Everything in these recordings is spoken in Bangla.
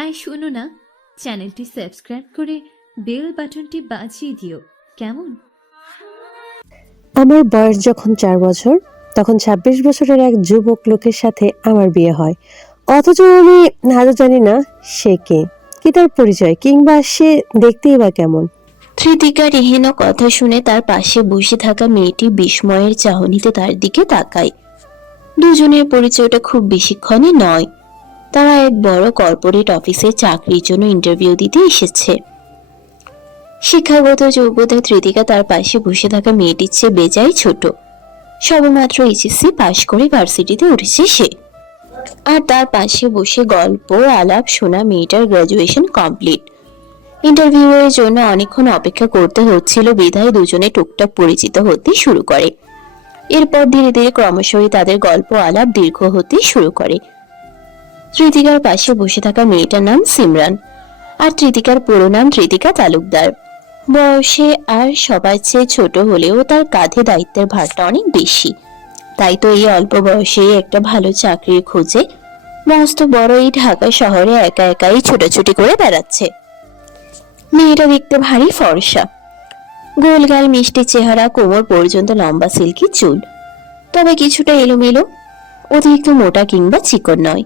আর শোনো না, চ্যানেলটি সাবস্ক্রাইব করে বেল বাটনটি বাজিয়ে দিও কেমন। আমার বয়স যখন 4 বছর, তখন 26 বছরের এক যুবক লোকের সাথে আমার বিয়ে হয়। অথচ আমি আজও জানি না সে কে, কি তার পরিচয়, কিংবা সে দেখতেই বা কেমন। ধৃতিকার এহেন কথা শুনে তার পাশে বসে থাকা মেয়েটি বিস্ময়ের চাহনিতে তার দিকে তাকায়। দুজনের পরিচয়টা খুব বেশিক্ষণই নয়। তারা এক বড় কর্পোরেট অফিসে চাকরির জন্য ইন্টারভিউ দিতে এসেছে। শিক্ষাগত যোগ্যতায় ধৃতিকা তার পাশে বসে থাকা মেয়েটির চেয়ে বেজায় ছোট। সবেমাত্র এইচএসসি পাশ করে ভার্সিটিতে উঠেছে সে। আর তার পাশে বসে গল্প আলাপ শোনা মেয়েটার গ্রাজুয়েশন কমপ্লিট। ইন্টারভিউয়ের জন্য অনেকক্ষণ অপেক্ষা করতে হচ্ছিল বিধায় দুজনে টুকটাক পরিচিত হতে শুরু করে। এরপর ধীরে ধীরে ক্রমশই তাদের গল্প আলাপ দীর্ঘ হতে শুরু করে। ধৃতিকার পাশে বসে থাকা মেয়েটার নাম সিমরান, আর ধৃতিকার পুরো নাম ধৃতিকা তালুকদার। বয়সে আর সবার চেয়ে ছোট হলেও তার কাঁধে দায়িত্বের ভারটা অনেক বেশি। তাই তো এই অল্প বয়সেই একটা ভালো চাকরির খোঁজে মস্ত বড় এই ঢাকা শহরে একা একাই ছোটাছুটি করে বেড়াচ্ছে। মেয়েটা দেখতে ভারী ফর্সা, গোলগাল মিষ্টি চেহারা, কোমর পর্যন্ত লম্বা সিল্কি চুল, তবে কিছুটা এলোমেলো, অতিরিক্ত মোটা কিংবা চিকন নয়।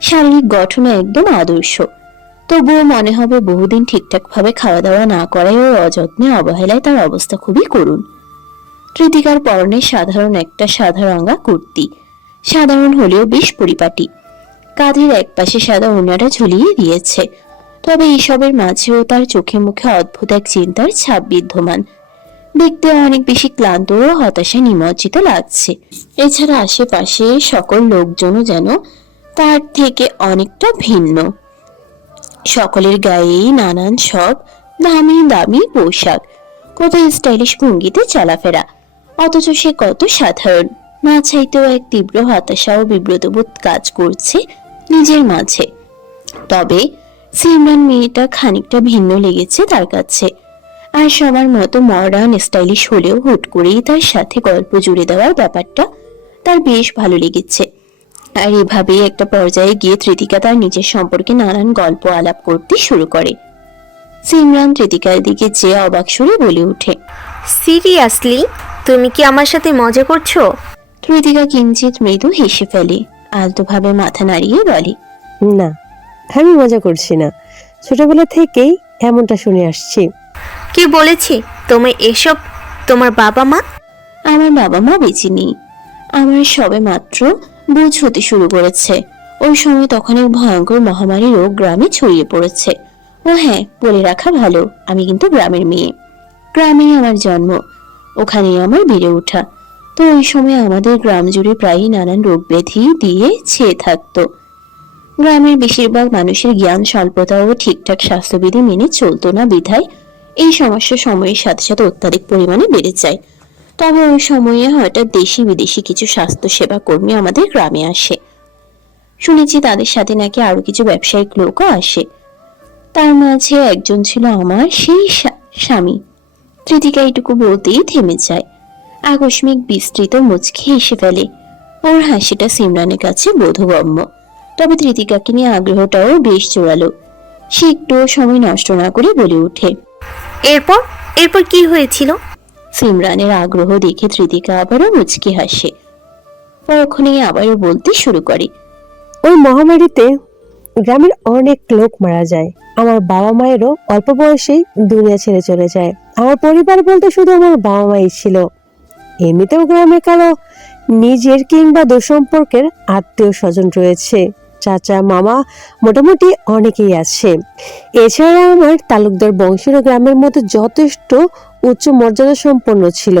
শারীরিক গঠন একদম আদর্শ, তবুও মনে হবে বহুদিন ঠিকঠাক ভাবে খাওয়া দাওয়া না করায় ও অযত্নে অবহেলায় তার অবস্থা খুবই করুণ। কৃতিকার পরনে সাধারণ একটা সাদা রঙা কুর্তি, সাধারণ হলেও বেশ পরিপাটি। কাঁধের একপাশে সাদা ওড়নাটা ঝুলিয়ে দিয়েছে, তবে এসবের মাঝেও তার চোখে মুখে অদ্ভুত এক চিন্তার ছাপ বিদ্যমান। দেখতে অনেক বেশি ক্লান্ত ও হতাশায় নিমজ্জিত লাগছে। এছাড়া আশেপাশে সকল লোকজনও যেন তার থেকে অনেকটা ভিন্ন। সকলের গায়েই নানান সব দামি দামি পোশাক, কত স্টাইলিশ ভঙ্গিতে চলাফেরা, অথচ সে কত সাধারণ। না চাইতেও এক তীব্র হতাশা ও বিব্রতবোধ কাজ করছে নিজের মাঝে। তবে সিমরান মেয়েটা খানিকটা ভিন্ন লেগেছে তার কাছে। আর সবার মতো মডার্ন স্টাইলিশ হলেও হুট করেই তার সাথে গল্প জুড়ে দেওয়ার ব্যাপারটা তার বেশ ভালো লেগেছে। আর এভাবেই একটা পর্যায়ে গিয়ে ধৃতিকা তার নিজের সম্পর্কে নানান গল্প আলাপ করতে শুরু করে। সিমরান ধৃতিকার দিকে চেয়ে অবাক সুরে বলে ওঠে, সিরিয়াসলি, তুমি কি আমার সাথে মজা করছো? ধৃতিকা কিঞ্চিত মৃদু হেসে ফেলে, আলতোভাবে মাথা নাড়িয়ে বলে, না, আমি মজা করছি না, ছোটবেলা থেকেই এমনটা শুনে আসছি। কি বলেছি তুমি এসব? তোমার বাবা মা? আমার বাবা মা বেঁচে নেই। আমার সবে মাত্র বুঝ হতে শুরু করেছে। ওই সময় তখন এক ভয়ঙ্কর মহামারী রোগ গ্রামে ছড়িয়ে পড়েছে। ও হ্যাঁ, বলে রাখা ভালো, আমি কিন্তু গ্রামের মেয়ে। গ্রামেই আমার জন্ম, ওখানেই আমার বেড়ে ওঠা। তো ওই সময় আমাদের গ্রাম জুড়ে প্রায়ই নানান রোগ ব্যাধি দিয়ে ছেয়ে থাকতো। গ্রামের বেশিরভাগ মানুষের জ্ঞান স্বল্পতা ও ঠিকঠাক স্বাস্থ্যবিধি মেনে চলতো না বিধায় এই সমস্যা সময়ের সাথে সাথে অত্যাধিক পরিমাণে বেড়ে যায়। তবে ওই সময়ে হঠাৎ দেশি বিদেশি কিছু স্বাস্থ্য সেবা কর্মী আমাদের গ্রামে আসে। শুনেছি তাদের সাথে নাকি আরো কিছু ব্যবসায়িক লোকও আসে। তার মাঝে একজন ছিল আমার সেই স্বামী। ধৃতিকা এইটুকু বলতেই থেমে যায়, আকস্মিক বিস্তৃত মুচকি হেসে ফেলে। ওর হাসিটা সিমরানের কাছে বোধগম্য, তবে ধৃতিকাকে নিয়ে আগ্রহটাও বেশ জোরালো। সে একটুও সময় নষ্ট না করে বলে ওঠে, এরপর এরপর কি হয়েছিল? সিমরানের আগ্রহ দেখে ধৃতিকা আবারও মুচকি হাসে। পরক্ষণেই আবারও বলতে শুরু করে, ওই মহামারীতে গ্রামের অনেক লোক মারা যায়। আমার বাবা মায়েরও অল্প বয়সেই দুনিয়া ছেড়ে চলে যায়। আমার পরিবার বলতে শুধু আমার বাবা মাই ছিল। এমনিতেও গ্রামে কারো নিজের কিংবা দুঃসম্পর্কের আত্মীয় স্বজন রয়েছে, চাচা মামা মোটামুটি অনেকেই আছে। এছাড়া আমার তালুকদার বংশের গ্রামের মধ্যে যথেষ্ট উচ্চ মর্যাদা সম্পন্ন ছিল।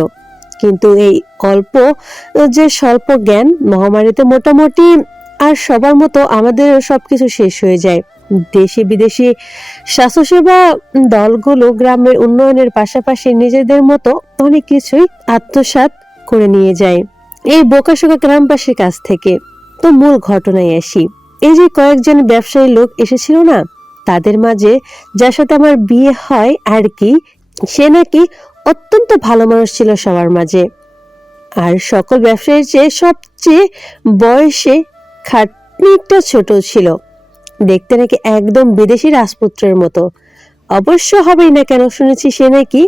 কিন্তু এই অল্প যে স্বল্প জ্ঞান, মহামারীতে মোটামুটি আর সবার মতো আমাদের সবকিছু শেষ হয়ে যায়। দেশি বিদেশি স্বাস্থ্যসেবা দলগুলো গ্রামের উন্নয়নের পাশাপাশি নিজেদের মতো অনেক কিছুই আত্মসাৎ করে নিয়ে যায় এই বোকাশোকা গ্রামবাসীর কাছ থেকে। তো মূল ঘটনায় আসি। এই যে কয়েকজন ব্যবসায়ী লোক এসেছিল না, তাদের মাঝে যার সাথে আমার বিয়ে হয় আর কি, সে নাকি অত্যন্ত ভালো মানুষ ছিল সবার মাঝে। আর সকল ব্যবসায়ীর চেয়ে সবচেয়ে বয়সে খানিকটা ছোট ছিল। দেখতে নাকি একদম বিদেশি রাজপুত্রের মতো। অবশ্য হবেই না কেন, শুনেছি সে নাকি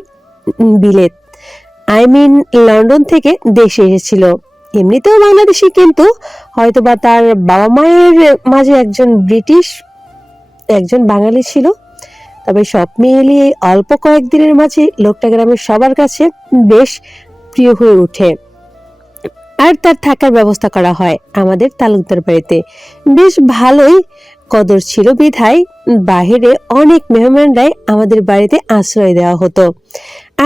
বিলেত, লন্ডন থেকে দেশে এসেছিল। এমনিতেও বাংলাদেশি, কিন্তু হয়তোবা তার বাবা মায়ের মাঝে একজন ব্রিটিশ একজন বাঙালি ছিল। তবে সব মিলিয়ে অল্প কয়েকদিনের মাঝে লোকটা গ্রামের সবার কাছে বেশ প্রিয় হয়ে ওঠে। আর তার থাকার ব্যবস্থা করা হয় আমাদের তালুকদার বাড়িতে। বেশ ভালোই কদর ছিল বিধায় বাহিরে অনেক মেহমানরাই আমাদের বাড়িতে আশ্রয় দেওয়া হতো।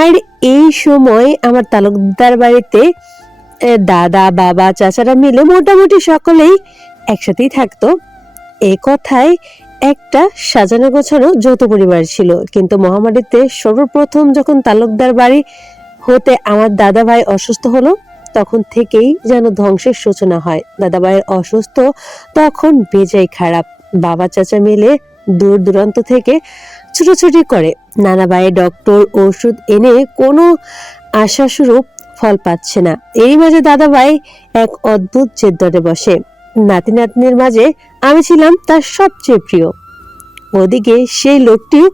আর এই সময় আমার তালুকদার বাড়িতে দাদা, বাবা, চাচারা মিলে মোটামুটি সকলেই একসাথেই থাকতো। এই কথায় একটা সাজানো গোছানো যৌথ পরিবার ছিল। কিন্তু মহামারীতে সর্বপ্রথম যখন তালুকদার বাড়ি হতে আমার দাদা ভাই অসুস্থ হলো, তখন থেকেই যেন ধ্বংসের সূচনা হয়। দাদা ভাইয়ের অসুস্থ তখন বেজায় খারাপ। বাবা চাচা মিলে দূর দূরান্ত থেকে ছুটোছুটি করে। নানা ভাইয়ের ডক্টর ওষুধ এনে কোনো আশাস্বরূপ ফল পাচ্ছে না। এই মাঝে দাদা ভাই এক অদ্ভুত জেদ ধরে বসে। নাতি নাতনির মাঝে আমি ছিলাম তার সবচেয়ে প্রিয়। ওদিকে সেই লোকটিও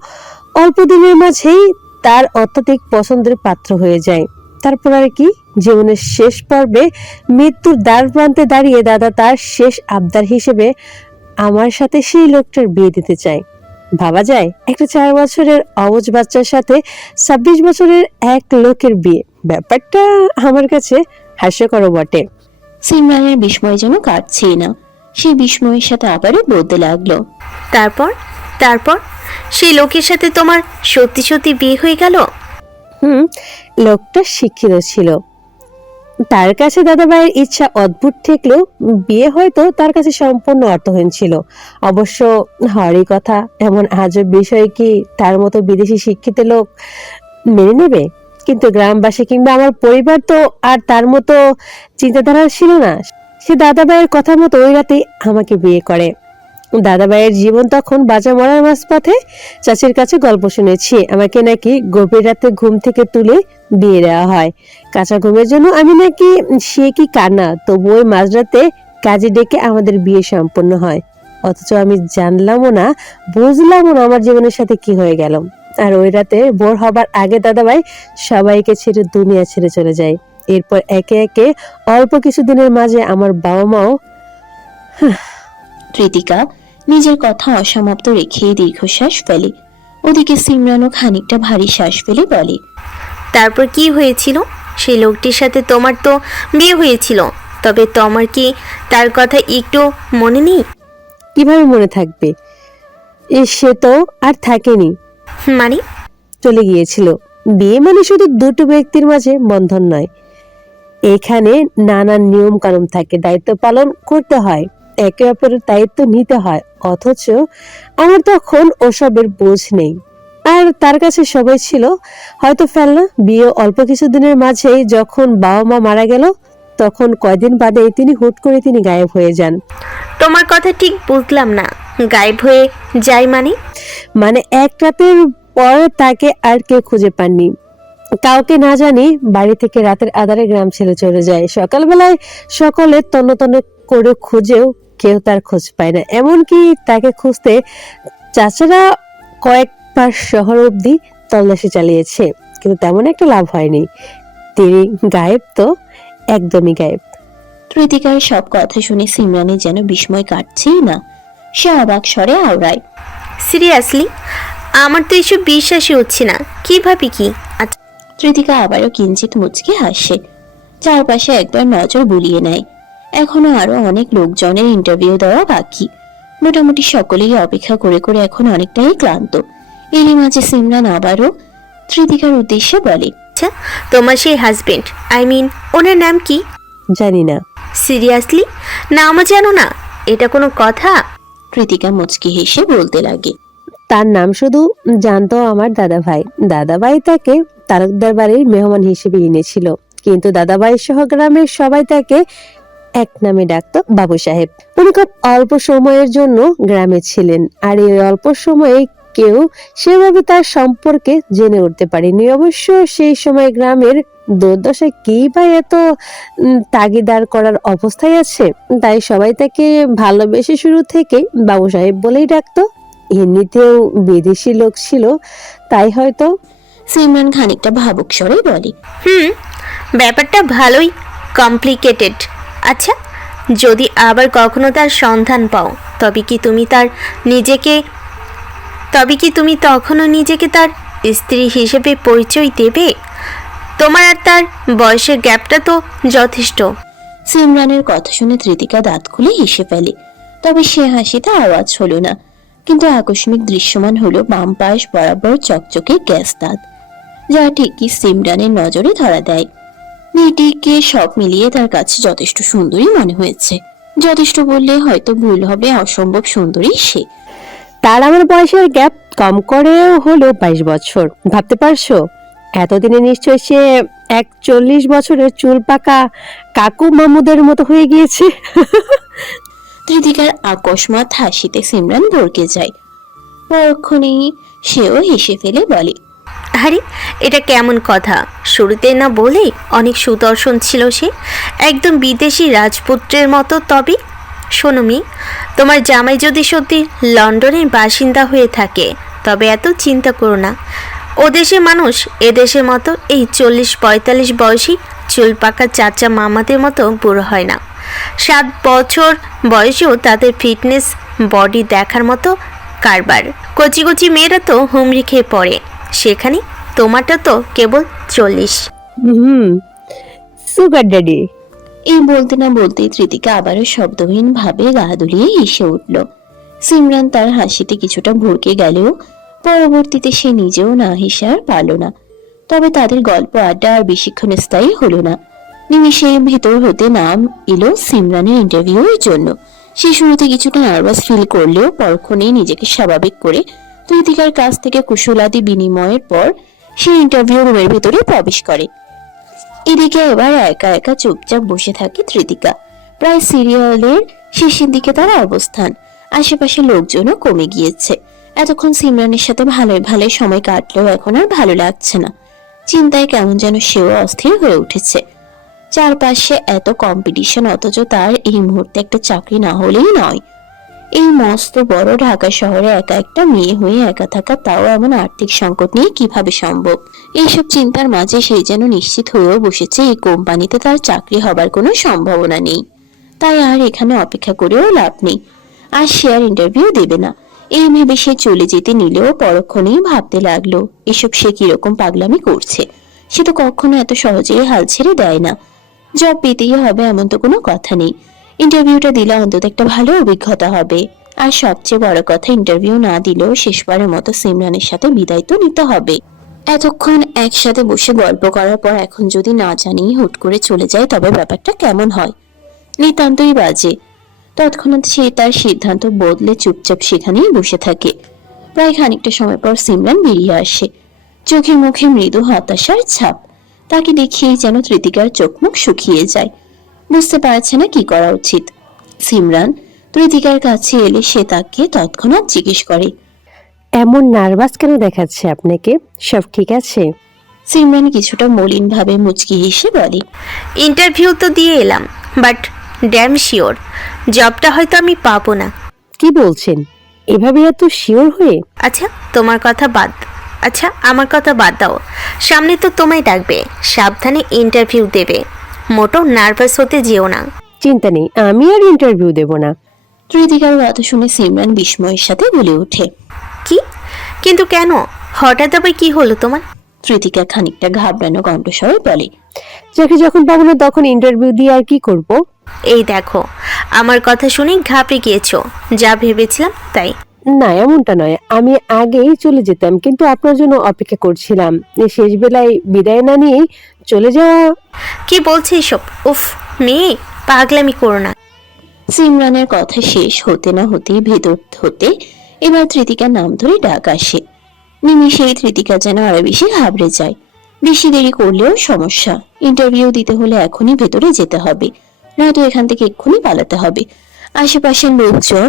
অল্প দিনের মাঝেই তার অত্যধিক পছন্দের পাত্র হয়ে যায়। তারপর আর কি, জীবনের শেষ পর্বে মৃত্যুর দ্বার প্রান্তে দাঁড়িয়ে দাদা তার শেষ আবদার হিসেবে আমার সাথে সেই লোকটার বিয়ে দিতে চায়। ভাবা যায়, একটা 4 বছরের অবুঝ বাচ্চার সাথে 26 বছরের এক লোকের বিয়ে। ব্যাপারটা আমার কাছে হাস্যকর বটে। সিমরানের বিস্ময় যেন কাটছেই না। সেই বিস্ময়ের সাথে আবারও বলতে লাগলো, তারপর তারপর সেই লোকের সাথে তোমার সত্যি সত্যি বিয়ে হয়ে গেল? লোকটা শিক্ষিত ছিল। তার কাছে দাদা ভাইয়ের ইচ্ছা অদ্ভুত ঠেকলেও বিয়ে হয়তো তার কাছে সম্পূর্ণ অর্থহীন ছিল। অবশ্য হওয়ারই কথা। এমন আজব বিষয় কি তার মতো বিদেশি শিক্ষিত লোক মেনে নেবে? কিন্তু গ্রামবাসী কিংবা আমার পরিবার তো আর তার মতো চিন্তাধারা ছিল না। সে দাদা ভাইয়ের কথা মতো ওই রাতে আমাকে বিয়ে করে। দাদা ভাইয়ের জীবন তখন বাজা মরার মাঝপথে। চাচির কাছে গল্প শুনেছি আমাকে নাকি গভীর রাতে ঘুম থেকে তুলে বিয়ে দেওয়া হয়। কাঁচা ঘুমের জন্য আমি নাকি সে কি কান্না, তবু ওই মাঝরাতে কাজে ডেকে আমাদের বিয়ে সম্পন্ন হয়। অথচ আমি জানলামও না, বুঝলামও না আমার জীবনের সাথে কি হয়ে গেল। আর ওই রাতে ভোর হবার আগে দাদা ভাই সবাইকে ছেড়ে দুনিয়া ছেড়ে চলে যায়। এরপর একে একে অল্প কিছুদিনের মাঝে আমার বাবা মাও। কৃতিকা নিজের কথা অসমাপ্ত রেখে দীর্ঘশ্বাস ফেলে। ওদিকে সিমরানও খানিকটা ভারী শ্বাস ফেলে বলে, তারপর কি হয়েছিল? সেই লোকটির সাথে তোমার তো বিয়ে হয়েছিল, তবে তোমার কি তার কথা একটু মনে নেই? কিভাবে মনে থাকবে? সে তো আর থাকেনি, মানে? চলে গিয়েছিল। বিয়ে মানে শুধু দুটো ব্যক্তির মাঝে বন্ধন নয়, এখানে নানান নিয়ম কানুন থাকে, দায়িত্ব পালন করতে হয়, একে অপরের দায়িত্ব নিতে হয়। অথচ আমার তখন ওসবের বোঝ নেই। আর তার কাছে সবাই ছিল হয়তো ফেলনা। বিয়ে অল্প কিছুদিনের মাঝেই যখন বাবা মা মারা গেল, তখন কয়দিন বাদে তিনি গায়েব হয়ে যান। তোমার কথা ঠিক বুঝলাম না। গায়েব হয়ে যায় মানে? মানে এক রাতের পর তাকে আর কেউ খুঁজে পাননি। কাউকে না জানি বাড়ি থেকে রাতের আঁধারে গ্রাম ছেড়ে চলে যায়। সকালবেলায় সকলে তন্ন তন্ন করে খুঁজেও কেউ তার খোঁজ পায় না। এমনকি তাকে খুঁজতে চাচারা কয়েকবার শহর অবধি তল্লাশি চালিয়েছে, কিন্তু তেমন একটা লাভ হয়নি। তিনি গায়েব তো একদমই গায়েব। কৃতিকার সব কথা শুনে সিমরানের যেন বিস্ময় কাটছেই না। সে অবাক স্বরে আওড়ায়, সিরিয়াসলি? আমার তো এসব বিশ্বাসই হচ্ছে না। কিভাবে কি? আচ্ছা, কৃতিকা আবারও কিঞ্চিত মুচকি হাসে। চারপাশে একবার নজর বুলিয়ে নেয়। এখনো আরো অনেক লোকজনের ইন্টারভিউ দেওয়া বাকি। মোটামুটি সকলেই অপেক্ষা করে করে এখন অনেকটাই ক্লান্ত। এরই মাঝে সিমরান আবারও কৃতিকার উদ্দেশ্যে বলে, তোমার সেই হাজবেন্ড, ওনার নাম কি? জানি না। সিরিয়াসলি? নামও জানো না? এটা কোনো কথা? কৃতিকা মুচকি হেসে বলতে লাগে, তার নাম শুধু জানতো আমার দাদা ভাই। দাদা ভাই তাকে তালুকদার বাড়ির মেহমান হিসেবে এনেছিল, কিন্তু দাদা ভাই সহ গ্রামের সবাই তাকে এক নামে ডাকতো বাবু সাহেব। উনি খুব অল্প সময়ের জন্য গ্রামে ছিলেন, আর এই অল্প সময়ে কেউ সেভাবে তার সম্পর্কে জেনে উঠতে পারেনি। অবশ্য সেই সময় গ্রামের দুর্দশায় কি বা এত তাগিদার করার অবস্থায় আছে, তাই সবাই তাকে ভালোবেসে শুরু থেকে বাবু সাহেব বলেই ডাকতো। এমনিতেও বিদেশি লোক ছিল, তাই হয়তো। সিমরান খানিকটা ভাবুক স্বরে বলে, ব্যাপারটা ভালোই কমপ্লিকেটেড। আচ্ছা, যদি আবার কখনো তার সন্ধান পাও, তবে কি তুমি তখনও নিজেকে তার স্ত্রী হিসেবে পরিচয় দেবে? তোমার আর তার বয়সের গ্যাপটা তো যথেষ্ট। সিমরানের কথা শুনে ধৃতিকা দাঁত খুলে হেসে ফেলে। তবে সে হাসিতে আওয়াজ হলো না, কিন্তু আকস্মিক দৃশ্যমান হলো বাম পাশ বরাবর চকচকে গ্যাস দাঁত, যা ঠিকই সিমরানের নজরে ধরা দেয়। মেয়েটিকে সব মিলিয়ে তার কাছে যথেষ্ট সুন্দরী মনে হয়েছে। যথেষ্ট বললে হয়তো ভুল হবে, অসম্ভব সুন্দরী সে। তার আমার বয়সের গ্যাপ কম করেও হলো 22 বছর। ভাবতে পারছো? এতদিনে নিশ্চয় সে 40 বছরের চুল পাকা কাকু মামুদের মতো হয়ে গিয়েছে। ধৃতিকার আকস্মাৎ হাসিতে সিমরান ভরকে যায়। পরক্ষণেই সেও হেসে ফেলে বলে, আরে এটা কেমন কথা? শুরুতে না বলেই অনেক সুদর্শন ছিল সে, একদম বিদেশি রাজপুত্রের মতো। তবে শোনো মি, তোমার জামাই যদি সত্যি লন্ডনের বাসিন্দা হয়ে থাকে, তবে এত চিন্তা করো না। ও দেশে মানুষ এদেশের মতো এই 40-45 বয়সী চুল পাকা চাচা মামাদের মতো বুড়ো হয় না। 7 বছর বয়সেও তাদের ফিটনেস বডি দেখার মতো কারবার। কচি কচি মেয়েরা তো হুমড়ি খেয়ে পড়ে, সেখানে তোমারটা তো কেবল 40। Sugar daddy. এই বলতে না বলতে ধৃতিকা আবারও শব্দহীন ভাবে গা দুলিয়ে হেসে উঠল। সিমরান তার হাসিতে কিছুটা ভরকে গেলেও পরবর্তীতে সে নিজেও না হেসে আর পারল না। তবে তাদের গল্প আড্ডা আর বেশিক্ষণ স্থায়ী হলো না। নিমিষে ভেতর হতে নাম এলো সিমরানের ইন্টারভিউর জন্য। সে শুরুতে কিছুটা নার্ভাস ফিল করলেও পরক্ষণেই নিজেকে স্বাভাবিক করে ধৃতিকার কাছ থেকে কুশলাদি বিনিময়ের পর সে ইন্টারভিউ রুমের ভেতরে প্রবেশ করে। এদিকে এবার একা একা চুপচাপ বসে থাকে ধৃতিকা। প্রায় সিরিয়ালের শেষের দিকে তার অবস্থান। আশেপাশে লোকজনও কমে গিয়েছে। এতক্ষণ সিমরানের সাথে ভালোই সময় কাটলেও এখন আর ভালো লাগছে না। চিন্তায় কেমন যেন সেও অস্থির হয়ে উঠেছে। চারপাশে এত কম্পিটিশন, অথচ তার এই মুহূর্তে একটা চাকরি না হলেই নয়। এই মস্ত বড় ঢাকা শহরে একা একটা মেয়ে হয়ে একা থাকা, তাও এমন আর্থিক সংকট নিয়ে কিভাবে সম্ভব? এইসব চিন্তার মাঝে সে যেন নিশ্চিত হয়েও বসেছে এই কোম্পানিতে তার চাকরি হবার কোনো সম্ভাবনা নেই। তাই আর এখানে অপেক্ষা করেও লাভ নেই। আর সে আর ইন্টারভিউ দেবে না, এই ভেবে সে চলে যেতে নিলেও পরক্ষণেই ভাবতে লাগলো, এসব সে কিরকম পাগলামি করছে। সে তো কখনো এত সহজেই হাল ছেড়ে দেয় না। জব পেতেই হবে এমন তো কোনো কথা নেই। ইন্টারভিউটা দিলে অন্তত একটা ভালো অভিজ্ঞতা হবে। আর সবচেয়ে বড় কথা, ইন্টারভিউ না দিলেও শেষবারের মতো সিমরানের সাথে বিদায় তো নিতে হবে। এতক্ষণ একসাথে বসে গল্প করার পর এখন যদি না জানি হুট করে চলে যায়, তবে ব্যাপারটা কেমন হয়? নিতান্তই বাজে। তৎক্ষণাৎ সে তার সিদ্ধান্ত বদলে চুপচাপ সেখানেই বসে থাকে। প্রায় খানিকটা সময় পর সিমরান বেরিয়ে আসে, চোখে মুখে মৃদু হতাশার ছাপ। তাকে দেখিয়েই যেন ধৃতিকার চোখ মুখ শুকিয়ে যায়। বুঝতে পারছে না কি করা উচিত। সিমরান ধৃতিকার কাছে এলে সে তাকে তৎক্ষণাৎ জিজ্ঞেস করে, এমন নার্ভাস কেন দেখাচ্ছে আপনাকে? সব ঠিক আছে? সিমরান কিছুটা মলিন ভাবে মুচকি হেসে বলে, ইন্টারভিউ তো দিয়ে এলাম, বাট ড্যাম শিওর জবটা হয়তো আমি পাবো না। কি বলছেন? এভাবে এত শিওর হয়ে? আচ্ছা আমার কথা বাদ দাও। সামনে তো তোমায় ডাকবে, সাবধানে ইন্টারভিউ দেবে। মোটো নার্ভাস হতে যেও না। চিন্তা নেই, আমি আর ইন্টারভিউ দেব না। ধৃতিকার কথা শুনে সিমরান বিস্ময়ের সাথে বলে ওঠে, কি? কিন্তু কেন? হঠাৎ আবার কি হলো তোমার? ধৃতিকা খানিকটা ঘাবড়ানো কণ্ঠস্বরে বলে, চাকরি যখন পাবো না তখন ইন্টারভিউ দিয়ে আর কি করব? এই দেখো, আমার কথা শুনে ঘাবড়ে গিয়েছো। যা ভেবেছিলাম তাই। না, এমনটা নয়। আমি আগেই চলে যেতাম, কিন্তু আপনার জন্য অপেক্ষা করছিলাম। এই শেষ বেলায় বিদায় না নিয়েই চলে যাওয়া। কি বলছে এসব? উফ মেয়ে, পাগলামি করো না। সিমরানের কথা শেষ হতে না হতেই ভেতর হতে এবার ধৃতিকার নাম ধরে ডাক আসে। নিমিষেই ধৃতিকা যেন আরো বেশি ঘাবড়ে যায়। বেশি দেরি করলেও সমস্যা। ইন্টারভিউ দিতে হলে এখনই ভেতরে যেতে হবে, নয়তো এখান থেকে এক্ষুনি পালাতে হবে। আশেপাশের লোকজন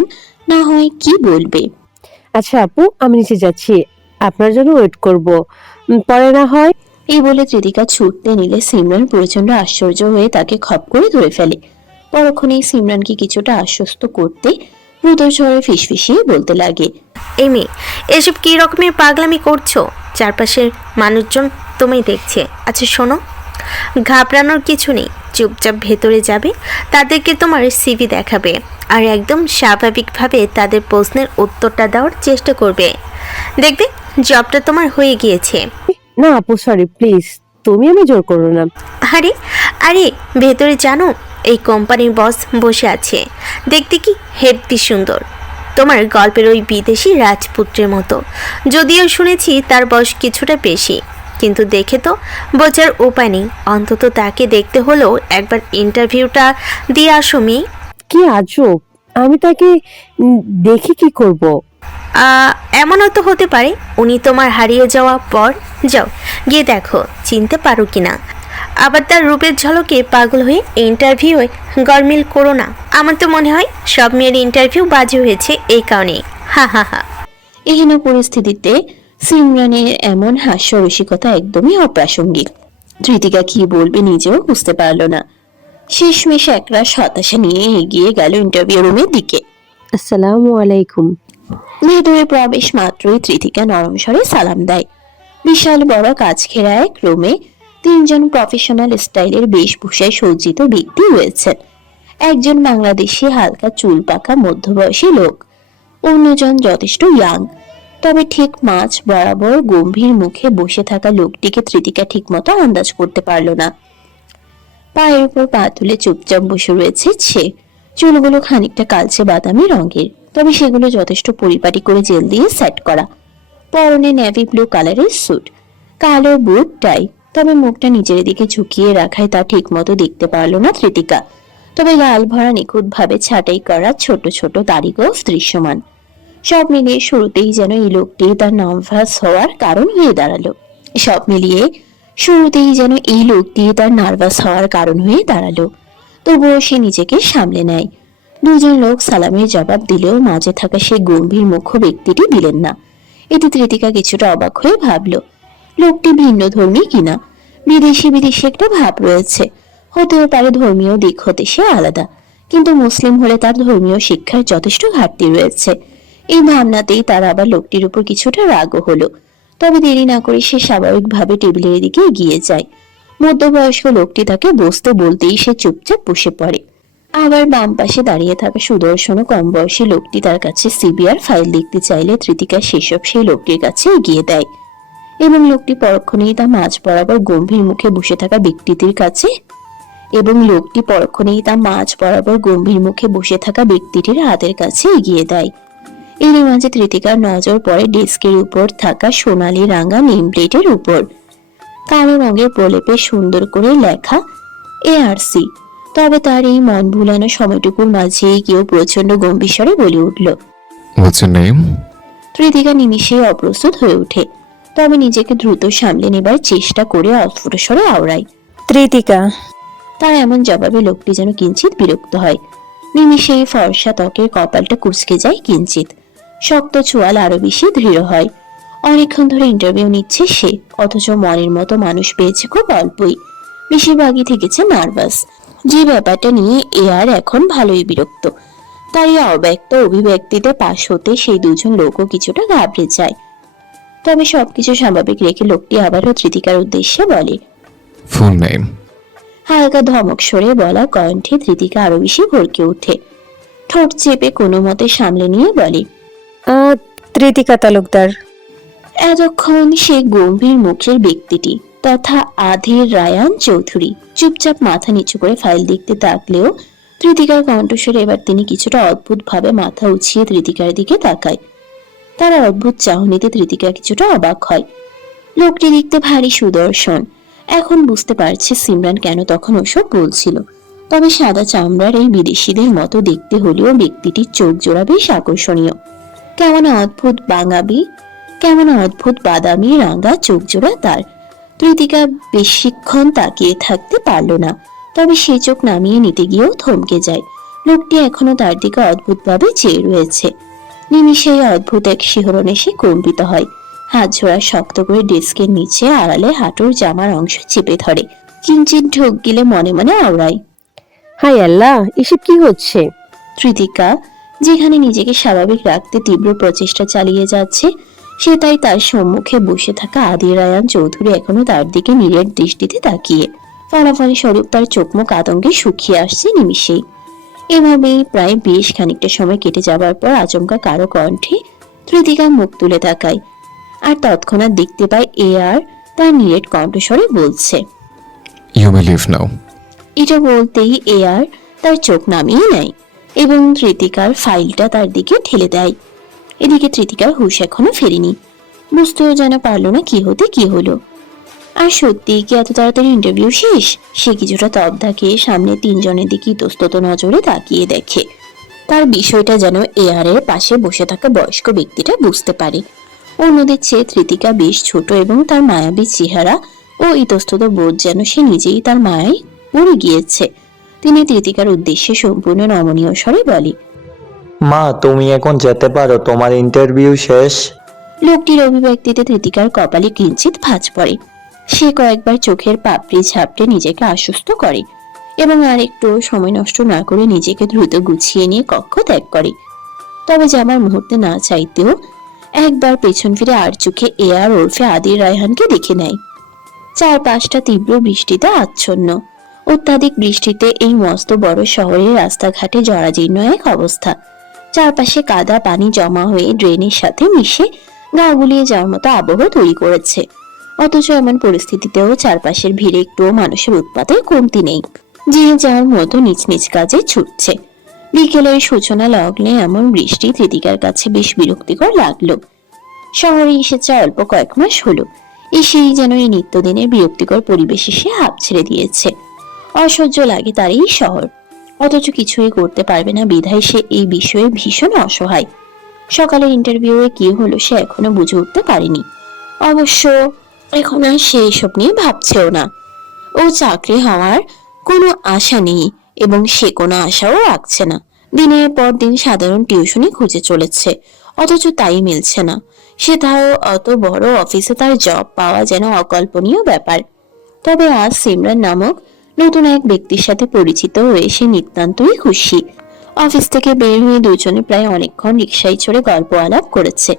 না হয় কি বলবে। আচ্ছা আপু, আমি নিচে যাচ্ছি, আপনার জন্য ওয়েট করব। পরে না হয়। এই বলে ত্রিতিকা ছুটতে নিলে সিমরান প্রচন্ড আশ্চর্য হয়ে তাকে খপ করে ধরে ফেলে। পরক্ষণেই সিমরানকে কিছুটা আশ্বস্ত করতে রুদর স্বরে ফিসফিসিয়ে বলতে লাগে, এই মেয়ে, এসব কী রকমের পাগলামি করছো? চারপাশের মানুষজন তোমায় দেখছে। আচ্ছা শোনো, ঘাবড়ানোর কিছু নেই, চুপচাপ ভেতরে যাবে, তাদেরকে তোমার সিভি দেখাবে আর একদম স্বাভাবিকভাবে তাদের প্রশ্নের উত্তরটা দেওয়ার চেষ্টা করবে। দেখবে জবটা তোমার হয়ে গিয়েছে। না আপু, সরি প্লিজ, তুমি আমি জোর করো না। আরে আরে ভেতরে জানো, এই কোম্পানির বস বসে আছে, দেখতে কি হেব্বি সুন্দর, তোমার গল্পের ওই বিদেশি রাজপুত্রের মতো। যদিও শুনেছি তার বয়স কিছুটা বেশি, কিন্তু দেখে তো বোঝার উপায় নেই। অন্তত তাকে দেখতে হলেও একবার ইন্টারভিউটা দিয়ে আসো মেয়ে। কি আজব, আমি তাকে দেখি কি করব? এমনও তো হতে পারে উনি তোমার হারিয়ে যাওয়া পর যাও গিয়ে দেখো চিনতে পারো কিনা। আবার তার রূপের ঝলকে পাগল হয়ে ইন্টারভিউয়ে গরমিল করো না। আমার তো মনে হয় সব মেয়ের ইন্টারভিউ বাজে হয়েছে এই কারণে। হা হা হা। এহেন পরিস্থিতিতে সিমরানের এমন হাস্যরসিকতা একদমই অপ্রাসঙ্গিক। ত্রিতিকা কি বলবে নিজেও বুঝতে পারল না। শেষমেশ একরাশ হতাশা নিয়ে এগিয়ে গেল ইন্টারভিউ রুমের দিকে। আসসালামু আলাইকুম। ভেতরে প্রবেশ মাত্রই ত্রিতিকা নরম স্বরে সালাম দেয়। বিশাল বড় কাজ ঘেরা এক রুমে তিনজন প্রফেশনাল স্টাইলের বেশভূষায় সজ্জিত ব্যক্তি রয়েছেন। একজন বাংলাদেশি হালকা চুল পাকা মধ্যবয়সী লোক, অন্যজন যথেষ্ট ইয়াং। তবে ঠিক মাঝ বরাবর গম্ভীর মুখে বসে থাকা লোকটিকে ত্রিতিকা ঠিকমতো আন্দাজ করতে পারল না। পায়ের উপর পা তুলে চুপচাপ বসে রয়েছে সে। চুলগুলো খানিকটা কালচে বাদামি রঙের, তবে সেগুলো যথেষ্ট পরিপাটি করে জেল দিয়ে সেট করা। পরনে নেভি ব্লু কালারের স্যুট, কালো বুট টাই। তবে মুখটা নিচের দিকে ঝুঁকিয়ে রাখায় তা ঠিক মতো দেখতে পারল না ত্রিতিকা। তবে গাল ভরা নিখুঁত ভাবে ছাঁটাই করা ছোট ছোট দাড়িগোঁফ দৃশ্যমান। সব মিলিয়ে শুরুতেই যেন এই লোকটি তার নার্ভাস হওয়ার কারণ হয়ে দাঁড়ালো। তবুও সে নিজেকে সামলে নেয়। দুজন লোক সালামের জবাব দিলেও মাঝে থাকা সেই গম্ভীর মুখ্য ব্যক্তিটি দিলেন না। এতে ত্রিতিকা কিছুটা অবাক হয়ে ভাবল, লোকটি ভিন্ন ধর্মী কিনা। বিদেশি বিদেশি একটা ভাব রয়েছে, হতেও পারে ধর্মীয় দিক হতে সে আলাদা, কিন্তু মুসলিম হলে তার ধর্মীয় শিক্ষার যথেষ্ট ঘাটতি রয়েছে। এই ভাবনাতেই তার আবার লোকটির উপর কিছুটা রাগও হলো। তবে দেরি না করে সে স্বাভাবিকভাবে টেবিলের দিকে এগিয়ে যায়। মধ্যবয়স্ক লোকটি তাকে বসতে বলতেই সে চুপচাপ বসে পড়ে। আবার বাম পাশে দাঁড়িয়ে থাকা সুদর্শন কম বয়সী লোকটি তার কাছে সিবিআর ফাইল দেখতে চাইলে ত্রিতিকা সেসব সেই লোকটির কাছে এগিয়ে দেয় এবং লোকটি পরক্ষণেই তা মাঝ বরাবর গম্ভীর মুখে বসে থাকা ব্যক্তিটির হাতের কাছে এগিয়ে দেয়। এরই মাঝে ত্রিতিকার নজর পড়ে ডেস্কের উপর থাকা সোনালী রাঙা নেম প্লেটের উপর। কালো রঙের প্রলেপে সুন্দর করে লেখা ARC। তবে তার এই মন ভুলানো সময়টুকুর মাঝেই কেউ প্রচন্ড গম্ভীর স্বরে বলে উঠল, What's your name? ত্রিতিকা নিমিষেই অপ্রস্তুত হয়ে ওঠে। তবে নিজেকে দ্রুত সামলে নেবার চেষ্টা করে অস্ফুট স্বরে আওড়ায়, ত্রিতিকা। তার এমন জবাবে লোকটি যেন কিঞ্চিত বিরক্ত হয়। নিমিষেই ফর্সা ত্বকের কপালটা কুঁচকে যায় কিঞ্চিত, শক্ত চোয়াল আরো বেশি দৃঢ় হয়। অনেকক্ষণ ধরে ইন্টারভিউ নিচ্ছে সে, অথচ মনের মতো মানুষ পেয়েছে খুব অল্পই। বেশিরভাগই থেকেছে নার্ভাস। যে ব্যাপারটা নিয়ে আর এখন ভালোই বিরক্ত। তার এই অব্যক্ত অভিব্যক্তিতে পাশ হতে সেই দুজন লোকও কিছুটা ঘাবড়ে যায়। তবে সবকিছু স্বাভাবিক রেখে লোকটি আবারও ত্রিতিকার উদ্দেশ্যে বলে, Full name. হালকা ধমক সরে বলা কণ্ঠে ত্রিতিকা আরো বেশি ভরকে ওঠে। ঠোঁট চেপে কোনো মতে সামলে নিয়ে বলে, ত্রিতিকা তালুকদার। এতক্ষণ সে গম্ভীর মুখের ব্যক্তিটি তথা আধের রায়ান চৌধুরী চুপচাপ মাথা নিচু করে ফাইল দেখতে থাকলেও ত্রিতিকার কণ্ঠস্বরে এবার তিনি কিছুটা অদ্ভুত ভাবে মাথা উঁচিয়ে ত্রিতিকার দিকে তাকায়। তার অদ্ভুত চাহনিতে ত্রিতিকা কিছুটা অবাক হয়। লোকটি দেখতে ভারী সুদর্শন। এখন বুঝতে পারছে সিমরান কেন তখন ওসব বলছিল। তবে সাদা চামড়ার এই বিদেশিদের মতো দেখতে হলেও ব্যক্তিটির চোখ জোড়া বেশ আকর্ষণীয়। কেমন অদ্ভুত বাদামি রাঙা চোখ জোড়া তার। ত্রিতিকা বেশিক্ষণ তাকিয়ে থাকতে পারল না, তবে সে চোখ নামিয়ে নিতে গিয়েও থমকে যায়। লোকটি এখনো তার দিকে অদ্ভুতভাবে চেয়ে রয়েছে। নিমিষেই অদ্ভুত এক শিহরণে সে কম্পিত হয়। হাত ঝোড়া শক্ত করে ডেস্কের নিচে আড়ালে হাঁটুর জামার অংশ চেপে ধরে, কিঞ্চিত ঢোক গিলে মনে মনে আওড়ায়। হাই আল্লাহ, এসব কি হচ্ছে? কৃতিকা যেখানে নিজেকে স্বাভাবিক রাখতে তীব্র প্রচেষ্টা চালিয়ে যাচ্ছে, সে তাই তার সম্মুখে বসে থাকা আদি রায়ান চৌধুরী এখনো তার দিকে নিরেট দৃষ্টিতে তাকিয়ে। ফলাফল স্বরূপ তার চোখ মুখ আতঙ্কে শুকিয়ে আসছে নিমিষেই। এভাবেই প্রায় বেশ খানিকটা সময় কেটে যাবার পর আচমকা কারো কণ্ঠে কৃতিকা মুখ তুলে তাকায়, আর তৎক্ষণাৎ দেখতে পায় আর তার নিরেট কণ্ঠস্বরে বলছে, ইউ মে লিভ নাও। এটা বলতেই আর তার চোখ নামিয়ে নেয় এবং কৃতিকার ফাইলটা তার দিকে ঠেলে দেয়। এদিকে কৃতিকার হুঁশ এখনো ফেরেনি, বুঝতেও যেন পারল না কি হতে কি হলো। আর সত্যি কি এত তাড়াতাড়ি ইন্টারভিউ শেষ? সে কিছুটা তবধা খেয়ে সামনে তিনজনের দিকে ইতস্তত নজরে তাকিয়ে দেখে। তার বিষয়টা যেন এর পাশে বসে থাকা বয়স্ক ব্যক্তিটা বুঝতে পারে। অন্যদের চেয়ে কৃতিকা বেশ ছোট এবং তার মায়াবী চেহারা ও ইতস্তত বোধ যেন সে নিজেই তার মায়ায় পড়ে গিয়েছে। তিনি কৃতিকার উদ্দেশ্যে সম্পূর্ণ নমনীয় স্বরে বলে, মা, তুমি এখন যেতে পারো, তোমার ইন্টারভিউ শেষ। লোকটির অভিব্যক্তিতে কৃতিকার কপালে কিঞ্চিত ভাঁজ পড়ে। সে কয়েকবার চোখের পাপড়ি ঝাপটে নিজেকে আশ্বস্ত করে এবং আর একটু সময় নষ্ট না করে নিজেকে দ্রুত গুছিয়ে নিয়ে কক্ষ ত্যাগ করে। তবে যাবার মুহূর্তে না চাইতেও একবার পেছন ফিরে আর চোখে এয়ার ওরফে আদির রায়হানকে দেখে নেয়। চারপাশটা তীব্র বৃষ্টিতে আচ্ছন্ন। অত্যাধিক বৃষ্টিতে এই মস্ত বড় শহরের রাস্তাঘাটে জরাজীর্ণ এক অবস্থা। চারপাশে কাদা পানি জমা হয়ে ড্রেনের সাথে মিশে গা গুলিয়ে যাওয়ার মতো আবহ তৈরি করেছে। অথচ এমন পরিস্থিতিতেও চারপাশের ভিড়ে একটুও মানুষের উৎপাতের কমতি নেই। যে যার মতো নিজ নিজ কাজে ছুটছে। বিকেলের সূচনা লগ্নে এমন বৃষ্টি কৃতিকার কাছে বেশ বিরক্তিকর লাগলো। শহরে এসেছে অল্প কয়েক মাস হলো, এসেই যেন এই নিত্যদিনের বিরক্তিকর পরিবেশে সে হাঁপ ছেড়ে দিয়েছে। অসহ্য লাগে তার এই শহর, অথচ কিছুই করতে পারবে না বিধায় সে এই বিষয়ে ভীষণ অসহায়। সকালের ইন্টারভিউয়ে কি হলো সে এখনো বুঝে উঠতে পারেনি। অবশ্য এখন আর সে এসব নিয়ে ভাবছেও না। ও চাকরি হওয়ার কোনো আশা নেই এবং সে কোনো আশাও রাখছে না। দিনের পর দিন সাধারণ টিউশনি খুঁজে চলেছে, অথচ তাই মিলছে না। সেটাও অত বড় অফিসে তার জব পাওয়া যেন অকল্পনীয় ব্যাপার। তবে আজ সিমরান নামক নতুন এক ব্যক্তির সাথে পরিচিত হয়ে সে নিতান্তই খুশি। অফিস থেকে বের হয়ে দুজনে প্রায় অনেকক্ষণ রিকশায় চড়ে গল্প আলাপ করেছে।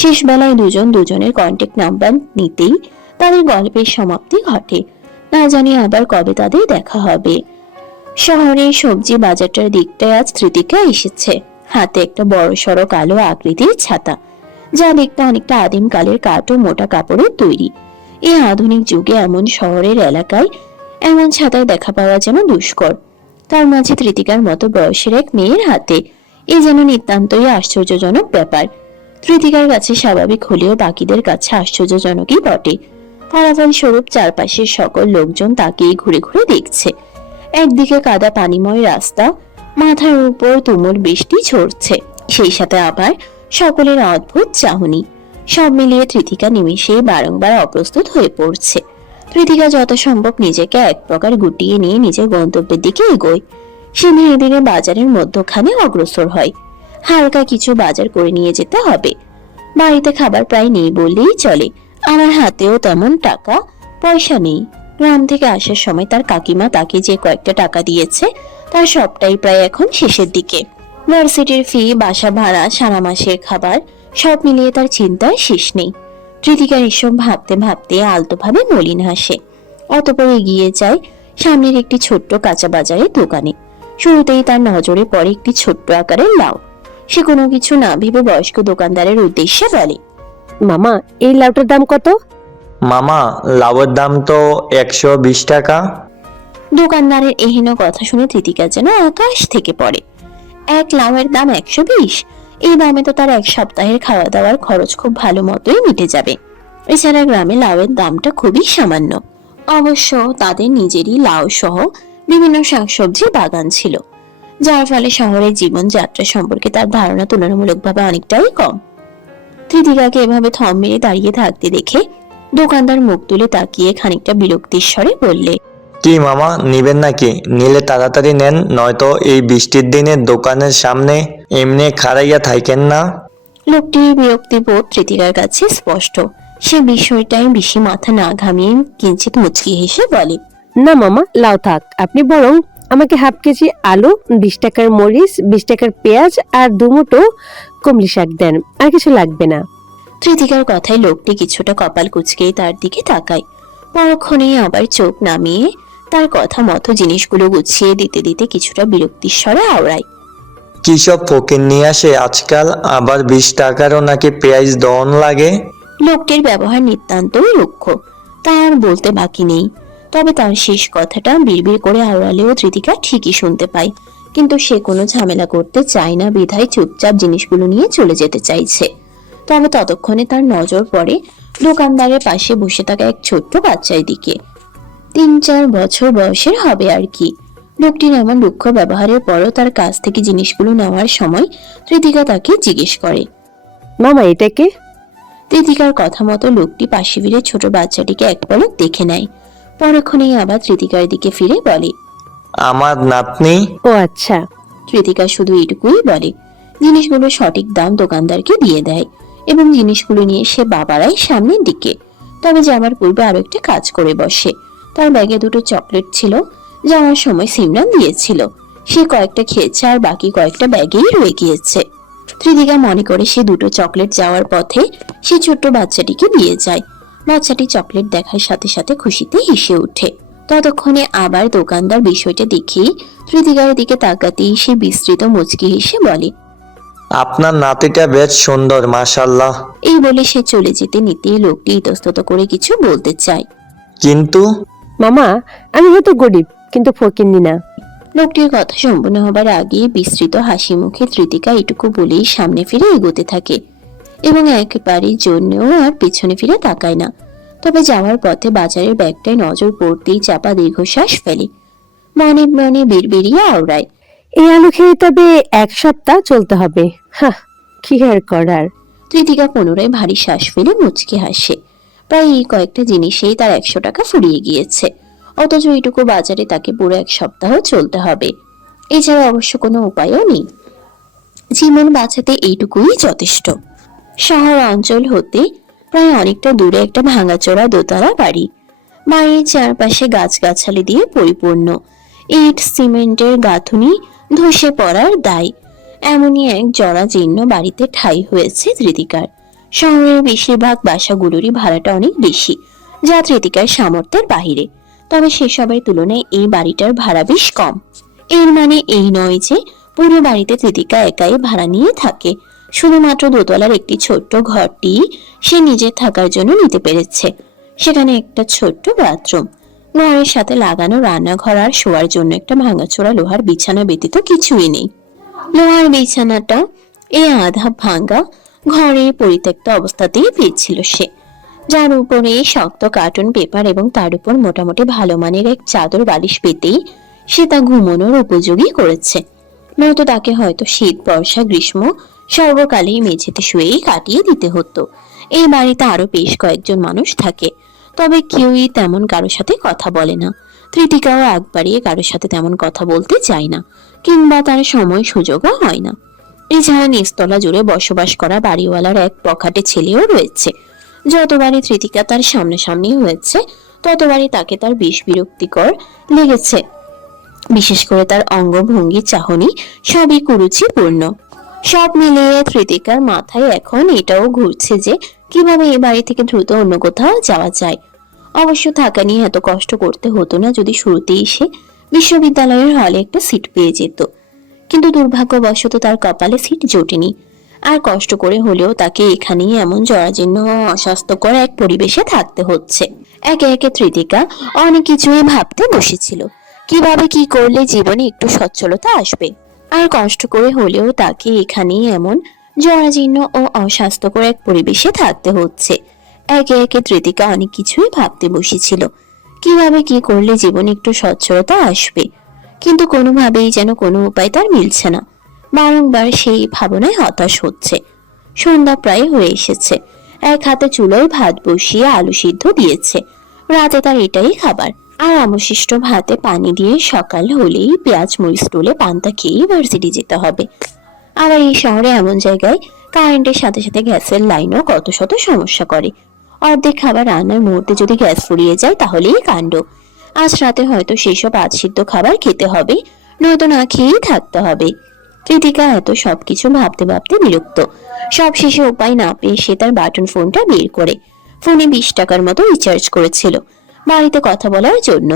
শেষ বেলায় দুজন দুজনের কন্ট্যাক্ট নাম্বার নিতেই তাদের গল্পের সমাপ্তি ঘটে। না জানি আবার কবে তাদের দেখা হবে। শহরের সবজি বাজারটার দিকটায় আজ কৃতিকা এসেছে। হাতে একটা বড় সড়ো কালো আকৃতির ছাতা, যা দেখতে অনেকটা আদিম কালের কাঠ ও মোটা কাপড়ের তৈরি। এই আধুনিক যুগে এমন শহরের এলাকায় এমন ছাতায় দেখা পাওয়া যেন দুষ্কর। তার মাঝে কৃতিকার মতো বয়সের এক মেয়ের হাতে, এ যেন নিতান্তই আশ্চর্যজনক ব্যাপার। কৃতিকার কাছে স্বাভাবিক হলেও বাকিদের কাছে আশ্চর্যজনকই বটে। ফলাফল স্বরূপ চারপাশের সকল লোকজন তাকেই ঘুরে ঘুরে দেখছে। একদিকে কাদা পানিময় রাস্তা, মাথার উপর তুমুল বৃষ্টি ঝরছে, সেই সাথে আবার সকলের অদ্ভুত চাহনি। সব মিলিয়ে কৃতিকা নিমিষেই বারংবার অপ্রস্তুত হয়ে পড়ছে। কৃতিকা যত সম্ভব নিজেকে এক প্রকার গুটিয়ে নিয়ে নিজের গন্তব্যের দিকে এগোয়। সে ধীরে ধীরে বাজারের মধ্যখানে অগ্রসর হয়। হালকা কিছু বাজার করে নিয়ে যেতে হবে। বাড়িতে খাবার প্রায় নেই বললেই চলে। আমার হাতেও তেমন টাকা পয়সা নেই। গ্রাম থেকে আসার সময় তার কাকিমা তাকে যে কয়েকটা টাকা দিয়েছে তার সবটাই প্রায় এখন শেষের দিকে। ভার্সিটির ফি, বাসা ভাড়া, সারা মাসের খাবার, সব মিলিয়ে তার চিন্তার শেষ নেই। কৃতিকার এসব ভাবতে ভাবতে আলতোভাবে মলিন হাসে। অতঃপর এগিয়ে যায় সামনের একটি ছোট্ট কাঁচা বাজারের দোকানে। শুরুতেই তার নজরে পড়ে একটি ছোট্ট আকারের লাউ। সে কোনো কিছু না ভেবে বয়স্ক দোকানদারের উদ্দেশ্যে বলে, মামা, এই লাউটার দাম কত? মামা, লাউয়ের দাম তো 120 টাকা। দোকানদারের এহেন কথা শুনে কৃতিকা যেন আকাশ থেকে পড়ে। এক লাউয়ের দাম 120? এই দামে তো তার এক সপ্তাহের খাওয়া দাওয়ার খরচ খুব ভালো মতোই মিটে যাবে। এছাড়া গ্রামে লাউয়ের দামটা খুবই সামান্য। অবশ্য তাদের নিজেরই লাউ সহ বিভিন্ন শাকসবজি বাগান ছিল, যার ফলে শহরের জীবনযাত্রা সম্পর্কে তার ধারণা তুলনামূলকভাবে অনেকটাই কম। কৃতিকাকে এভাবে থম মেরে দাঁড়িয়ে থাকতে দেখে দোকানদার মুখ তুলে তাকিয়ে খানিকটা বিরক্তির স্বরে বললে, কি মামা, নিবেন নাকি? নিলে তাড়াতাড়ি নেন, নয়তো এই বৃষ্টির দিনে দোকানের সামনে এমনি খাড়াইয়া থাকেন না। লোকটির বিরক্তিবোধ তৃতিকার কাছে স্পষ্ট। সে বিষয়টাই বেশি মাথা না ঘামিয়ে কিঞ্চিত মুচকি হেসে বলে, না মামা, লাউ থাক। আপনি বরং আমাকে হাফ কেজি আলু, 20 টাকার মরিচ, 20 টাকার পেঁয়াজ আর 2 মুঠো কমলি শাক দেন, আর কিছু লাগবে না। তৃতিকার কথায় লোকটি কিছুটা কপাল কুঁচকেই তার দিকে তাকায়। পরক্ষণে আবার চোখ নামিয়ে তার কথা মতো জিনিসগুলো গুছিয়ে দিতে দিতে কিছুটা বিরক্তির স্বরে আওড়ায়, কি সব ফকির নিয়ে আসে আজকাল, আবার 20 টাকারও নাকি পেঁয়াজ দন লাগে। লোকটির ব্যবহার নিতান্তই রুক্ষ, তার বলতে বাকি নেই। তবে তার শেষ কথাটা বিড়বিড় করে আওড়ালেও তৃতিকা ঠিকই শুনতে পায়, কিন্তু সে কোনো ঝামেলা করতে চায় না বিধায় চুপচাপ জিনিসগুলো নিয়ে চলে যেতে চাইছে। তবে ততক্ষণে তার নজর পড়ে দোকানদারের পাশে বসে থাকা এক ছোট্ট বাচ্চার দিকে। 3-4 বছর বয়সের হবে আর কি। লোকটির এমন রুক্ষ ব্যবহারের পরও তার কাছ থেকে জিনিসগুলো নেওয়ার সময় তৃতিকা তাকে জিজ্ঞেস করে, মামা এটাকে? তৃতিকার কথা মতো লোকটি পাশে ফিরে ছোট বাচ্চাটিকে এক পলক দেখে নেয়। পরক্ষণেই আবার তৃতিকার দিকে ফিরে বলে, আমার নাতনি। ও আচ্ছা। তৃতিকা শুধু এটুকুই বলে। জিনিসগুলো সঠিক দাম দোকানদারকে দিয়ে দেয় এবং জিনিসগুলো নিয়ে সে বাবারাই সামনের দিকে। তবে যাবার পূর্বে আরো একটা কাজ করে বসে। তার ব্যাগে 2টো চকলেট ছিল, যাওয়ার সময় সিমরান দিয়েছিল। সে কয়েকটা খেয়েছে আর বাকি কয়েকটা ব্যাগেই রয়ে গিয়েছে। তৃতিকা মনে করে সে 2টো চকলেট যাওয়ার পথে সে ছোট্ট বাচ্চাটিকে দিয়ে যায়। বাচ্চাটি চকলেট দেখার সাথে সাথে খুশিতে হেসে ওঠে। ততক্ষণে আবার দোকানদার বিষয়টা দেখে তৃতিকার দিকে তাকাতেই সে বিস্তৃত মুচকি হেসে বলে, আপনার নাতিটা বেশ সুন্দর, মাশাআল্লাহ। এই বলে সে চলে যেতে নিতেই লোকটি ইতস্তত করে কিছু বলতে চায়। কিন্তু মামা, আমি হয়তো গরিব, কিন্তু ফকিন্নি না। লোকটির কথা সম্পূর্ণ হবার আগে বিস্তৃত হাসি মুখে তৃতিকা এটুকু বলেই সামনে ফিরে এগোতে থাকে এবং একবারের জন্যও আর পিছনে ফিরে তাকায় না। তবে যাওয়ার পথে বাজারের ব্যাগটায় নজর পড়তেই চাপা দীর্ঘশ্বাস ফেলে। মনে মনে বিড়বিড়িয়ে আওড়ায়, এই আলু খেয়ে তবে 1 সপ্তাহ চলতে হবে। হ্যাঁ, কি আর করার। তৃতিকা পুনরায় ভারী শ্বাস ফেলে মুচকে হাসে। প্রায় এই কয়েকটা জিনিসেই তার 100 টাকা ফুরিয়ে গিয়েছে, অথচ এইটুকু বাজারে তাকে পুরো 1 সপ্তাহ চলতে হবে। এছাড়া অবশ্য কোনো উপায়ও নেই। জীবন বাঁচাতে এইটুকুই যথেষ্ট। শহর অঞ্চল হতে প্রায় অনেকটা দূরে একটা ভাঙাচোরা দোতলা বাড়ি। বাড়ির চারপাশে গাছগাছালি দিয়ে পরিপূর্ণ। ইট সিমেন্টের গাঁথুনি ধসে পড়ার দায়। এমনই এক জরাজীর্ণ বাড়িতে ঠাঁই হয়েছে তৃতিকার। শহরের বেশিরভাগ বাসাগুলোরই ভাড়াটা অনেক বেশি, যা তৃতিকার সামর্থ্যের বাহিরে। তবে সেসবের তুলনায় এই বাড়িটার ভাড়া বেশ কম। এর মানে এই নয় যে পুরো বাড়িতে তৃতিকা একাই ভাড়া নিয়ে থাকে। শুধুমাত্র দোতলার একটি ছোট্ট ঘরটি সে নিজের থাকার জন্য নিতে পেরেছে। সেখানে একটা ছোট্ট বাথরুম, ঘরের সাথে লাগানো রান্নাঘর আর শোয়ার জন্য একটা ভাঙাচোরা লোহার বিছানা ব্যতীত কিছুই নেই। লোহার বিছানাটা এই আধা ভাঙা ঘরে পরিত্যক্ত অবস্থাতেই পেয়েছিল সে, যার উপরে শক্ত কার্টুন পেপার এবং তার উপর মোটামুটি ভালো মানের এক চাদর বালিশ পেতেই সে তা ঘুমানোর উপযোগী করেছে। নয়তো তাকে হয়তো শীত, বর্ষা, গ্রীষ্ম সর্বকালেই মেঝেতে শুয়েই কাটিয়ে দিতে হতো। এই বাড়িতে আরো বেশ কয়েকজন মানুষ থাকে, তবে কেউই তেমন কারোর সাথে কথা বলে না। তৃতিকাও আগ বাড়িয়ে কারোর সাথে তেমন কথা বলতে চায় না, কিংবা তার সময় সুযোগও হয় না। এছাড়া নিচতলা জুড়ে বসবাস করা বাড়িওয়ালার এক পকেটে ছেলেও রয়েছে। যতবারই তৃতিকা তার সামনাসামনি হয়েছে, ততবারই তাকে তার বেশ বিরক্তিকর লেগেছে। বিশেষ করে তার অঙ্গভঙ্গি, চাহনি সবই কুরুচিপূর্ণ। সব মিলিয়ে তৃতিকার মাথায় এখন এটাও ঘুরছে যে কিভাবে এই বাড়ি থেকে দ্রুত অন্য কোথাও যাওয়া যায়। অবশ্য থাকা নিয়ে এত কষ্ট করতে হতো না যদি শুরুতেই সে বিশ্ববিদ্যালয়ের হলে একটা সিট পেয়ে যেত, কিন্তু দুর্ভাগ্যবশত তার কপালে সিট জোটেনি। আর কষ্ট করে হলেও তাকে এখানেই এমন জরাজীর্ণ ও অস্বাস্থ্যকর এক পরিবেশে থাকতে হচ্ছে। একে একে তৃতিকা অনেক কিছুই ভাবতে বসেছিল, কিভাবে কি করলে জীবনে একটু সচ্ছলতা আসবে। আর কষ্ট করে হলেও তাকে এখানেই এমন জরাজীর্ণ ও অস্বাস্থ্যকর এক পরিবেশে থাকতে হচ্ছে। একে একে তৃতিকা অনেক কিছুই ভাবতে বসেছিল, কিভাবে কি করলে জীবনে একটু সচ্ছলতা আসবে, কিন্তু কোনোভাবেই যেন কোনো উপায় তার মিলছে না। বারংবার সেই ভাবনায় হতাশ হচ্ছে। সন্ধ্যা প্রায় হয়ে এসেছে। এক হাতে চুলোয় ভাত বসিয়ে আলু সিদ্ধ দিয়েছে। রাতে তার এটাই খাবার। আর অবশিষ্ট ভাতে পানি দিয়ে সকাল হলেই পেঁয়াজ মরিচ তুলে পান্তা খেয়ে ভার্সিটি যেতে হবে। আবার এই শহরে এমন জায়গায় কারেন্টের সাথে সাথে গ্যাসের লাইনও কত শত সমস্যা করে। অর্ধেক খাবার রান্নার মুহূর্তে যদি গ্যাস ফুরিয়ে যায় তাহলেই কাণ্ড। আজ রাতে হয়তো সেসব আধ সিদ্ধ খাবার খেতে হবে, নয়তো না খেয়েই থাকতে হবে। কৃতিকা এত সবকিছু ভাবতে ভাবতে বিরক্ত। সব শেষে উপায় না পেয়ে সে তার বাটন ফোনটা বের করে ফোনে 20 টাকার মতো রিচার্জ করেছিল বাড়িতে কথা বলার জন্য।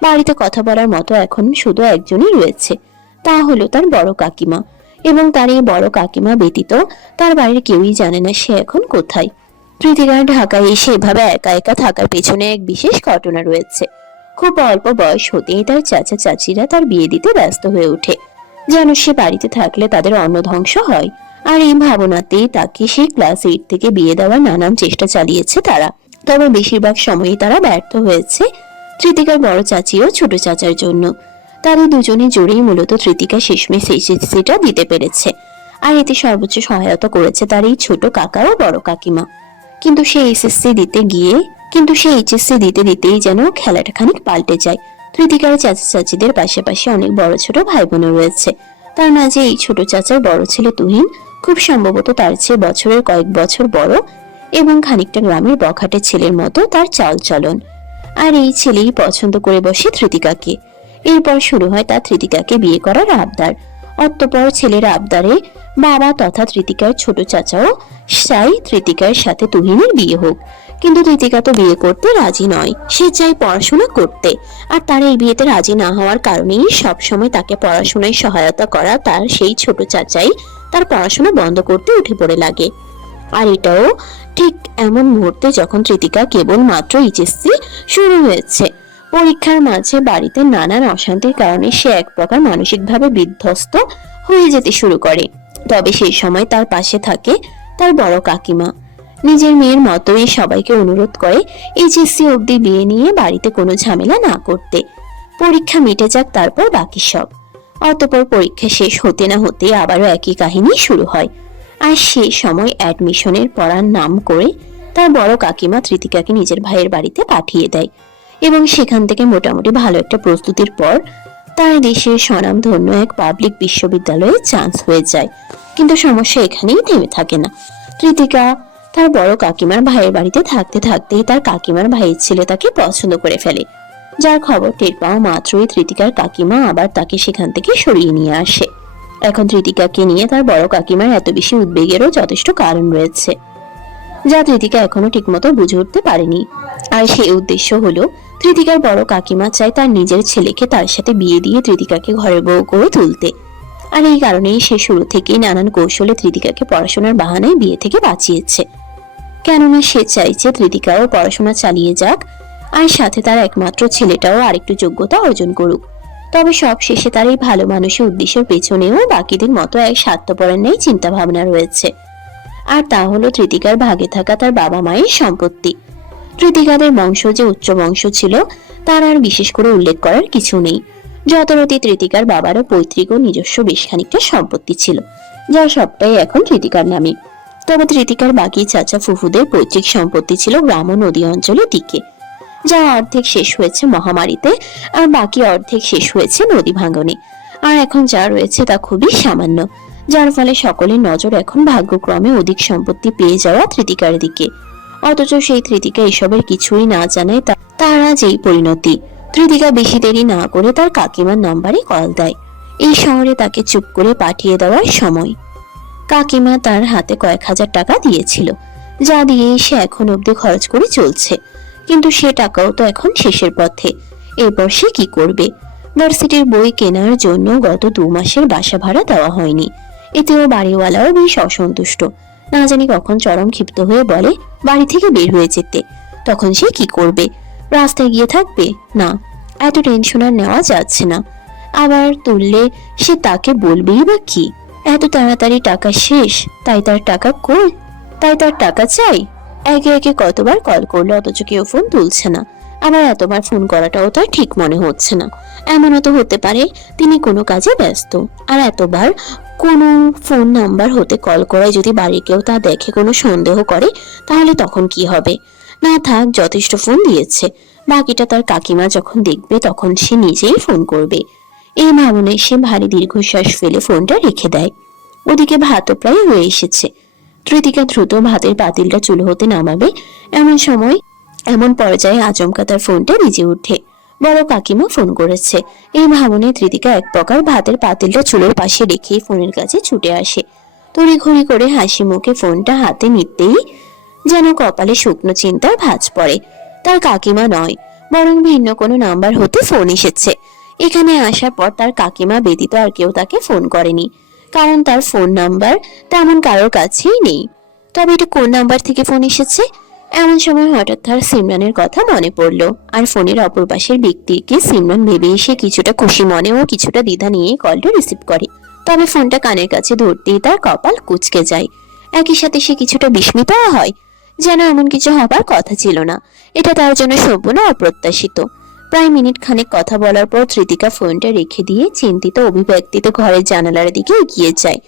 বাড়িতে কথা বলার মতো এখন শুধু একজনই রয়েছে, তা হলো তার বড় কাকিমা। এবং তার এই বড় কাকিমা ব্যতীত তার বাড়ির কেউই জানে না সে এখন কোথায়। কৃতিকার ঢাকায় এসে এভাবে একা একা থাকার পেছনে এক বিশেষ ঘটনা রয়েছে। খুব অল্প বয়স হতেই তার চাচা চাচিরা তার বিয়ে দিতে ব্যস্ত হয়ে ওঠে, যেন সে বাড়িতে থাকলে তাদের অন্ন ধ্বংস হয়। আর এই ভাবনাতেই তাকে সেই ক্লাস 8 থেকে বিয়ে দেওয়ার নানান চেষ্টা চালিয়েছে তারা। তবে বেশিরভাগ সময়ই তারা ব্যর্থ হয়েছে কৃতিকার বড় চাচি ও ছোট চাচার জন্য। তারা দুজনে জোরেই মূলত কৃতিকা শেষমেশ এইচএসসিটা দিতে পেরেছে। আর এতে সর্বোচ্চ সহায়তা করেছে তার এই ছোট কাকা ও বড় কাকিমা। কিন্তু সে এইচএসসি দিতে দিতেই যেন খেলাটা খানিক পাল্টে যায়। কৃতিকার চাচা চাচিদের পাশাপাশি অনেক বড় ছোট ভাই বোনও রয়েছে। তার মাঝে এই ছোট চাচার বড় ছেলে তুহিন খুব সম্ভবত তার চেয়ে বছরের কয়েক বছর বড় এবং খানিকটা গ্রামের বখাটে ছেলের মতো তার চালচলন। আর এই ছেলেই পছন্দ করে বসে কৃতিকাকে। এরপর শুরু হয় তার কৃতিকাকে বিয়ে করার আবদার। অতঃপর ছেলের আবদারে বাবা তথা কৃতিকার ছোট চাচাও চাই কৃতিকার সাথে তুহিনের বিয়ে হোক। কিন্তু কৃতিকা তো বিয়ে করতে রাজি নয়, সে চাই পড়াশোনা করতে। আর তার এই বিয়েতে রাজি না হওয়ার কারণেই সবসময় তাকে পড়াশোনায় সহায়তা করা তার সেই ছোট চাচাই তার পড়াশোনা বন্ধ করতে উঠে পড়ে লাগে। আর এটাও ঠিক এমন মুহূর্তে যখন কৃতিকা কেবল মাত্র এইচএসসি শুরু হয়েছে। পরীক্ষার মাঝে বাড়িতে নানান অশান্তির কারণে সে এক প্রকার মানসিকভাবে বিধ্বস্ত হয়ে যেতে শুরু করে। তবে সেই সময় তার পাশে থাকে তার বড় কাকিমা। নিজের মেয়ের মতোই সবাইকে অনুরোধ করে এইচএসসি অবধি বিয়ে নিয়ে বাড়িতে কোনো ঝামেলা না করতে, পরীক্ষা মিটে যাক তারপর বাকি সব। অতঃপর পরীক্ষা শেষ হতে না হতে আবারও একই কাহিনী শুরু হয়। আর সেই সময় অ্যাডমিশনের পড়ার নাম করে তার বড় কাকিমা কৃতিকাকে নিজের ভাইয়ের বাড়িতে পাঠিয়ে দেয় এবং সেখান থেকে মোটামুটি ভালো একটা প্রস্তুতির পর তার দেশের স্বনামধন্য এক পাবলিক বিশ্ববিদ্যালয়ে চান্স হয়ে যায়। কিন্তু সমস্যা এখানেই থেমে থাকে না। কৃতিকা তার বড় কাকিমার ভাইয়ের বাড়িতে থাকতে থাকতেই তার কাকিমার ভাইয়ের ছেলে তাকে পছন্দ করে ফেলে, যার খবর টের পাওয়া মাত্রই কৃতিকার কাকিমা আবার তাকে সেখান থেকে সরিয়ে নিয়ে আসে। এখন কৃতিকাকে নিয়ে তার বড় কাকিমার এত বেশি উদ্বেগেরও যথেষ্ট কারণ রয়েছে, যা কৃতিকা এখনো ঠিকমতো বুঝে উঠতে পারেনি। আর সেই উদ্দেশ্য হলো কৃতিকার বড় কাকিমা চায় তার নিজের ছেলেকে তার সাথে বিয়ে দিয়ে কৃতিকাকে ঘরের বউ করে তুলতে। আর এই কারণেই সে শুরু থেকেই নানান কৌশলে কৃতিকাকে পড়াশোনার বাহানায় বিয়ে থেকে বাঁচিয়েছে। কেননা সে চাইছে কৃতিকাও পড়াশোনা চালিয়ে যাক আর সাথে তার একমাত্র ছেলেটাও আরেকটু যোগ্যতা অর্জন করুক। তবে সব শেষে তার এই ভালো মানুষের উদ্দেশ্যের পেছনেও বাকিদের মতো এক স্বার্থপরের নেই চিন্তা ভাবনা রয়েছে। আর তা হলো কৃতিকার ভাগে থাকা তার বাবা মায়ের সম্পত্তি। কৃতিকাদের বংশ যে উচ্চ বংশ ছিল তার আর বিশেষ করে উল্লেখ করার কিছু নেই। যথারীতি কৃতিকার বাবারও পৈতৃক ও নিজস্ব বেশ খানিকটা সম্পত্তি ছিল, যার সবটাই এখন কৃতিকার নামে। তবে কৃতিকার বাকি চাচা ফুফুদের পৈতৃক সম্পত্তি ছিল গ্রাম ও নদী অঞ্চলের দিকে, যা অর্ধেক শেষ হয়েছে মহামারীতে আর বাকি অর্ধেক শেষ হয়েছে নদী ভাঙনে। আর এখন যা রয়েছে তা খুবই সামান্য, যার ফলে সকলের নজর এখন ভাগ্যক্রমে অধিক সম্পত্তি পেয়ে যাওয়া কৃতিকার দিকে। অথচ সেই কৃতিকা এসবের কিছুই না জানায় তার আজ এই পরিণতি। কৃতিকা বেশি দেরি না করে তার কাকিমার নাম্বারে কল দেয় এই শহরে তাকে চুপ করে পাঠিয়ে দেওয়ার সময়। কাকিমা তার হাতে কয়েক হাজার টাকা দিয়েছিল, যা দিয়ে সে এখন অব্দি খরচ করে চলছে। কিন্তু সে টাকাও তো এখন শেষের পথে। এরপর সে কি করবে? ভার্সিটির বই কেনার জন্য গত 2 মাসের বাসা ভাড়া দেওয়া হয়নি। এতেও বাড়িওয়ালাও বেশ অসন্তুষ্ট। না জানি কখন চরম ক্ষিপ্ত হয়ে বলে বাড়ি থেকে বের হয়ে যেতে। তখন সে কি করবে? রাস্তায় গিয়ে থাকবে? না, এত টেনশন আর নেওয়া যাচ্ছে না। আবার তুললে সে তাকে বলবেই বা কি? এত তাড়াতাড়ি টাকা শেষ, তাই তার টাকা কই? তাই তার টাকা চাই? একে একে কতবার কল করলো অথচ কেউ ফোন তুলছে না। আবার এতবার ফোন করাটাও তার ঠিক মনে হচ্ছে না। এমনও তো হতে পারে তিনি কোনো কাজে ব্যস্ত। আর এতবার কোনো ফোন নাম্বার হতে কল করায় যদি বাড়ির কেউ তা দেখে কোনো সন্দেহ করে, তাহলে তখন কি হবে? না থাক, যথেষ্ট ফোন দিয়েছে, বাকিটা তার কাকিমা যখন দেখবে তখন সে নিজেই ফোন করবে। এই ভাবনে সে ভারী দীর্ঘশ্বাস ফেলে ফোনটা রেখে দেয়। ওদিকে ভাতও প্রায় হয়ে এসেছে। কৃতিকা দ্রুত ভাতের পাতিলটা চুলো হতে নামাবে, এমন পর্যায়ে আচমকা তার ফোনটা বেজে ওঠে। বড় কাকিমা ফোন করেছে। এই ভাবনে কৃতিকা এক প্রকার ভাতের পাতিলটা চুলোর পাশে রেখেই ফোনের কাছে ছুটে আসে। তড়িঘড়ি করে হাসি মুখে ফোনটা হাতে নিতেই যেন কপালে শুকনো চিন্তার ভাঁজ পড়ে। তার কাকিমা নয়, বরং ভিন্ন কোনো নাম্বার হতে ফোন এসেছে। এখানে আসার পর তার কাকিমা ব্যতীত আর কেউ তাকে ফোন করেনি, কারণ তার ফোন নাম্বার তেমন কারোর কাছেই নেই। তবে এটা কোন নাম্বার থেকে ফোন এসেছে? এমন সময় হঠাৎ তার সিমরানের কথা মনে পড়ল। আর ফোনের অপর পাশের ব্যক্তিকে সিমরান ভেবে এসে কিছুটা খুশি মনে ও কিছুটা দ্বিধা নিয়ে কলটা রিসিভ করে। তবে ফোনটা কানের কাছে ধরতেই তার কপাল কুঁচকে যায়। একই সাথে সে কিছুটা বিস্মিত হয়, যেন এমন কিছু হবার কথা ছিল না। এটা তার জন্য সম্পূর্ণ অপ্রত্যাশিত। প্রায় মিনিট খানেক কথা বলার পর কৃতিকা ফোনটা রেখে দিয়ে চিন্তিত অভিব্যক্তিত ঘরের জানালার দিকে এগিয়ে যায়।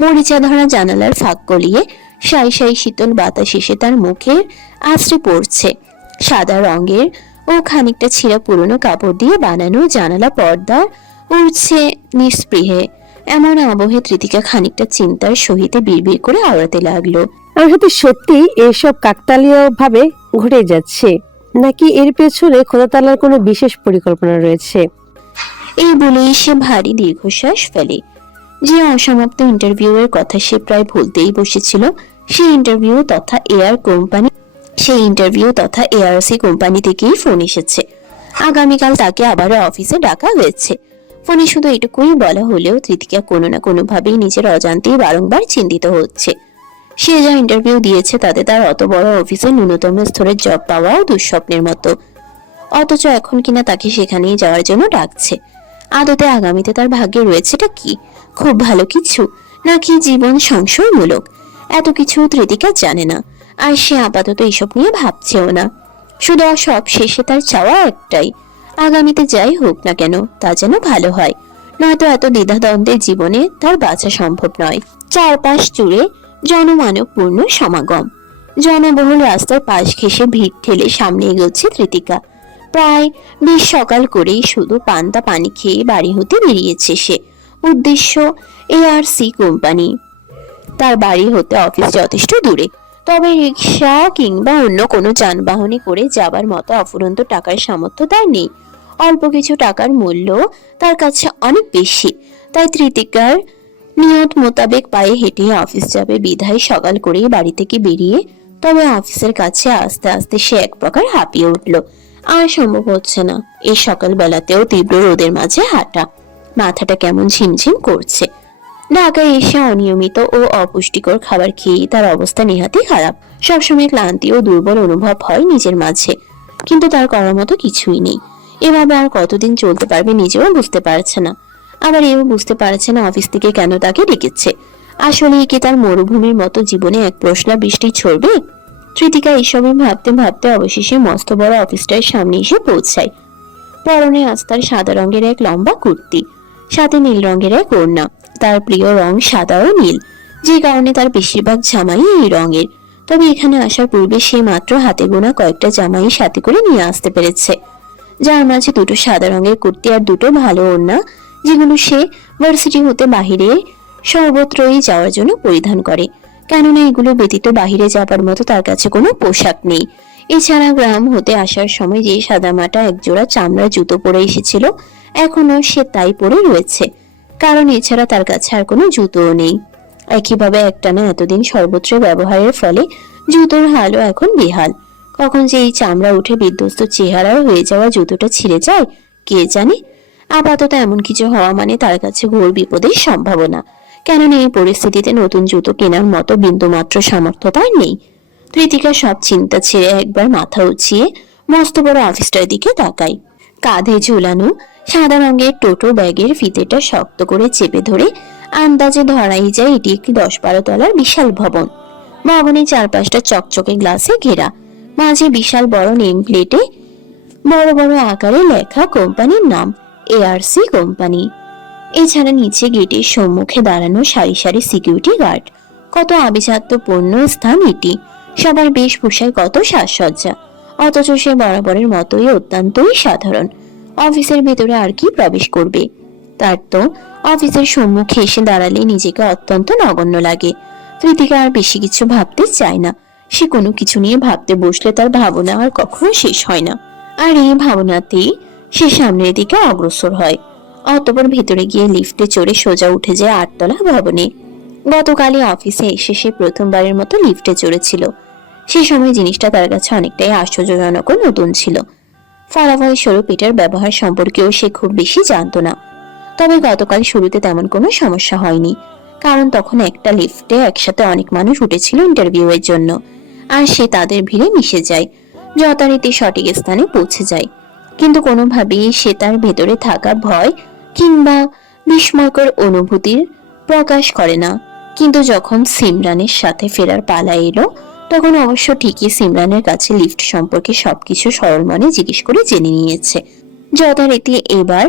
মরিচা ধরা জানালার ফাঁক গলিয়ে সাই সাই শীতল বাতাস এসে তার মুখে আছড়ে পড়ছে। সাদা রঙের ও খানিকটা ছিঁড়া পুরনো কাপড় দিয়ে বানানো জানালা পর্দা উড়ছে নিস্পৃহে। এমন আবহে কৃতিকা খানিকটা চিন্তার সহিতে বিড়বিড় করে আওড়াতে লাগলো। আমার সাথে সত্যি এসব কাকতালীয় ভাবে ঘটে যাচ্ছে, নাকি এর পেছনে খোদা তাআলার কোনো বিশেষ পরিকল্পনা রয়েছে? এই বলেই সে ভারী দীর্ঘশ্বাস ফেলে। যে অসমাপ্ত ইন্টারভিউয়ের কথা সে প্রায় ভুলতেই বসেছিল, সেই ইন্টারভিউ তথা এআরসি কোম্পানি থেকেই ফোন এসেছে। আগামীকাল তাকে আবারও অফিসে ডাকা হয়েছে। ফোনে শুধু এটুকুই বলা হলেও কৃতিকা কোনো না কোনো ভাবেই নিজের অজান্তেই বারংবার চিন্তিত হচ্ছে। সে যা ইন্টারভিউ দিয়েছে তাতে তার অত বড় অফিসে ন্যূনতম স্তরের জব পাওয়াও দুঃস্বপ্নের মতো। অথচ এখন কিনা তাকে সেখানেই যাওয়ার জন্য ডাকছে। আদতে আগামীতে তার ভাগ্যে রয়েছেটা কি? খুব ভালো কিছু, নাকি জীবন সংশয়মূলক? এত কিছু কৃতিকা জানে না, আর সে আপাতত এসব নিয়ে ভাবছেও না। শুধু সব শেষে তার চাওয়া একটাই, আগামীতে যাই হোক না কেন তা যেন ভালো হয়, নয়তো এত দ্বিধাদ্বন্দ্বের জীবনে তার বাঁচা সম্ভব নয়। চারপাশ জুড়ে জনমানবপূর্ণ সমাগম। জনবহুল রাস্তার পাশ ঘেঁষে ভিড় ঠেলে সামনে এগোচ্ছে কৃতিকা। প্রায় 20 সকাল করেই শুধু পান্তা পানি খেয়ে বাড়ি হতে বেরিয়েছে সে। উদ্দেশ্য এআরসি কোম্পানি। তার বাড়ি হতে অফিস যথেষ্ট দূরে, তবে রিক্সা কিংবা অন্য কোনো যানবাহনে করে যাবার মতো অফুরন্ত টাকার সামর্থ্য তার নেই। অল্প কিছু টাকার মূল্য তার কাছে অনেক বেশি, তাই কৃতিকার নিয়ত মোতাবেক পায়ে হেঁটে অফিস যাবে বিধায় সকাল করেই বাড়ি থেকে বেরিয়ে, তবে অফিসের কাছে আস্তে আস্তে সে এক প্রকার হাঁপিয়ে উঠল। আর সম্ভব হচ্ছে না এই সকাল বেলাতেও তীব্র রোদের মাঝে হাঁটা। মাথাটা কেমন ঝিমঝিম করছে। ঢাকায় এসে অনিয়মিত ও অপুষ্টিকর খাবার খেয়েই তার অবস্থা নেহাতই খারাপ। সবসময় ক্লান্তি ও দুর্বল অনুভব হয় নিজের মাঝে, কিন্তু তার করার মতো কিছুই নেই। এভাবে আর কতদিন চলতে পারবে নিজেও বুঝতে পারছে না। আবার এও বুঝতে পারছে না অফিস থেকে কেন তাকে ডেকেছে। আসলে কি তার মরুভূমির মতো জীবনে এক প্রশ্না বৃষ্টি ছড়বে? কৃতিকা এইসবই ভাবতে ভাবতে অবশেষে মস্ত বড় অফিসটার সামনে এসে পৌঁছায়। পরনে আজ তার সাদা রঙের এক লম্বা কুর্তি, সাথে নীল রঙের এক ওড়না। তার প্রিয় রং সাদা ও নীল, যে কারণে তার বেশিরভাগ জামাই এই রঙের। তবে এখানে আসার পূর্বে সে মাত্র হাতে গোনা কয়েকটা জামাই সাথে করে নিয়ে আসতে পেরেছে, যার মাঝে দুটো সাদা রঙের কুর্তি আর দুটো ভালো ওড়না, যেগুলো সে ভার্সিটি হতে বাহিরে সর্বত্রই যাওয়ার জন্য পরিধান করে। কেননা এগুলো ব্যতীত বাহিরে যাবার মতো তার কাছে কোনো পোশাক নেই। এছাড়া গ্রাম হতে আসার সময় যে সাদামাটা একজোড়া চামড়ার জুতো পরে এসেছিল, এখনো সে তাই পরে রয়েছে, কারণ এছাড়া তার কাছে আর কোনো জুতোও নেই। একইভাবে একটানা এতদিন সর্বত্র ব্যবহারের ফলে জুতোর হালও এখন বেহাল। কখন যে এই চামড়া উঠে বিধ্বস্ত চেহারার হয়ে যাওয়া জুতোটা ছিঁড়ে যায় কে জানে। আপাতত এমন কিছু হওয়া মানে তার কাছে ঘোর বিপদের সম্ভাবনা, কেননা এই পরিস্থিতিতে নতুন জুতো কেনার মতো বিন্দুমাত্র সামর্থ্য তার নেই। কৃতিকা সব চিন্তা ছেড়ে একবার মাথা উঁচিয়ে মস্ত বড় অফিসটার দিকে তাকায়। কাঁধে ঝুলানো সাদা রঙের টোটো ব্যাগের ফিতেটা শক্ত করে চেপে ধরে আন্দাজে ধরাই যায় এটি একটি 10-12 তলার বিশাল ভবন। ভবনের চারপাশটা চকচকে গ্লাসে ঘেরা, মাঝে বিশাল বড় নেম প্লেটে বড় বড় আকারে লেখা কোম্পানির নাম এআরসি কোম্পানি। এছাড়া নিচে গেটের সম্মুখে দাঁড়ানো সারি সারি সিকিউরিটি গার্ড। কত আভিজাত্যপূর্ণ স্থান এটি। সবার বেশভূষায় কত সাজসজ্জা, অথচ সে বরাবরের মতোই অত্যন্তই সাধারণ। অফিসের ভেতরে আর কি প্রবেশ করবে? তার তো অফিসের সম্মুখে এসে দাঁড়ালে নিজেকে অত্যন্ত নগণ্য লাগে। কৃতিকা আর বেশি কিছু ভাবতে চায় না। সে কোনো কিছু নিয়ে ভাবতে বসলে তার ভাবনা আর কখনো শেষ হয় না। আর এই ভাবনাতেই সে সামনের দিকে অগ্রসর হয়। অতঃপর ভেতরে গিয়ে লিফটে চড়ে সোজা উঠে যায় 8 তলা ভবনে। গতকালই অফিসে এসে সে প্রথমবারের মতো লিফটে চড়েছিল। সে সময় জিনিসটা তার কাছে অনেকটাই আশ্চর্যজনক ও নতুন ছিল। ফলাফল স্বরূপ এটার ব্যবহার সম্পর্কেও সে খুব বেশি জানতো না। তবে গতকাল শুরুতে তেমন কোনো সমস্যা হয়নি, কারণ তখন একটা লিফটে একসাথে অনেক মানুষ উঠেছিল ইন্টারভিউ এর জন্য। আর সে তাদের ভিড়ে মিশে যায়, যথারীতি সঠিক স্থানে পৌঁছে যায়। কিন্তু কোনোভাবেই সে তার ভেতরে থাকা ভয় কিংবা বিস্ময়কর অনুভূতির প্রকাশ করে না। কিন্তু যখন সিমরানের সাথে ফেরার পালা এলো, তখন অবশ্য ঠিকই সিমরানের কাছে লিফট সম্পর্কে সবকিছু সরল মনে জিজ্ঞেস করে জেনে নিয়েছে। যথারীতি এবার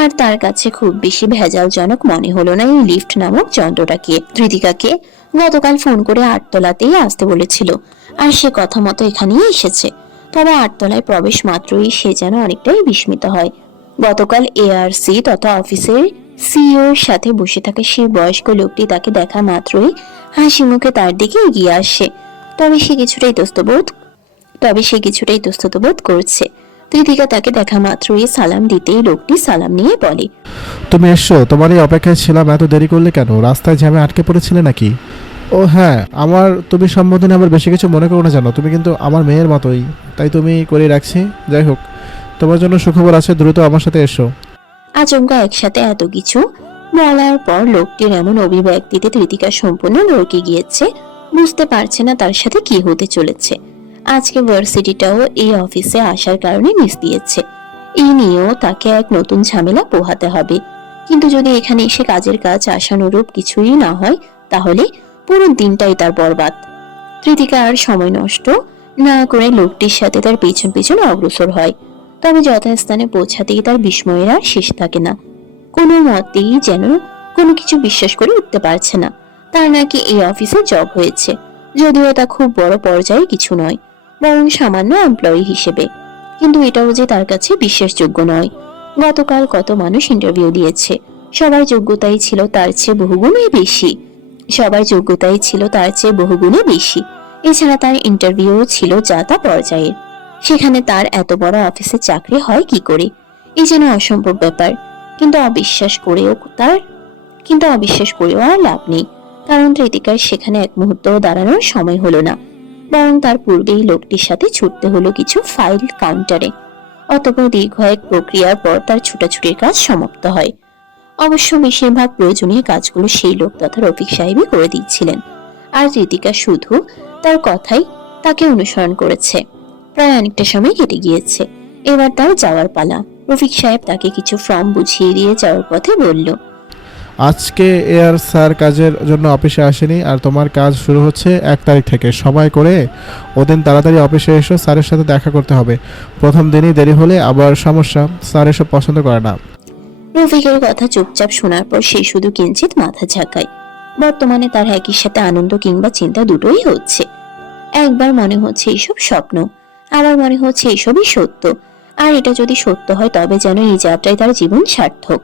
আর তার কাছে খুব বেশি ভেজালজনক মনে হলো না এই লিফট নামক যন্ত্রটাকে। কৃতিকাকে গতকাল ফোন করে 8 তলাতেই আসতে বলেছিল, আর সে কথা মতো এখানেই এসেছে। তবে 8 তলায় প্রবেশ মাত্রই সে যেন অনেকটাই বিস্মিত হয়। গতকাল এআরসি তথা অফিসের সিইওর সাথে বসে থাকা সেই বয়স্ক লোকটি তাকে দেখা মাত্রই হাসি মুখে তার দিকে এগিয়ে আসে। তবে সে কিছুটাই ইতস্তত বোধ করছে। কৃতিকা তাকে দেখা মাত্রই সালাম দিতেই লোকটি সালাম নিয়ে বলে, তুমি এসছো, তোমারই অপেক্ষায় ছিলাম। এত দেরি করলে কেন? রাস্তায় জ্যামে আটকে পড়েছিলে নাকি? ও হ্যাঁ, আমার তুমি সম্বোধনে আবার বেশি কিছু মনে করো না জানো, তুমি কিন্তু আমার মেয়ের মতোই, তাই তুমি করে রাখছি। যাই হোক, তোমার জন্য সুখবর আছে, দ্রুত আমার সাথে এসো। আচমকা একসাথে এত কিছু বলার পর লোকটির এমন অভিব্যক্তিতে কৃতিকা সম্পূর্ণ লড়কে গিয়েছে। বুঝতে পারছে না তার সাথে কি হতে চলেছে। আজকে ভার্সিটিটাও এই অফিসে আসার কারণে মিস দিয়েছে। এই নিয়েও তাকে এক নতুন ঝামেলা পোহাতে হবে। কিন্তু যদি এখানে এসে কাজের কাজ আশানুরূপ কিছুই না হয়, তাহলে পুরো দিনটাই তার বরবাদ। কৃতিকা আর সময় নষ্ট না করে লোকটির সাথে তার পেছন পেছন অগ্রসর হয়। তবে যথাস্থানে পৌঁছাতেই তার বিস্ময়ের আর শেষ থাকে না। কোনো মতেই যেন কোনো কিছু বিশ্বাস করে উঠতে পারছে না। তার নাকি এই অফিসে জব হয়েছে, যদিও তা খুব বড় পর্যায়ে কিছু নয়, বরং সামান্য এমপ্লয়ি হিসেবে। কিন্তু এটাও যে তার কাছে বিশ্বাসযোগ্য নয়। গতকাল কত মানুষ ইন্টারভিউ দিয়েছে, সবার যোগ্যতাই ছিল তার চেয়ে বহুগুণে বেশি। এছাড়া তার ইন্টারভিউ ছিল যা তা পর্যায়ের। সেখানে তার এত বড় অফিসে চাকরি হয় কি করে? এই যেন অসম্ভব ব্যাপার। কিন্তু অবিশ্বাস করেও আর লাভ নেই, কারণ কৃতিকার সেখানে এক মুহূর্ত দাঁড়ানোর সময় হলো না। বরং তার পূর্বেই লোকটির সাথে ছুটতে হলো কিছু ফাইল কাউন্টারে। অতঃপর দীর্ঘ এক প্রক্রিয়ার পর তার ছুটাছুটির কাজ সমাপ্ত হয়। অবশ্য বেশিরভাগ প্রয়োজনীয় কাজগুলো সেই লোক তথা রফিক সাহেবই করে দিচ্ছিলেন, আর কৃতিকা শুধু তার কথাই তাকে অনুসরণ করেছে। প্রায় অনেকটা সময় কেটে গিয়েছে, এবার তার যাওয়ার পালা। রফিক সাহেব তাকে কিছু ফর্ম বুঝিয়ে দিয়ে যাওয়ার পথে বলল, আজকে এআর স্যার কাজের জন্য অফিসে আসেনি, আর তোমার কাজ শুরু হচ্ছে 1 তারিখ থেকে। সময় করে ওদিন তাড়াতাড়ি অফিসে এসো, স্যারের সাথে দেখা করতে হবে। প্রথম দিনই দেরি হলে আবার সমস্যা, স্যার এসব পছন্দ করে না। রফিকের কথা চুপচাপ শোনার পর সে শুধু কিঞ্চিত মাথা ঝাঁকায়। বর্তমানে তার একই সাথে আনন্দ কিংবা চিন্তা দুটোই হচ্ছে। একবার মনে হচ্ছে এইসব স্বপ্ন, আবার মনে হচ্ছে এইসবই সত্য। আর এটা যদি সত্য হয় তবে যেন এই যাত্রায় তার জীবন সার্থক।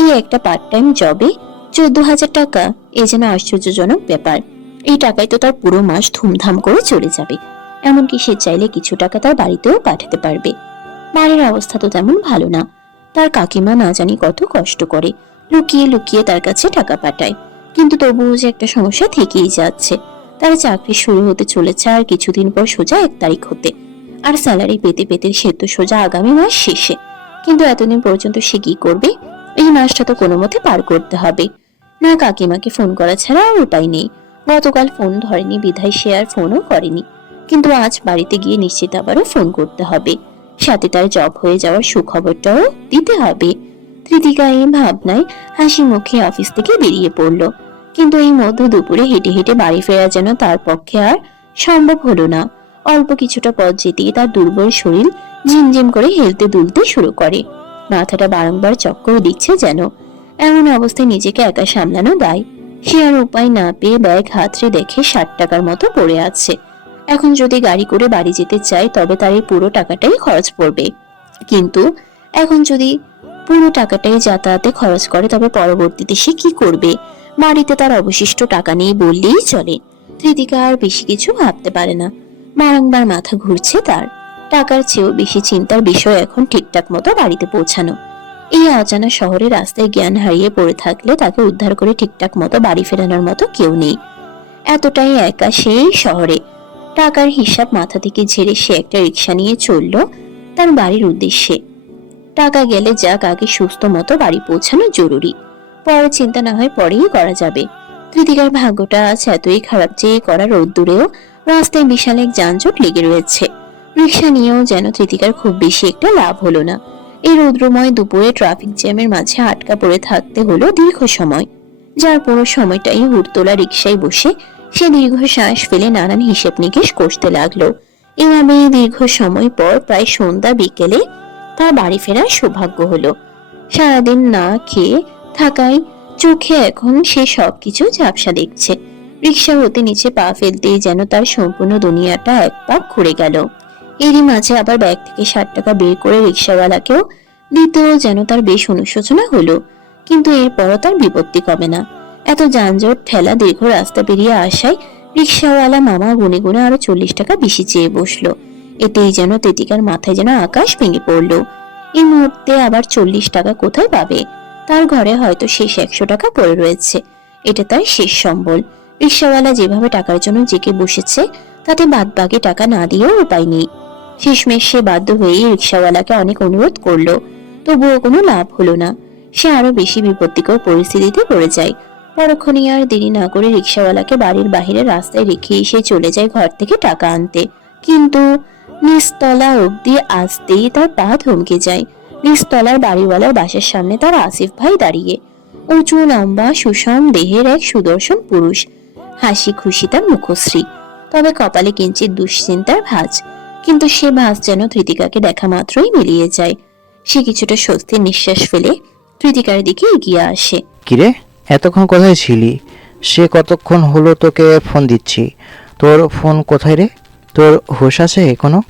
এই একটা পার্ট টাইম জবে 14,000 টাকা, এ যেন আশ্চর্যজনক ব্যাপার। এই টাকায় তো তার পুরো মাস ধুমধাম করে চলে যাবে। এমনকি সে চাইলে কিছু টাকা তার বাড়িতেও পাঠাতে পারবে। বাড়ির অবস্থা তো তেমন ভালো না। তার কাকিমা না জানি কত কষ্ট করে, লুকিয়ে লুকিয়ে তার কাছে টাকা পাঠায়। কিন্তু তবুও যে একটা সমস্যা থেকেই যাচ্ছে। তার চাকরি শুরু হতে চলেছে আর কিছুদিন পর সোজা 1 তারিখ হতে, আর স্যালারি পেতে পেতে সে তো সোজা আগামী মাস শেষে। কিন্তু এতদিন পর্যন্ত সে কি করবে? এই মাসটা তো কোনো মতে পার করতে হবে। না কাকিমাকে ফোন করা ছাড়া আর উপায় নেই। গতকাল ফোন ধরেনি বিধায় সে আর ফোনও করেনি। কিন্তু আজ বাড়িতে গিয়ে নিশ্চিত আবারও ফোন করতে হবে, সাথে তার জব হয়ে যাওয়ার সুখবরটাও দিতে হবে। কৃতিকা এই ভাবনায় হাসি মুখে অফিস থেকে বেরিয়ে পড়ল। কিন্তু এই মধ্য দুপুরে হেঁটে হেঁটে বাড়ি ফেরা যেন তার পক্ষে আর সম্ভব হলো না। অল্প কিছুটা পথ যেতেই তার দুর্বল শরীর ঝিমঝিম করে হেলতে দুলতে শুরু করে। মাথাটা বারংবার চক্কর দিচ্ছে যেন। এমন অবস্থায় নিজেকে একা সামলানো দায়। সে আর উপায় না পেয়ে ব্যাগ হাতড়ে দেখে 60 টাকার মতো পড়ে আছে। এখন যদি গাড়ি করে বাড়ি যেতে চায় তবে তার এই পুরো টাকাটাই খরচ পড়বে। কিন্তু এখন যদি পুরো টাকাটাই যাতায়াতে খরচ করে তবে পরবর্তীতে সে কি করবে? বাড়িতে তার অবশিষ্ট টাকা নেই বললেই চলে। কৃতিকা আর বেশি কিছু ভাবতে পারে না, বারংবার মাথা ঘুরছে তার। টাকার চেয়েও বেশি চিন্তার বিষয় এখন ঠিকঠাক মতো বাড়িতে পৌঁছানো। এই অজানা শহরে রাস্তায় জ্ঞান হারিয়ে পড়ে থাকলে তাকে উদ্ধার করে ঠিকঠাক মতো বাড়ি ফেরানোর মতো কেউ নেই। এতটাই একা সেই শহরে। টাকার হিসাব মাথা থেকে ঝেড়ে সে একটা রিক্সা নিয়ে চলল তার বাড়ির উদ্দেশ্যে। টাকা গেলে যাক, আগে সুস্থ মতো বাড়ি পৌঁছানো জরুরি, পরে চিন্তা না হয় পরেই করা যাবে। কৃতিকার ভাগ্যটা আজ এতই খারাপ যে করা রোদ্দুরেও রাস্তায় বিশাল এক যানজট লেগে রয়েছে। রিক্সা নিয়েও যেন কৃতিকার খুব বেশি একটা লাভ হলো না। এই রৌদ্রময় দুপুরে ট্রাফিক জ্যামের মাঝে আটকা পড়ে থাকতে হলো দীর্ঘ সময়। যার পুরো সময়টাই হুড়তোলা রিক্সায় বসে সে দীর্ঘ শ্বাস ফেলে নানান হিসেব নিকেশ করতে লাগলো। এভাবে দীর্ঘ সময় পর প্রায় সন্ধ্যা বিকেলে তার বাড়ি ফেরার সৌভাগ্য হলো। সারাদিন না খেয়ে থাকায় চোখে এখন সে সবকিছু ঝাপসা দেখছে। রিক্সা হতে নিচে পা ফেলতেই যেন তার সম্পূর্ণ দুনিয়াটা এক পাক ঘুরে গেল। এরই মাঝে আবার ব্যাগ থেকে 60 টাকা বের করে রিক্সাওয়ালাকেও দিতেও যেন তার বেশ অনুশোচনা হলো। কিন্তু এরপরও তার বিপত্তি কমে না। এত যানজট ঠেলা দীর্ঘ রাস্তা পেরিয়ে আসায় রিক্সাওয়ালা মামা গুনে গুনে আরো 40 টাকা বেশি চেয়ে বসলো। এতেই যেন তেতিকার মাথায় যেন আকাশ ভেঙে পড়লো। এই মুহূর্তে আবার 40 টাকা কোথায় পাবে? তার ঘরে হয়তো শেষ 100 টাকা পড়ে রয়েছে। এটা তার শেষ সম্বল। রিক্সাওয়ালা যেভাবে টাকার জন্য জেগে বসেছে তাতে বাদবাকি টাকা না দিয়েও উপায় নেই। শেষমেশ সে বাধ্য হয়ে রিক্সাওয়ালাকে অনেক অনুরোধ করলো, তবুও কোনো লাভ হলো না। সে আরো বেশি বিপত্তিকর পরিস্থিতিতে পড়ে যায়। পরক্ষণে আর দেরি না করে রিক্সাওয়ালাকে বাড়ির বাহিরে রাস্তায় রেখে এসে চলে যায় ঘর থেকে টাকা আনতে। কিন্তু নিচতলা অব্দি আসতেই তার পা থমকে যায়। নিচতলার বাড়িওয়ালার বাসার সামনে তার আসিফ ভাই দাঁড়িয়ে। উঁচু লম্বা সুষম দেহের এক সুদর্শন পুরুষ। হাসি খুশি তার মুখশ্রী, তবে কপালে কিঞ্চিত দুশ্চিন্তার ভাঁজ। কিন্তু সে ভাঁজ যেন কৃতিকাকে দেখা মাত্রই মিলিয়ে যায়। সে কিছুটা স্বস্তির নিঃশ্বাস ফেলে কৃতিকার দিকে এগিয়ে আসে। কিরে, এতক্ষণ কোথায় ছিলি? সে কতক্ষণ হলো তোকে ফোন দিচ্ছি। তোর ফোন কোথায় রে? তোর হুঁশ আছে এখনো?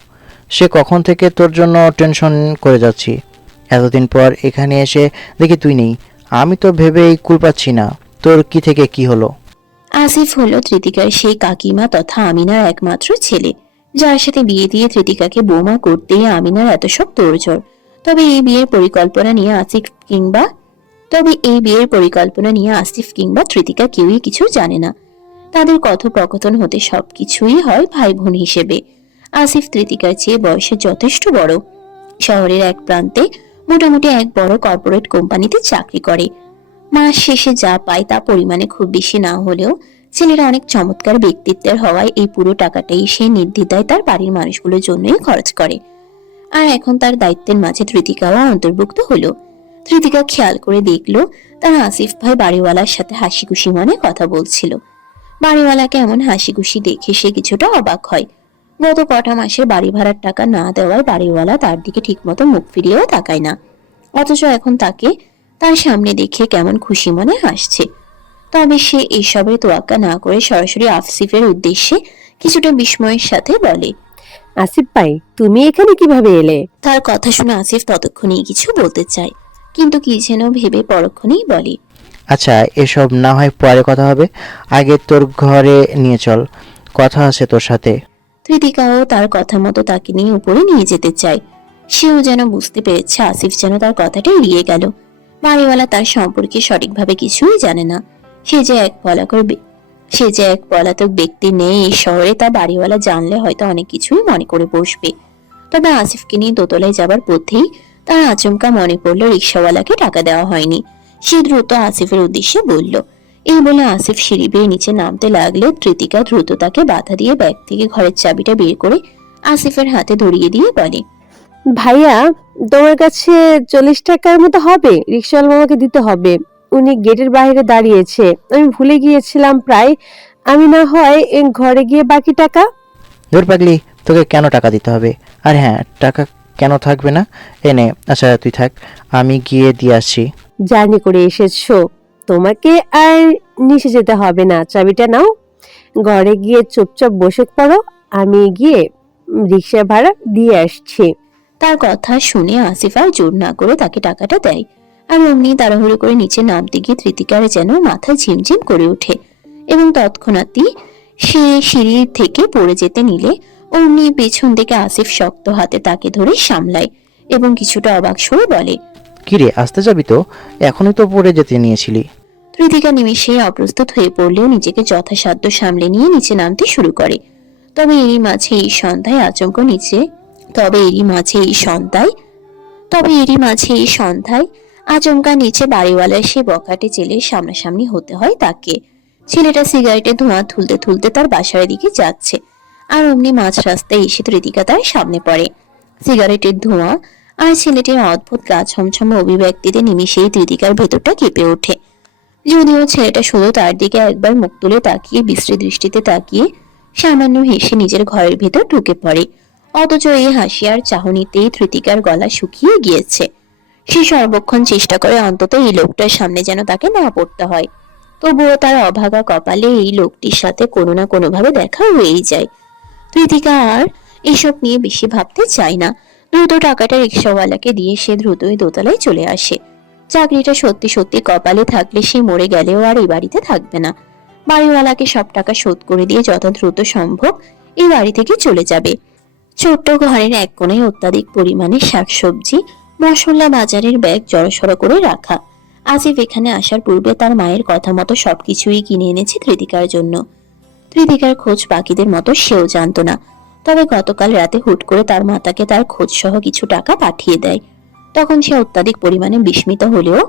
সে কখন থেকে তোর জন্য টেনশন করে যাচ্ছি। এতদিন পর এখানে এসে দেখি তুই নেই। আমি তো ভেবেই কুল পাচ্ছি না তোর কি থেকে কি হলো। আসিফ হলো কৃতিকার সেই কাকিমা তথা আমিনার একমাত্র ছেলে, যার সাথে বিয়ে দিয়ে কৃতিকাকে বৌমা করতেই আমিনার এত সব তোড়জোড়। তবে এই বিয়ের পরিকল্পনা নিয়ে আসিফ কিংবা কৃতিকা কেউই কিছু জানে না। তাদের কথোপকথন হতে সবকিছুই হয় ভাই বোন হিসেবে। আসিফ কৃতিকার চেয়ে বয়সে যথেষ্ট বড়। শহরের এক প্রান্তে মোটামুটি এক বড় কর্পোরেট কোম্পানিতে চাকরি করে। মাস শেষে যা পায় তা পরিমাণে খুব বেশি না হলেও ছেলেরা অনেক চমৎকার ব্যক্তিত্বের হওয়ায় এই পুরো টাকাটাই সে নির্দ্বিধায় তার বাড়ির মানুষগুলোর জন্যই খরচ করে। আর এখন তার দায়িত্বের মাঝে তৃতিকাও অন্তর্ভুক্ত হলো। তৃতিকা খেয়াল করে দেখলো তার আসিফ ভাই বাড়িওয়ালার সাথে হাসি খুশি মনে কথা বলছিল। বাড়িওয়ালাকে এমন হাসি খুশি দেখে সে কিছুটা অবাক হয়। গত কটা মাসের বাড়ি ভাড়ার টাকা না দেওয়ায় বাড়িওয়ালা তার দিকে ঠিকমতো মুখ ফিরিয়েও তাকায় না, অথচ এখন তাকে তার সামনে দেখে কেমন খুশি মনে হাসছে। তবে সে এসবের তোয়াক্কা না করে সরাসরি আসিফের উদ্দেশ্যে কিছুটা বিস্ময়ের সাথে বলে, আসিফ ভাই, তুমি এখানে কিভাবে এলে? তার কথা শুনে আসিফ ততক্ষণেই কিছু বলতে চায়, কিন্তু কি যেন ভেবে পরক্ষণেই বলে, আচ্ছা, এসব না হয় পরে কথা হবে। আগে তোর ঘরে নিয়ে চল, কথা আছে তোর সাথে। কৃতিকাও তার কথা মতো তাকে নিয়ে উপরে নিয়ে যেতে চায়। সেও যেন বুঝতে পেরেছে আসিফ যেন তার কথাটা এড়িয়ে গেল। বাড়িওয়ালা তার সম্পর্কে সঠিকভাবে কিছুই জানে না। সে যে এক পলাতক ব্যক্তি নেই এই শহরে তা বাড়িওয়ালা জানলে হয়তো অনেক কিছুই মনে করে বসবে। তবে আসিফকে নিয়ে দোতলায় যাবার পথেই তার আচমকা মনে পড়লো রিক্সাওয়ালাকে টাকা দেওয়া হয়নি। সে দ্রুত আসিফের উদ্দেশ্যে বলল। এই বলে আসিফ সিঁড়ি বেয়ে নিচে নামতে লাগলে কৃতিকা দ্রুত তাকে বাধা দিয়ে ব্যাগ থেকে ঘরের চাবিটা বের করে আসিফের হাতে ধরিয়ে দিয়ে বলে, ভাইয়া, তোমার কাছে 40 টাকার মতো হবে, রিক্সাওয়ালা মামাকে দিতে হবে। উনি গেটের বাইরে দাঁড়িয়েছে, আমি ভুলে গিয়েছিলাম প্রায়। আমি না হয় ঘরে গিয়ে বাকি টাকা। ধর পাগলি, তোকে কেন টাকা দিতে হবে? আর হ্যাঁ, টাকা কেন থাকবে না? এনে, আচ্ছা তুই থাক, আমি গিয়ে দিয়ে আসছি। জার্নি করে এসেছো, তোমাকে আর নিচে যেতে হবে না। চাবিটা নাও, ঘরে গিয়ে চুপচাপ বসে পড়ো, আমি গিয়ে রিক্সা ভাড়া দিয়ে আসছি। তার কথা শুনে আসিফ আর জোর না করে তাকে টাকাটা দেয়। আর অমনি তাড়াহুড়ো করে নিচে নামতে গিয়ে তৃতিকার যেন মাথা ঝিমঝিম করে ওঠে এবং তৎক্ষণাৎই সে সিঁড়ি থেকে পড়ে যেতে নিলে অমনি পেছন থেকে আসিফ শক্ত হাতে তাকে ধরে সামলায় এবং কিছুটা অবাক সুরে বলে, কিরে আসতে যাবি তো? এখনই তো পড়ে যেতে নিয়েছিলি। তৃতিকা নিমিষে অপ্রস্তুত হয়ে পড়লেও নিজেকে যথাসাধ্য সামলে নিয়ে নিচে নামতে শুরু করে। তবে এরই মাঝে এই সন্ধ্যায় আচমকা নিচে বাড়িওয়ালার সে বখাটে ছেলের সামনাসামনি হতে হয় তাকে। ছেলেটা সিগারেটে ধোঁয়া তুলতে তুলতে তার বাসার দিকে যাচ্ছে, আর অমনি মাঝ রাস্তায় এসে তৃতিকা তার সামনে পড়ে। সিগারেটের ধোঁয়া আর ছেলেটির অদ্ভুত গা ছমছম অভিব্যক্তিতে নিমিষেই তৃতিকার ভেতরটা কেঁপে ওঠে। যদিও ছেলেটা শুধু তার দিকে একবার মুখ তুলে তাকিয়ে বিশ্রী দৃষ্টিতে তাকিয়ে সামান্য হেসে নিজের ঘরের ভেতর ঢুকে পড়ে, অথচ এই হাসি আর চাহনিতেই তৃতিকার গলা শুকিয়ে গিয়েছে। সে সর্বক্ষণ চেষ্টা করে অন্তত এই লোকটার সামনে যেন তাকে না পড়তে হয়। তবুও তার অভাগা কপালে এই লোকটির সাথে কোনো না কোনো ভাবে দেখা হয়েই যায়। তৃতিকা আর এসব নিয়ে বেশি ভাবতে চায় না। দ্রুত টাকাটা রিক্সাওয়ালাকে দিয়ে সে দ্রুতই দোতলায় চলে আসে। চাকরিটা সত্যি সত্যি কপালে থাকলে সে মরে গেলেও আর এই বাড়িতে থাকবে না। বাড়িওয়ালাকে সব টাকা শোধ করে দিয়ে যত দ্রুত সম্ভব এই বাড়ি থেকে চলে যাবে। ছোট্ট ঘরের এক কোণে অত্যাধিক পরিমাণে শাকসবজি মশলা বাজারের ব্যাগ জড়সড় করে রাখা। আসিফ এখানে আসার পূর্বে তার মায়ের কথা মতো সবকিছুই কিনে এনেছে তৃতিকার জন্য। তৃতিকার খোঁজ বাকিদের মতো সেও জানতো না, তবে গতকাল রাতে হুট করে তার মা তাকে তার খোঁজ সহ কিছু টাকা পাঠিয়ে দেয়। তখন সে অত্যাধিক পরিমাণে বিস্মিত হলেও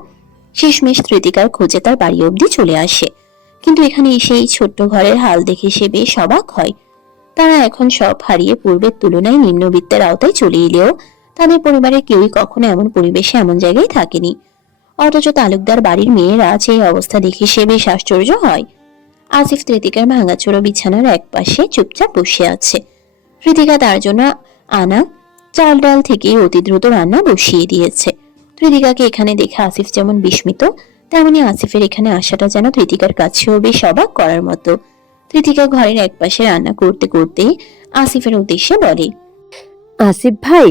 শেষমেশ তৃতিকার খোঁজে তার বাড়ি অবধি চলে আসে। কিন্তু এখানে এসে এই ছোট্ট ঘরের হাল দেখে সে বেশ অবাক হয়। তারা এখন সব হারিয়ে পূর্বের তুলনায় নিম্নবিত্তের আওতায় চলে এলেও তাদের পরিবারের কেউই কখনো এমন পরিবেশে এমন জায়গায় থাকেনি। অথচ তালুকদার বাড়ির মেয়েরা আজ এই অবস্থা দেখে সে বেশ আশ্চর্য হয়। আসিফ তৃতিকার ভাঙাচোরা বিছানার এক পাশে চুপচাপ বসে আছে। তৃতিকা তার জন্য আনা চাল ডাল থেকে অতি দ্রুত রান্না বসিয়ে দিয়েছে। তৃতিকাকে এখানে দেখে আসিফ যেমন বিস্মিত, তেমনি আসিফের এখানে আসাটা যেন তৃতিকার কাছেও বেশ অবাক করার মতো। তৃতিকা ঘরের এক পাশে রান্না করতে করতে আসিফের উদ্দেশ্যে বলে, আসিফ ভাই,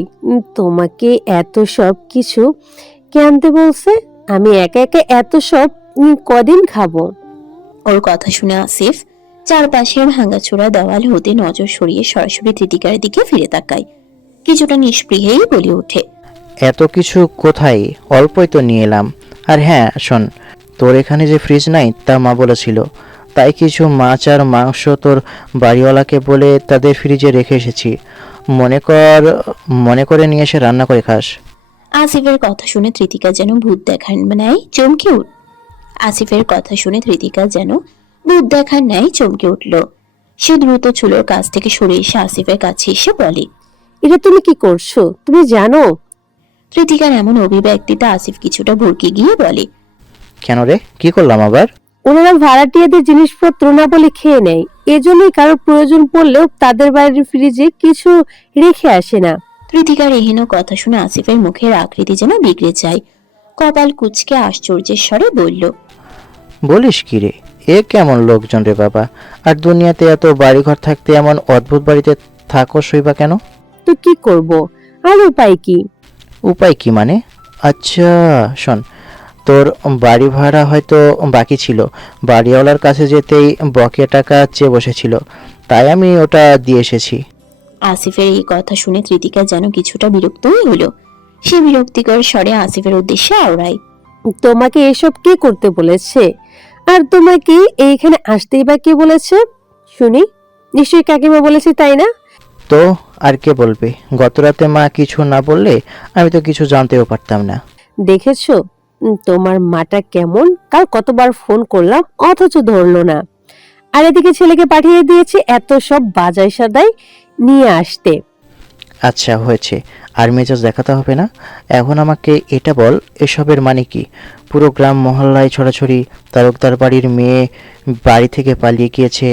তোমাকে এত সব কিছু কে আনতে বলছে? আমি একা একা এত সব কদিন খাবো? ওর কথা শুনে আসিফ চারপাশের ভাঙাচোরা দেওয়াল হতে নজর সরিয়ে সরাসরি তৃতিকার দিকে ফিরে তাকায়। কিছুটা নিষ্পৃহেই বলে ওঠে, এত কিছু কোথায়? অল্পই তো নিয়ে এলাম। আর হ্যাঁ শোন, তোর এখানে যে ফ্রিজ নাই তা মা বলেছিল, তাই কিছু মাছ আর মাংস তোর বাড়িওয়ালাকে বলে তাদের ফ্রিজে রেখে এসেছি। মনে করে নিয়ে এসে রান্না করে খাস। আসিফের কথা শুনে তৃতিকা যেন ভূত দেখার ন্যায় চমকে উঠল। সে দ্রুত চুলোর কাছ থেকে সরে এসে আসিফের কাছে এসে বলে, এটা তুমি কি করছো? তুমি জানো? তৃতিকার এমন অভিব্যক্তিতে আসিফ কিছুটা ভরকে গিয়ে বলে, কেন রে, কি করলাম আবার? ওনারা ভাড়াটিয়াদের জিনিসপত্র না বলে খেয়ে নেয়, এজন্যই কারোর প্রয়োজন পড়লেও তাদের বাড়ির ফ্রিজে কিছু রেখে আসে না। তৃতিকার এহেন কথা শুনে আসিফের মুখের আকৃতি যেন বিগড়ে যায়। কপাল কুঁচকে আশ্চর্যের স্বরে বলল, বলিস কি রে, এ কেমন লোকজন রে বাবা! আর দুনিয়াতে এত বাড়িঘর থাকতে এমন অদ্ভুত বাড়িতে থাকো সইবা কেন? তো কি করব, আর উপায় কি? উপায় কি মানে? আচ্ছা শোন, তোর বাড়ি ভাড়া হয়তো বাকি ছিল, বাড়িওয়ালার কাছে যেতেই বকেয়া টাকা চেয়ে বসেছিল, তাই আমি ওটা দিয়ে এসেছি। আসিফের এই কথা শুনে তৃতিকা যেন কিছুটা বিরক্তই হলো। সে বিরক্তিকর স্বরে আসিফের উদ্দেশ্যে আওড়ায়, তোমাকে এসব কে করতে বলেছে? আর তোমাকে এইখানে আসতেই বা কে বলেছে শুনি? নিশ্চয়ই কাকিমা বলেছে, তাই না? তো আর কে বলবে? গতরাতে মা কিছু না বললে আমি তো কিছু জানতেও পারতাম না। দেখেছো তোমার মাটা কেমন? কাল কতবার ফোন করলাম অথচ ধরলো না। আর এদিকে ছেলেকে পাঠিয়ে দিয়েছে এত সব বাজার সদাই নিয়ে আসতে। আচ্ছা হয়েছে, আর মেজাজ দেখাতে হবে না। এখন আমাকে এটা বল, এসবের মানে কি? পুরো গ্রাম মহল্লায় ছড়াছড়ি তালুকদার বাড়ির মেয়ে বাড়ি থেকে পালিয়ে গিয়েছে।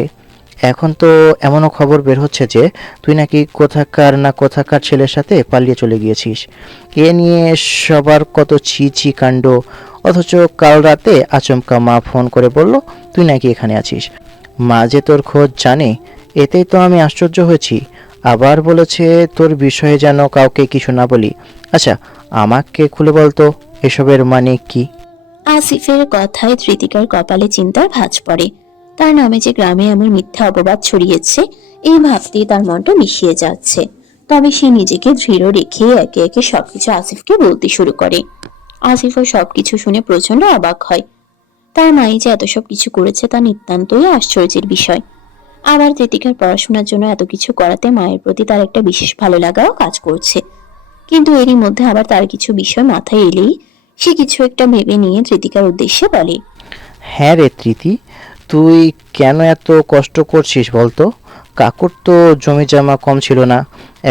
এখন তো এমনও খবর বের হচ্ছে যে তুই নাকি কোথাকার ছেলের সাথে পালিয়ে চলে গিয়েছিস। এ নিয়ে সবার কত ছি কাণ্ড। অথচ কাল রাতে আচমকা মা ফোন করে বলল তুই নাকি এখানে আছিস। মা যে তোর খোঁজ জানে এতেই তো আমি আশ্চর্য হয়েছি। আবার বলেছে তোর বিষয়ে যেন কাউকে কিছু না বলি। আচ্ছা, আমাকে খুলে বলতো এসবের মানে কি? আসিফের কথায় ধৃতিকার কপালে চিন্তার ভাঁজ পড়ে। তার নামে যে গ্রামে এমন মিথ্যা অপবাদ ছড়িয়েছে এই ভাবতেই তার মনটা মিশিয়ে যাচ্ছে। তবে সে নিজেকে দৃঢ় রেখে একে একে সবকিছু আসিফকে বলতে শুরু করে। আসিফও সবকিছু শুনে প্রচন্ড অবাক হয়। তার মাই যে এত সব কিছু করেছে তা নিতান্তই আশ্চর্যের বিষয়। আবার ধৃতিকার পড়াশোনার জন্য এত কিছু করাতে মায়ের প্রতি তার একটা বিশেষ ভালো লাগাও কাজ করছে। কিন্তু এরই মধ্যে আবার তার কিছু বিষয় মাথায় এলেই সে কিছু একটা ভেবে নিয়ে ধৃতিকার উদ্দেশ্যে বলে, হ্যাঁ রে তৃতি, তুই কেন এত কষ্ট করছিস বলতো? কাকুর তো জমি জমা কম ছিল না,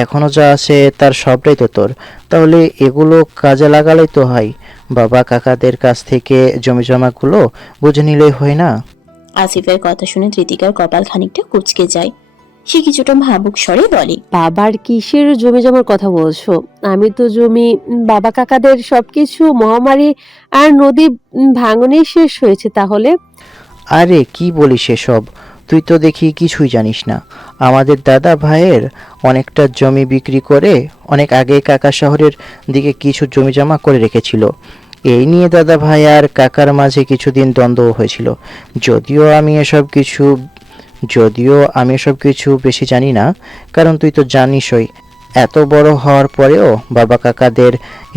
এখনো যা আছে তার সবটাই তো তোর। তাহলে এগুলো কাজে লাগালেই তো হয়। বাবা কাকাদের কাছ থেকে জমি জমাগুলো বুঝে নিলেই হয় না? আসিফের কথা শুনে ধৃতিকার কপাল খানিকটা কুঁচকে যায়। সে কিছুটা ভাবুক স্বরে বলে, বাবার কিসের জমি জমার কথা বলছো? আমি তো জমি, বাবা কাকাদের সবকিছু মহামারী আর নদী ভাঙনেই শেষ হয়েছে। তাহলে আরে কি বলিস এসব? তুই তো দেখি কিছুই জানিস না। আমাদের দাদা ভাইয়ের অনেকটা জমি বিক্রি করে অনেক আগে কাকা শহরের দিকে কিছু জমি জমা করে রেখেছিল। এই নিয়ে দাদা ভাই আর কাকার মাঝে কিছুদিন দ্বন্দ্ব হয়েছিল। যদিও আমি এসব কিছু বেশি জানি না, কারণ তুই তো জানিসই এত বড় হওয়ার পরেও বাবা কাকাদের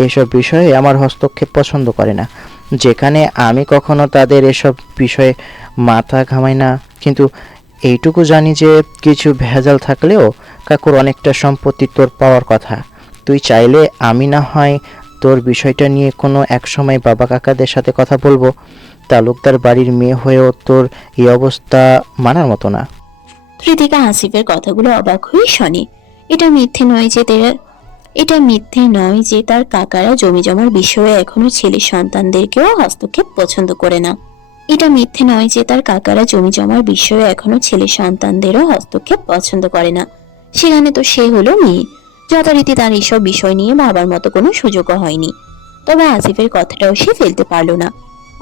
এসব বিষয়ে আমার হস্তক্ষেপ পছন্দ করে না। যেখানে আমি কখনো তাদের এসব বিষয়ে মাথা ঘামাই না। কিন্তু এইটুকু জানি যে কিছু ভেজাল থাকলেও কাকুর অনেকটা সম্পত্তি তোর পাওয়ার কথা। তুই চাইলে আমি না হয় তোর বিষয়টা নিয়ে কোনো এক সময় বাবা কাকাদের সাথে কথা বলবো। তালুকদার বাড়ির মেয়ে হয়েও তোর এই অবস্থা মানার মতো না। ধৃতিকা আসিফের কথাগুলো অবাক হয়ে শোনে। এটা মিথ্যে নয় যে তার কাকারা জমি জমার বিষয়ে এখনো ছেলে সন্তানদেরকেও হস্তক্ষেপ পছন্দ করে না। এটা মিথ্যে নয় যে তার কাকারা জমি জমার বিষয়ে এখনো ছেলে সন্তানদেরও হস্তক্ষেপ পছন্দ করে না। সেখানে তো সে হলো মেয়ে, যথারীতি তার এসব বিষয় নিয়ে ভাবার মতো কোনো সুযোগও হয়নি। তবে আসিফের কথাটাও সে ফেলতে পারল না।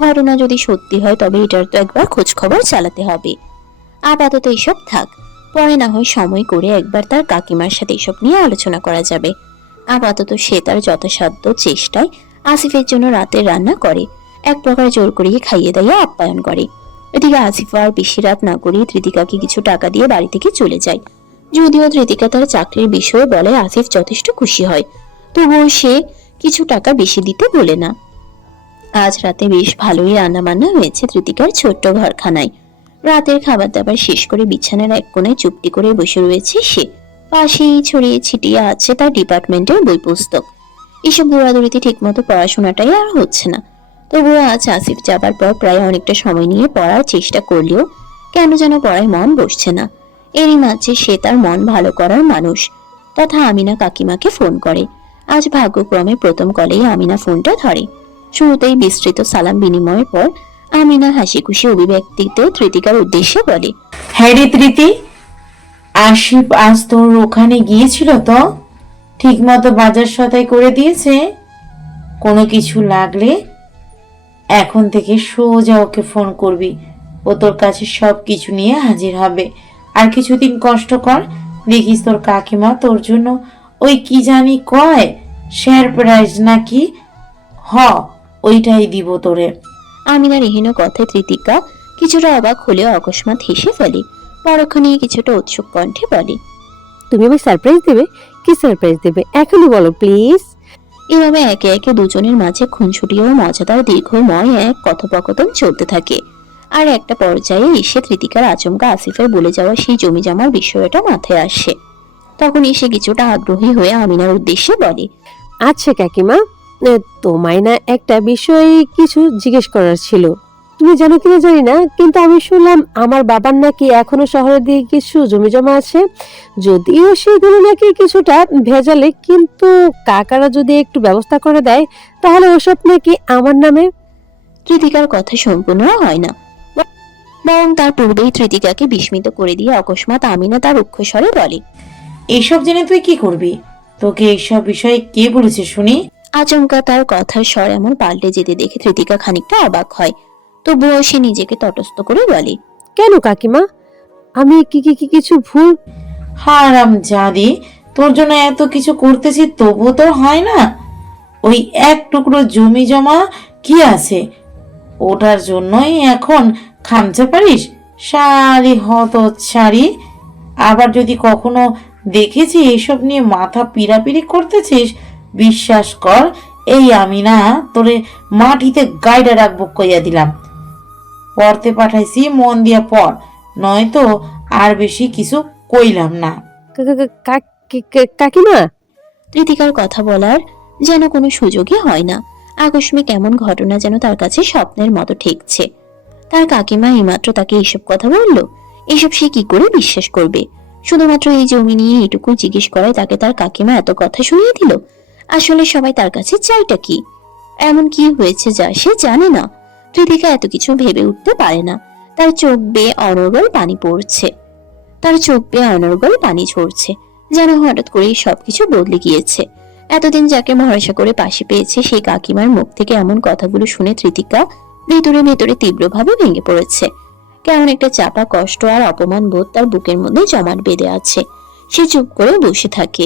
ঘটনা যদি সত্যি হয় তবে এটার তো একবার খোঁজ খবর চালাতে হবে। আপাতত এসব থাক, পরে না হয় সময় করে একবার তার কাকিমার সাথে এসব নিয়ে আলোচনা করা যাবে। আপাতত সে তার যথাসাধ্য চেষ্টায় আসিফের জন্য রাতের রান্না করে, এক প্রকার জোর করিয়ে খাইয়ে দাইয়ে আপ্যায়ন করে। এদিকে আসিফ আর বেশি রাত না করিয়ে ধৃতিকাকে কিছু টাকা দিয়ে বাড়ি থেকে চলে যায়। যদিও ধৃতিকা তার চাকরির বিষয়ে বলে আসিফ যথেষ্ট খুশি হয়, তবুও সে কিছু টাকা বেশি দিতে বলে না। আজ রাতে বেশ ভালোই রান্না বান্না হয়েছে ধৃতিকার ছোট্ট ঘরখানায়। রাতের খাবার দাবার শেষ করে বিছানার এক কোণায় চুপটি করে বসে রয়েছে সে। পাশেই ছড়িয়ে ছিটিয়ে আছে তার ডিপার্টমেন্টের বই পুস্তক। এসব দৌড়াদৌড়িতে ঠিকমতো পড়াশোনাটাই আর হচ্ছে না। তবুও আজ আসিফ যাবার পর প্রায় অনেকটা সময় নিয়ে পড়ার চেষ্টা করলেও কেন যেন পড়ায় মন বসছে না। এরই মাঝে সে তার মন ভালো করার মানুষ তথা আমিনা কাকিমাকে ফোন করে। আজ ভাগ্যক্রমে প্রথম কলেই আমিনা ফোনটা ধরে। শুরুতেই বিস্তৃত সালাম বিনিময়ের পর আমিনা হাসি খুশি অভিব্যক্তিতে ধৃতিকার উদ্দেশ্যে বলে, হ্যাঁ রে তৃতি, আসিফ আজ তোর ওখানে গিয়েছিল তো? ঠিক মতো বাজার সদাই করে দিয়েছে? কোনো কিছু লাগলে এখন থেকে সোজা ওকে ফোন করবি, ও তোর কাছে সব কিছু নিয়ে হাজির হবে। আর কিছুদিন কষ্ট কর, দেখিস তোর কাকিমা তোর জন্য ওই কি জানি কয় শেয়ার প্রাইজ নাকি, ওইটাই দিব তোরে। আমিনার এহেন কথায় ধৃতিকা কিছুটা অবাক হলেও অকস্মাৎ হেসে ফেলে। পরক্ষণে কিছুটা উৎসুক কণ্ঠে বলে, তুমি আমায় সারপ্রাইজ দেবে? কি সারপ্রাইজ দেবে এখনই বলো প্লিজ। এভাবে একে একে দুজনের মাঝে খুনসুটি ও মজাদার দীর্ঘময় এক কথোপকথন চলতে থাকে। আর একটা পর্যায়ে এসে ধৃতিকার আচমকা আসিফের বলে যাওয়া সেই জমি জমার বিষয়টা মাথায় আসে। তখন এসে কিছুটা আগ্রহী হয়ে আমিনার উদ্দেশ্যে বলে, আচ্ছা কাকিমা, তোমায় না একটা বিষয় কিছু জিজ্ঞেস করার ছিল। তুমি জানো কিনা জানি না, কিন্তু আমি শুনলাম আমার বাবার নাকি এখনো শহরের দিকে কিছু জমি জমা আছে। যদিও সেগুলো নাকি কিছুটা ভেজালে, কিন্তু কাকারা যদি একটু ব্যবস্থা করে দেয় তাহলে ওসব নাকি আমার নামে। ধৃতিকার কথা সম্পূর্ণ হয় না, বরং তার পূর্বেই ধৃতিকাকে বিস্মিত করে দিয়ে অকস্মাৎ আমিনা তার রুক্ষস্বরে বলে, এইসব জেনে তুই কি করবি? তোকে এইসব বিষয়ে কে বলেছে শুনি? আচমকা তার কথার স্বর এমন পাল্টে যেতে দেখে ধৃতিকা খানিকটা অবাক হয়। তবুও সে নিজেকে তটস্থ করে বলে, কেন কাকিমা, আমি কিছু ভুল? হারাম জাদি, তোর জন্য এত কিছু করতেছি তবুও তোর হয় না? ওই এক টুকরো জমি জমা কি আছে, ওটার জন্যই এখন খামচা পারিস? সারি হত ছাড়ি। আবার যদি কখনো দেখেছি এসব নিয়ে মাথা পিড়াপিড়ি করতেছিস, বিশ্বাস কর এই আমি না তোরে মাটিতে গাইডা রাখবো কইয়া দিলাম। পড়তে পাঠাইছি, মন দিয়া পড়, নয়তো আর বেশি কিছু কইলাম না। কাকিমা, ঋতিকার কথা বলার যেন কোনো সুযোগই হয় না। আকস্মিক এমন ঘটনা যেন তার কাছে স্বপ্নের মতো ঠেকছে। তার কাকিমা এইমাত্র তাকে এইসব কথা বলল, এসব সে কি করে বিশ্বাস করবে? শুধুমাত্র এই জমি নিয়ে এটুকু জিজ্ঞেস করায় তাকে তার কাকিমা এত কথা শুনিয়ে দিল। আসলে সবাই তার কাছে চাইটা কি? এমন কি হয়েছে যা সে জানে না? ঋতিকা এত কিছু ভেবে উঠতে পারে না। তার চোখ বেয়ে অনর্গল পানি পড়ছে, যেন হঠাৎ করেই সবকিছু বদলে গিয়েছে। এতদিন যাকে ভরসা করে পাশে পেয়েছে সেই কাকিমার মুখ থেকে এমন কথাগুলো শুনে ঋতিকা ভেতরে ভেতরে তীব্রভাবে ভেঙে পড়েছে। কেমন একটা চাপা কষ্ট আর অপমান বোধ তার বুকের মধ্যে জমাট বেঁধে আছে। সে চুপ করে বসে থাকে,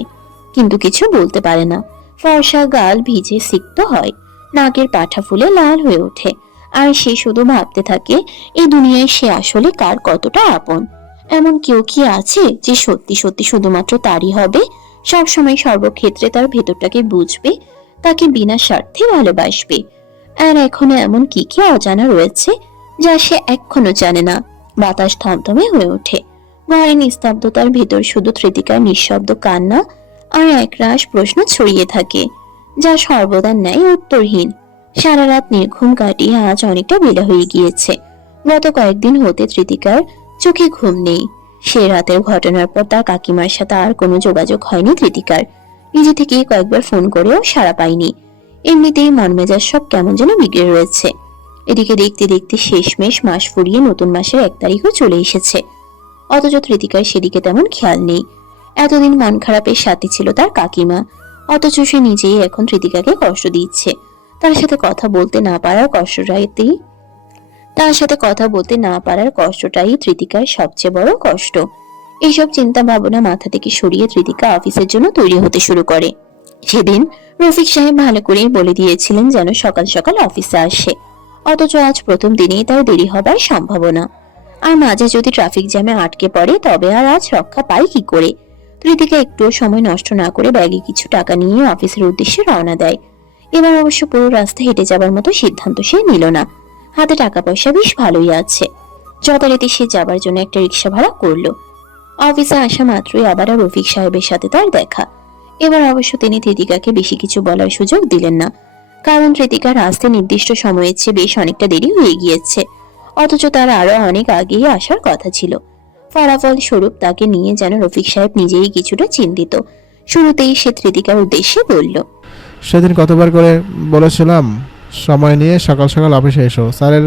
কিন্তু কিছু বলতে পারে না। ফর্সা গাল ভিজে সিক্ত হয়, নাকের পাঠা ফুলে লাল হয়ে ওঠে, আর সে শুধু ভাবতে থাকে এই দুনিয়ায় সে আসলে কার কতটা আপন। এমন কেউ কি আছে যে সত্যি সত্যি শুধুমাত্র তারই হবে, সবসময় সর্বক্ষেত্রে তার ভেতরটাকে বুঝবে, তাকে বিনা স্বার্থে ভালোবাসবে? আর এখনো এমন কি কি অজানা রয়েছে যা সে এখনো জানে না। বাতাস থমথমে হয়ে ওঠে, ঘরে নিস্তব্ধতার ভেতর শুধু ঋতিকার নিঃশব্দ কান্না আর একরাশ প্রশ্ন ছড়িয়ে থাকে, যা সর্বদা ন্যায় উত্তরহীন। সারা রাত নির্ঘুম কাটিয়ে আজ অনেকটা বেলা হয়ে গিয়েছে। গত কয়েকদিন হতে ঋতিকার চোখে ঘুম নেই। সে রাতের ঘটনার পর তার কাকিমার সাথে আর কোনো যোগাযোগ হয়নি ঋতিকার। নিজে থেকেই কয়েকবার ফোন করেও সাড়া পায়নি। এমনিতেই মন মেজাজ সব কেমন যেন বিগড়ে রয়েছে। এদিকে দেখতে দেখতে শেষমেশ মাস ফুরিয়ে নতুন মাসের 1 তারিখও চলে এসেছে, অথচ ঋতিকার সেদিকে তেমন খেয়াল নেই। এতদিন মন খারাপের সাথে ছিল তার কাকিমা, অথচ সে নিজেই এখন ঋতিকাকে কষ্ট দিচ্ছে। তার সাথে কথা বলতে না পারার কষ্টটাই ঋতিকার সবচেয়ে বড় কষ্ট। এইসব চিন্তা ভাবনা মাথা থেকে সরিয়ে ঋতিকা অফিসের জন্য তৈরি হতে শুরু করে। সেদিন রফিক সাহেব ভালো করেই বলে দিয়েছিলেন যেন সকাল সকাল অফিসে আসে, অথচ আজ প্রথম দিনেই তার দেরি হবার সম্ভাবনা। আর মাঝে যদি ট্রাফিক জ্যামে আটকে পড়ে তবে আর আজ রক্ষা পায় কি করে? ঋতিকা একটুও সময় নষ্ট না করে ব্যাগে কিছু টাকা নিয়ে অফিসের উদ্দেশ্যে রওনা দেয়। এবার অবশ্য পুরো রাস্তা হেঁটে যাবার মতো সিদ্ধান্ত সে নিল না। হাতে টাকা পয়সা বেশ ভালোই আছে। যথারীতি সে যাবার জন্য একটা রিক্সা ভাড়া করলো। অফিসে আসা মাত্রই আবার রফিক সাহেবের সাথে তার দেখা। এবার অবশ্য তিনি ঋতিকাকে বেশি কিছু বলার সুযোগ দিলেন না, কারণ ঋতিকার আসতে নির্দিষ্ট সময়ের চেয়ে বেশ অনেকটা দেরি হয়ে গিয়েছে, অথচ তার আরো অনেক আগেই আসার কথা ছিল। ফলাফল স্বরূপ তাকে নিয়ে যেন রফিক সাহেব নিজেই কিছুটা চিন্তিত। শুরুতেই সে ঋতিকার উদ্দেশ্যে বলল, সেদিন কতবার করে বলেছিলাম সময় নিয়ে সকাল সকাল অফিসে এসো। স্যারের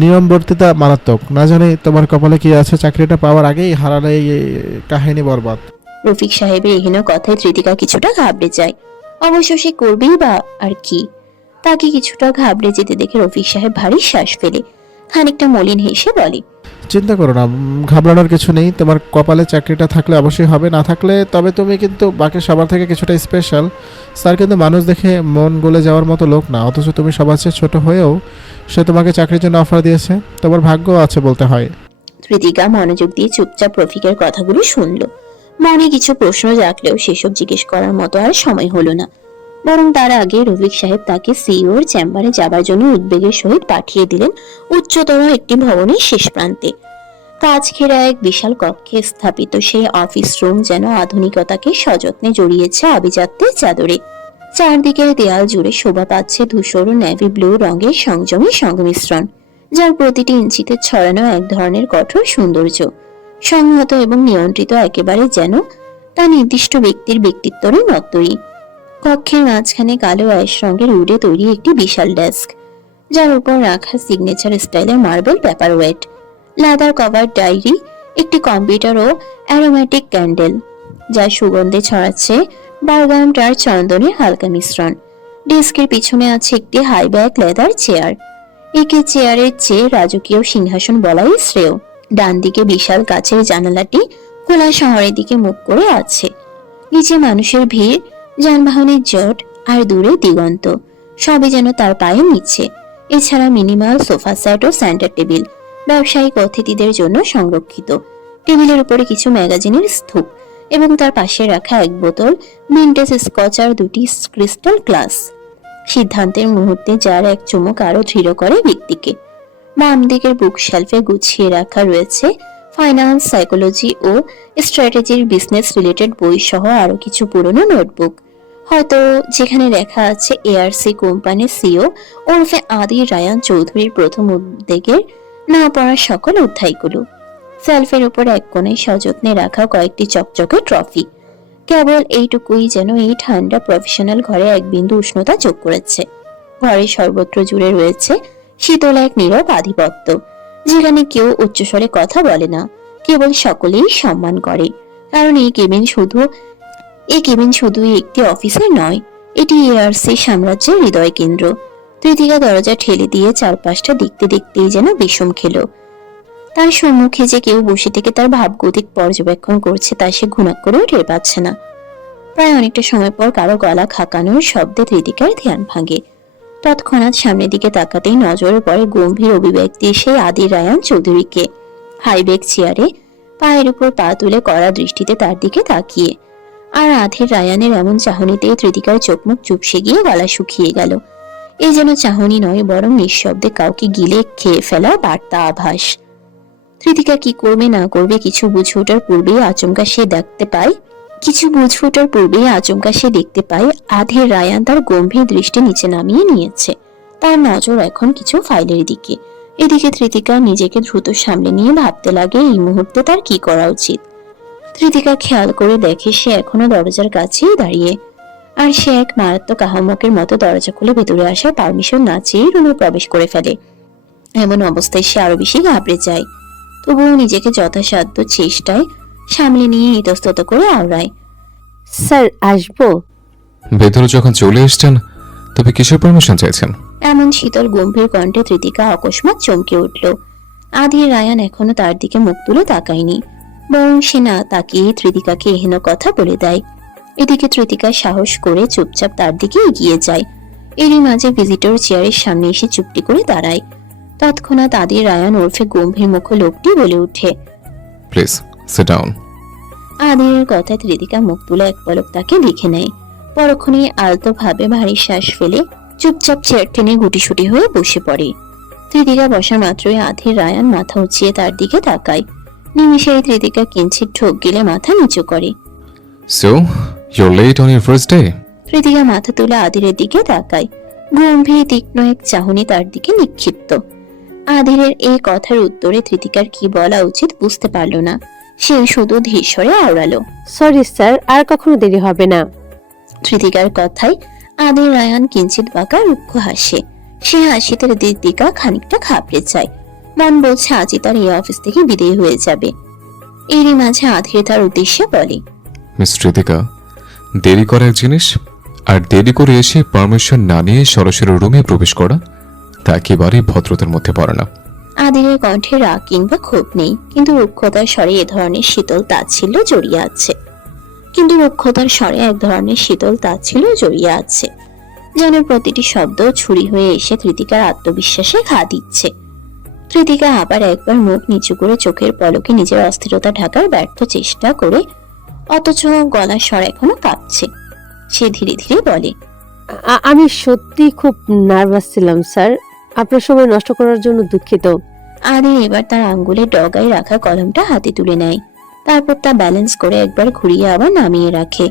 নিয়মবর্তিতা মারাত্মক। না জানি তোমার কপালে কি আছে, চাকরিটা পাওয়ার আগেই হারালে এই কাহিনী বরবাদ। রফিক সাহেবের এহেন কথায় ঋতিকা কিছুটা ঘাবড়ে যায়। অবশ্য সে করবেই বা আর কি। তাকে কিছুটা ঘাবড়ে যেতে দেখে রফিক সাহেব ভারী শ্বাস ফেলে খানিকটা মলিন হেসে বলে, চিন্তা করো না, ঘাবড়ানোর কিছু নেই। তোমার কপালে চাকরিটা থাকলে অবশ্যই হবে, না থাকলে তবে তুমি কিন্তু বাকি সবার থেকে কিছুটা স্পেশাল। স্যার কিন্তু মানুষ দেখে মন গলে যাওয়ার মতো লোক না, অথচ তুমি সবার চেয়ে ছোট হয়েও সে তোমাকে চাকরির জন্য অফার দিয়েছে। তোমার ভাগ্য আছে বলতে হয়। ঋতিকা মনোযোগ দিয়ে চুপচাপ রফিকের কথাগুলো শুনল। মনে কিছু প্রশ্ন জাগলেও সেসব জিজ্ঞেস করার মতো আর সময় হলো না। বরং তার আগে রফিক সাহেব তাকে সিইওর চেম্বারে যাবার জন্য উদ্বেগের সহিত পাঠিয়ে দিলেন উচ্চতর একটি ভবনের শেষ প্রান্তে। কাজ ঘেরা এক বিশাল কক্ষে স্থাপিত সেই অফিস রুম যেন আধুনিকতাকে সযত্নে জড়িয়েছে আভিজাত্যের চাদরে। চারদিকের দেয়াল জুড়ে শোভা পাচ্ছে ধূসর ও নেভি ব্লু রঙের সংযমী সংমিশ্রণ, যার প্রতিটি ইঞ্চিতে ছড়ানো এক ধরনের কঠোর সৌন্দর্য, সংহত এবং নিয়ন্ত্রিত একেবারে যেন তা নির্দিষ্ট ব্যক্তির ব্যক্তিত্বেরই মতোই। কক্ষের মাঝখানে কালো অ্যাশ রঙের উডে তৈরি একটি বিশাল ডেস্ক, যার উপর রাখা সিগনেচার স্টাইলের মার্বেল পেপারওয়েট, লেদার কভার ডায়েরি, একটি কম্পিউটার ও অ্যারোমেটিক ক্যান্ডেল, যার সুগন্ধে ছড়াচ্ছে বারগান্ড আর চন্দনের হালকা মিশ্রণ। ডেস্কের পিছনে আছে একটি হাই ব্যাক লেদার চেয়ার। একে চেয়ারের চেয়ে রাজকীয় সিংহাসন বলাই শ্রেয়। ডান দিকে বিশাল কাচের জানালাটি খোলা শহরের দিকে মুখ করে আছে। নিচে মানুষের ভিড়, যানবাহনের জট আর দূরে দিগন্ত, সবই যেন তার পায়ের নিচে। এছাড়া মিনিমাল সোফা সেট ও সেন্টার টেবিল ব্যবসায়িক অতিথিদের জন্য সংরক্ষিত। টেবিলের উপরে কিছু ম্যাগাজিনের স্তূপ এবং তার পাশে রাখা এক বোতল ভিন্টেজ স্কচ আর দুটি ক্রিস্টাল গ্লাস। সিদ্ধান্তের মুহূর্তে যার এক চুমুক আরো দৃঢ় করে ব্যক্তিকে। বাম দিকের বুক শেলফে গুছিয়ে রাখা রয়েছে ফাইন্যান্স, সাইকোলজি ও স্ট্র্যাটেজির বিজনেস রিলেটেড বই সহ আরো কিছু পুরনো নোটবুক, হয়তো যেখানে লেখা আছে এআরসি কোম্পানির সিও ওরফে আদির রায়ান চৌধুরীর প্রথম উদ্যোগের না পড়া সকল অধ্যায়গুলো। সেলফের উপর এক কোণে সযত্নে রাখা কয়েকটি চকচকে ট্রফি। কেবল এইটুকুই যেন এই ঠান্ডা প্রফেশনাল ঘরে এক বিন্দু উষ্ণতা যোগ করেছে। ঘরে সর্বত্র জুড়ে রয়েছে শীতল এক নীরব আধিপত্য, যেখানে কেউ উচ্চস্বরে কথা বলে না, কেবল সকলেই সম্মান করে। কারণ এই কেবিন শুধু একটি অফিসের নয়, এটি এআরসি সাম্রাজ্যের হৃদয় কেন্দ্র। তৃতীয়া দরজা ঠেলে দিয়ে চারপাশটা দেখতে দেখতেই যেন বিষম খেল। তার সম্মুখে যে কেউ বসে থেকে তার ভাবগতিক পর্যবেক্ষণ করছে তা সে ঘুণাক করেও টের পাচ্ছে না। প্রায় অনেকটা সময় পর কারো গলা খাকানোর শব্দে তৃতিকার ধ্যান ভাঙে। তৎক্ষণাৎ সামনের দিকে তাকাতেই নজরে পড়ে গম্ভীর অভিব্যক্তি সেই আদির রায়ান চৌধুরীকে, হাইব্যাক চেয়ারে পায়ের উপর পা তুলে কড়া দৃষ্টিতে তার দিকে তাকিয়ে। আর আধের রায়ানের এমন চাহনিতেই তৃতিকার চোখ মুখ চুপসে গিয়ে গলা শুকিয়ে গেল। এই যেন চাহনি নয়, বরং নিঃশব্দে কাউকে গিলে খেয়ে ফেলা বার্তা আভাস। তৃতিকা কি করবে না করবে কিছু বুঝে ওঠার পূর্বেই আচমকা সে দেখতে পায় আধের রায়ান তার গম্ভীর দৃষ্টি নিচে নামিয়ে নিয়েছে। তার নজর এখন কিছু ফাইলের দিকে। এদিকে তৃতিকা নিজেকে দ্রুত সামলে নিয়ে ভাবতে লাগে এই মুহূর্তে তার কি করা উচিত। তৃতিকা খেয়াল করে দেখে সে এখনো দরজার কাছেই দাঁড়িয়ে, আর সে এক মারাত্মক আহাম্মকের মতো দরজা খুলে ভেতরে আসার পারমিশন না চেয়েই রুমে প্রবেশ করে ফেলে। এমন অবস্থায় সে আরো বেশি ঘাবড়ে যায়, তবুও নিজেকে যথাসাধ্য চেষ্টায় সামলে নিয়ে ইতস্তত করে আওড়ায়, স্যার আসবো? ভেতরে যখন চলে এসছেন তবে কিসের পারমিশন চাইছেন? এমন শীতল গম্ভীর কণ্ঠে তৃতিকা অকস্মাৎ চমকে উঠল। আধি রায়ান এখনো তার দিকে মুখ তুলে তাকায়নি, বরং সে না তাকিয়ে তৃতিকাকে এহেন কথা বলে দেয়। এদিকে তৃতিকা সাহস করে চুপচাপ তার দিকে এগিয়ে যায়। এরই মাঝে ভিজিটর চেয়ারের সামনে এসে চুপটি করে দাঁড়ায়। তৎক্ষণাৎ আদি রায়ান ওরফে গম্ভীর মুখ লোকটি বলে ওঠে, প্লিজ সিট ডাউন। আদির কথায় তৃতিকা মুখ তুলে এক পলক তাকে দেখে নেয়। পরক্ষণে আলতো ভাবে ভারী শ্বাস ফেলে চুপচাপ চেয়ার টেনে গুটিসুটি হয়ে বসে পড়ে। তৃতিকা বসা মাত্রই আধির রায়ান মাথা উঁচিয়ে তার দিকে তাকায়। নিমিষেই তৃতিকা কিঞ্চিত ঠোক গিলে মাথা নিচু করে। So you're late on your first day? Tritika মাথা তুলে আদিরের দিকে তাকায়। গম্ভীর তীক্ষ্ণ এক চাহনি তার দিকে নিক্ষিপ্ত। আদিরের এই কথার উত্তরে তৃতিকার কি বলা উচিত বুঝতে পারল না। সে শুধু ধীরস্বরে আওড়ালো, সরি স্যার, আর কখনো দেরি হবে না। তৃতিকার কথায় আদির রায়ান কিঞ্চিত বাঁকা রুক্ষ হাসে। সে হাসিতে তৃতিকা খানিকটা ঘাবড়ে যায়। মন বলছে আজই তার এই অফিস থেকে বিদায় হয়ে যাবে। এরই মাঝে আধির তার উদ্দেশ্যে বলে, মিস তৃতিকা, দেরি করা এক জিনিস, আর দেরি করে এসে পারমিশন না নিয়ে সরাসরি রুমে প্রবেশ করা তা একেবারেই ভদ্রতার মধ্যে পড়ে না। আদিরের কণ্ঠে রাগ কিংবা ক্ষোভ নেই, কিন্তু রুক্ষতার স্বরে এক ধরনের শীতল তাচ্ছিল্য জড়িয়ে আছে। যেন প্রতিটি শব্দ ছুরি হয়ে এসে তৃতিকার আত্মবিশ্বাসে ঘা দিচ্ছে। তৃতিকা আবার একবার মুখ নিচু করে চোখের পলকে নিজের অস্থিরতা ঢাকার ব্যর্থ চেষ্টা করে, অথচ গলার স্বর এখনো কাঁপছে। সে ধীরে ধীরে বলে, আমি সত্যি খুব নার্ভাস ছিলাম স্যার, আপনার সময় নষ্ট করার জন্য দুঃখিত। আদি এবার তার আঙ্গুলে ডগায় রাখা কলমটা হাতে তুলে নেয়। তারপর তা ব্যালেন্স করে একবার ঘুরিয়ে আবার নামিয়ে রাখে।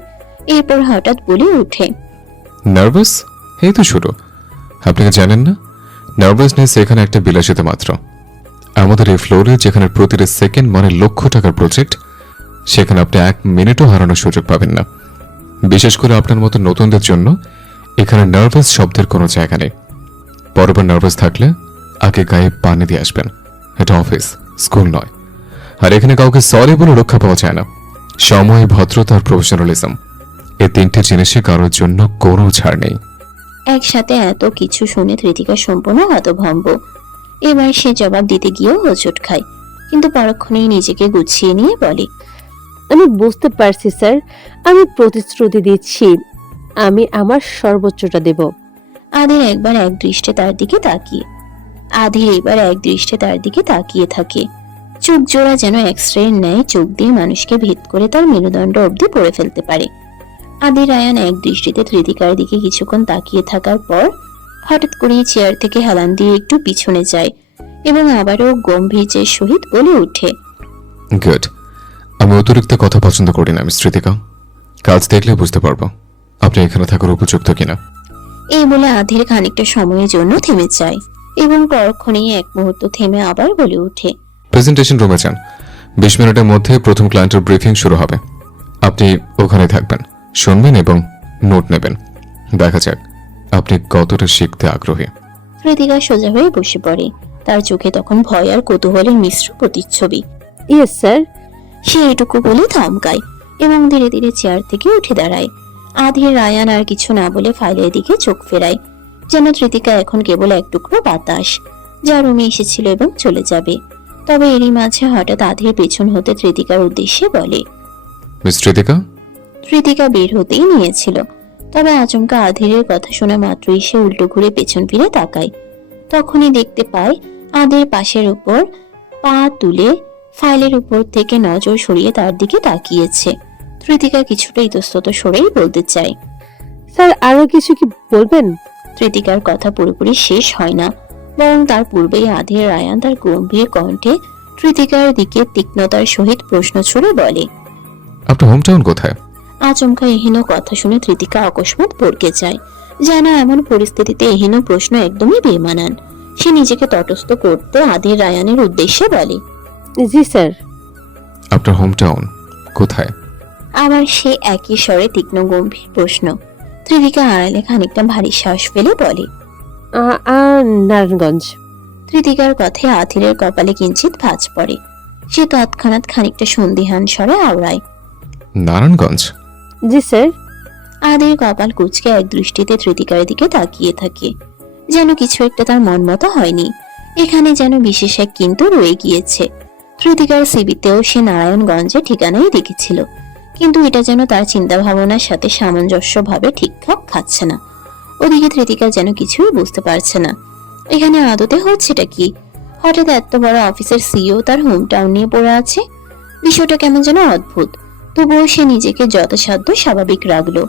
এরপর হঠাৎ বলে ওঠে, নার্ভাস? এই তো শুরু। আপনি কি জানেন না, নার্ভাসনেস এখানে একটা বিলাসিতা মাত্র। আমাদের এই ফ্লোরে যেখানে প্রতিটা সেকেন্ড মানে লক্ষ টাকার প্রজেক্ট, সেখানে আপনি এক মিনিটও হারানোর সুযোগ পাবেন না। বিশেষ করে আপনার মতো নতুনদের জন্য এখানে নার্ভাস শব্দের কোনো জায়গা নেই। পরবার নার্ভাস থাকলে আগে গায়ে পানি দিয়ে আসবেন। এটা অফিস, স্কুল নয়। আর এখানে কাউকে সরি বলে রক্ষা পাওয়া যায় না। সময়, ভদ্রতা আর প্রফেশনালিজম, এই তিনটে জিনিসে কারোর জন্য কোনো ছাড় নেই। একসাথে এত কিছু শুনে তৃতিকা সম্পূর্ণ হতভম্ব। এবার সে জবাব দিতে গিয়েও হোঁচট খায়। কিন্তু পরক্ষণেই নিজেকে গুছিয়ে নিয়ে বলে, আমি বুঝতে পারছি স্যার, আমি প্রতিশ্রুতি দিচ্ছি আমি আমার সর্বোচ্চটা দেব। আধির একবার এক দৃষ্টে তার দিকে তাকিয়ে থাকে। চোখ জোড়া যেন এক্সরের ন্যায় চোখ দিয়ে মানুষকে ভেদ করে তার মেরুদণ্ড অবধি পড়ে ফেলতে পারে। আদি রায়ান এক দৃষ্টিতে কৃতিকার দিকে কিছুক্ষণ তাকিয়ে থাকার পর হঠাৎ করেই চেয়ার থেকে হেলান দিয়ে একটু পিছনে যায় এবং আবারও গম্ভীর্যের সহিত বলে ওঠে, গুড। আমি অতিরিক্ত কথা পছন্দ করি না মিস কৃতিকা। কাজ দেখলে বুঝতে পারবো আপনি এখানে থাকার উপযুক্ত কিনা। এই বলে আধির খানিকটা সময়ের জন্য থেমে যায় এবং পরক্ষণেই এক মুহূর্ত থেমে আবার বলে ওঠে, প্রেজেন্টেশন রুমে যান। 20 মিনিটের মধ্যে প্রথম ক্লায়েন্টের ব্রিফিং শুরু হবে। আপনি ওখানে থাকবেন, শুনবেন এবং নোট নেবেন। দেখা যাক আপনি কতটা শিখতে আগ্রহী। কৃতিকা সোজা হয়ে বসে পড়ে। তার চোখে তখন ভয় আর কৌতূহলের মিশ্র প্রতিচ্ছবি। Yes sir. সে এটুকু বলে থমকায় এবং ধীরে ধীরে চেয়ার থেকে উঠে দাঁড়ায়। আধির রায়ান আর কিছু না বলে ফাইলের দিকে চোখ ফেরায়, যেন কৃতিকা এখন কেবল এক টুকরো বাতাস যা রুমে এসেছিল এবং চলে যাবে। তবে এরই মাঝে হঠাৎ আধির পেছন হতে কৃতিকার উদ্দেশ্যে বলে, মিস কৃতিকা। কৃতিকা বের হতেই নিয়েছিল, তবে আচমকা আধিরের কথা শোনা মাত্রই সে উল্টো ঘুরে পেছন ফিরে তাকায়। তখনই দেখতে পায় আধির পাশের উপর পা তুলে ফাইলের উপর থেকে নজর সরিয়ে তার দিকে তাকিয়েছে। কৃতিকা কিছুটা ইতস্তত সরেই বলতে চায়, স্যার আরো কিছু কি বলবেন? কৃতিকার কথা পুরোপুরি শেষ হয় না, বরং তার পূর্বেই আধির রায়ান তার গম্ভীর কণ্ঠে কৃতিকার দিকে তীক্ষ্ণতার সহিত প্রশ্ন ছুড়ে বলে, আপনার হোম টাউন কোথায়? আচমকা এহেন কথা শুনে কৃতিকা অকস্মাৎ ভড়কে যায়। যেন এমন পরিস্থিতিতে এহেন প্রশ্ন একদমই বেমানান। সে নিজেকে তটস্থ করতে আধির রায়ানের উদ্দেশ্যে বলে, জি স্যার। আপনার হোম টাউন কোথায়? আবার সে একই স্বরে তীক্ষ্ণ গম্ভীর প্রশ্ন। কৃতিকা আড়ালে খানিকটা ভারী শ্বাস ফেলে বলে, নারায়ণগঞ্জ। কৃতিকার কথায় আধিরের কপালে কিঞ্চিত ভাঁজ পড়ে। সে তৎক্ষণাৎ খানিকটা সন্দিহান স্বরে আওড়ায়, নারায়ণগঞ্জ? জি স্যার। আধির কপাল কুঁচকে এক দৃষ্টিতে কৃতিকার দিকে তাকিয়ে থাকে, যেন কিছু একটা তার মন মতো হয়নি। এখানে যেন বিশেষ এক কিন্তু রয়ে গিয়েছে। কৃতিকার সিবিতেও সে নারায়ণগঞ্জের ঠিকানাই দেখেছিল, কিন্তু এটা যেন তার চিন্তা ভাবনার সাথে সামঞ্জস্যভাবে ঠিকঠাক খাচ্ছে না। ওদিকে কৃতিকা যেন কিছুই বুঝতে পারছে না এখানে আদতে হচ্ছেটা কি। হঠাৎ এত বড় অফিসের সিইও তার হোম টাউন নিয়ে পড়ে আছে, বিষয়টা কেমন যেন অদ্ভুত। তবুও সে নিজেকে যথাসাধ্য স্বাভাবিক রাখলো।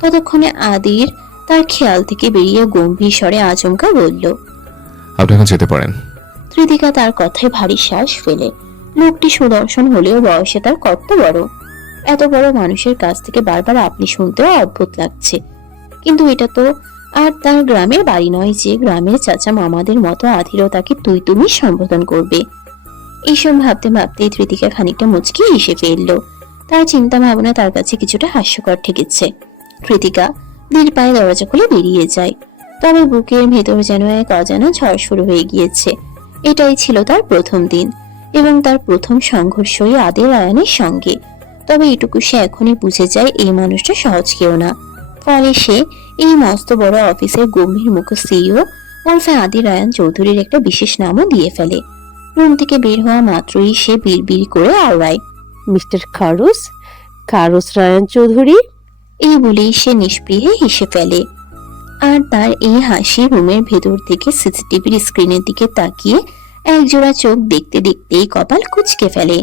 ততক্ষণে আদির তার খেয়াল থেকে বেরিয়ে গম্ভীর স্বরে আচমকা বলল, আপনি এখন যেতে পারেন। কৃতিকা তার কথায় ভারী শ্বাস ফেলে। লোকটি সুদর্শন হলেও বয়সে তার কত বড়। এত বড় মানুষের কাছ থেকে বারবার আপনি শুনতেও অদ্ভুত লাগছে, কিন্তু এটা তো আর তার গ্রামের বাড়ি নয় যে গ্রামের চাচা মামাদের মতো আধিরও তাকে তুই তুমি সম্বোধন করবে। এইসব ভাবতে ভাবতে কৃতিকা খানিকটা মুচকি হেসে ফেললো। তার চিন্তা ভাবনা তার কাছে কিছুটা হাস্যকর ঠেকেছে। কৃতিকা ধীর পায়ে দরজা খুলে বেরিয়ে যায়, তবে বুকের ভেতর যেন এক অজানা ঝড় শুরু হয়ে গিয়েছে। এটাই ছিল তার প্রথম দিন এবং তার প্রথম সংঘর্ষই আদির রায়ানের সঙ্গে। তবে এটুকু সে এখনই বুঝে যায় এই মানুষটা সহজ কেউ না। ফলে সে এই মস্ত বড় অফিসের গম্ভীর মুখ সিইও ওরফে আদির রায়ান চৌধুরীর একটা বিশেষ নামও দিয়ে ফেলে। রুম থেকে বের হওয়া মাত্রই সে বিড়বিড় করে আওড়ায়, মিস্টার কারুস রায়ান চৌধুরী। এই বলেই সে নিষ্পৃহে হেসে ফেলে। আর তার এই হাসি রুমের ভেতর থেকে সিসিটিভির স্ক্রিনের দিকে তাকিয়ে একজোড়া চোখ দেখতে দেখতেই কপাল কুঁচকে ফেলে।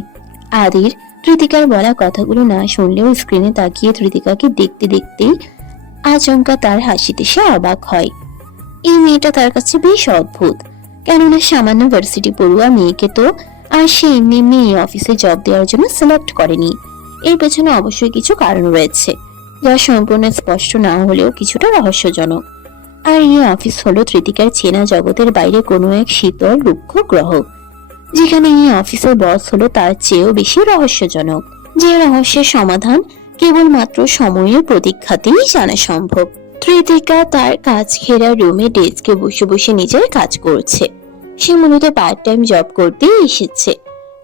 আদির কৃতিকার বলা কথাগুলো না শুনলেও স্ক্রিনে তাকিয়ে কৃতিকাকে দেখতে দেখতেই আচমকা তার হাসিতে সে অবাক হয়। এই মেয়েটা তার কাছে বেশ অদ্ভুত, কেননা সামান্য ভার্সিটি পড়ুয়া মেয়েকে তো আর সে এমনি এমনি এই অফিসে জব দেওয়ার জন্য সিলেক্ট করেনি। এর পেছনে অবশ্যই কিছু কারণ রয়েছে, যা সম্পূর্ণ স্পষ্ট না হলেও কিছুটা রহস্যজনক। আর এই অফিস হলো কৃতিকার চেনা জগতের বাইরে কোনো এক শীতল রুক্ষ গ্রহ, যেখানে এই অফিসের বস হলো তার চেয়েও বেশি রহস্যজনক, যে রহস্যের সমাধান কেবলমাত্র সময়ের প্রতীক্ষাতেই জানা সম্ভব। কৃতিকা তার কাজ ঘেরা রুমে ডেস্কে বসে বসে নিজের কাজ করছে। সে মূলত পার্ট টাইম জব করতেই এসেছে,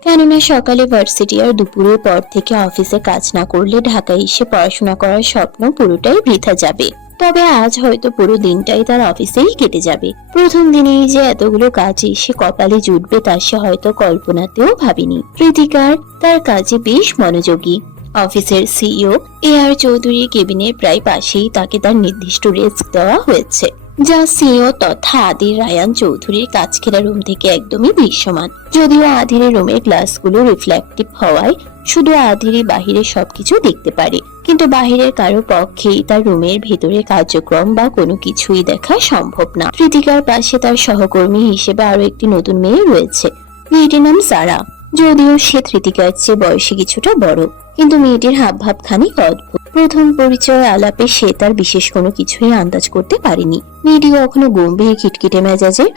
কেননা সকালে ভার্সিটি আর দুপুরের পর থেকে অফিসে কাজ না করলে ঢাকায় এসে পড়াশোনা করার স্বপ্ন পুরোটাই বৃথা যাবে। তবে আজ হয়তো পুরো দিনটাই তার অফিসেই কেটে যাবে। প্রথম দিনেই যে এতগুলো কাজ এসে কপালে জুটবে তা সে হয়তো কল্পনাতেও ভাবেনি। কৃতিকার তার কাজে বেশ মনোযোগী। অফিসের সিইও AR চৌধুরীর কেবিনের প্রায় পাশেই তাকে তার নির্দিষ্ট ডেস্ক দেওয়া হয়েছে, যা সিইও তথা আদির রায়ান চৌধুরীর কাজ খেলা রুম থেকে একদমই দৃশ্যমান। যদিও আধিরের রুমের গ্লাসগুলো রিফ্লেক্টিভ হওয়ায় শুধু আধিরই বাহিরে সবকিছু দেখতে পারে, কিন্তু বাহিরের কারো পক্ষেই তার রুমের ভেতরে কার্যক্রম বা কোনো কিছুই দেখা সম্ভব না। কৃতিকার পাশে তার সহকর্মী হিসেবে আরো একটি নতুন মেয়ে রয়েছে। মেয়েটির নাম সারা। যদিও সে কৃতিকার চেয়ে বয়সে কিছুটা বড়, কিন্তু মেয়েটির হাবভাব খানিক অদ্ভুত। প্রথম পরিচয় আলাপে সে তার বিশেষ কোনো কিছুই আন্দাজ করতে পারেনি। মেয়েটি কখনো গম্ভীর খিটখিটে মেজাজের,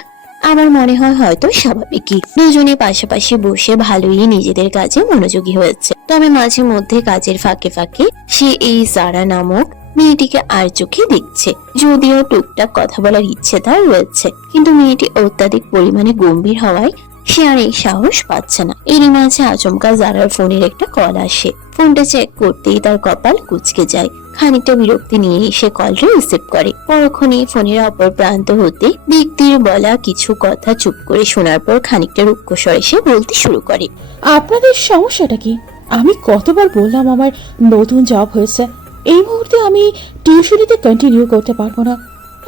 আমার মনে হয় হয়তো স্বাভাবিকই। দুজনে পাশাপাশি বসে ভালোই নিজেদের কাজে মনোযোগী হয়েছে। তবে মাঝে মধ্যে কাজের ফাঁকে ফাঁকে সে এই সারা নামক মেয়েটিকে আর চোখে দেখছে। যদিও টুকটাক কথা বলার ইচ্ছে তার রয়েছে, কিন্তু মেয়েটি অত্যাধিক পরিমাণে গম্ভীর হওয়ায় সে আর এই সাহস পাচ্ছে না। এরই মাঝে আচমকা জারার ফোনের একটা কল আসে। ফোনটা চেক করতেই তার কপাল কুঁচকে যায়। খানিকটা বিরক্তি নিয়ে সে কলটা রিসিভ করে। পরক্ষণে ফোনের অপর প্রান্ত হতে ব্যক্তির বলা কিছু কথা চুপ করে শোনার পর খানিকটা রুক্ষ স্বরে সে বলতে শুরু করে, আপনাদের সমস্যাটা কি? আমি কতবার বললাম আমার নতুন জব হয়েছে, এই মুহূর্তে আমি টিউশনিতে কন্টিনিউ করতে পারবো না,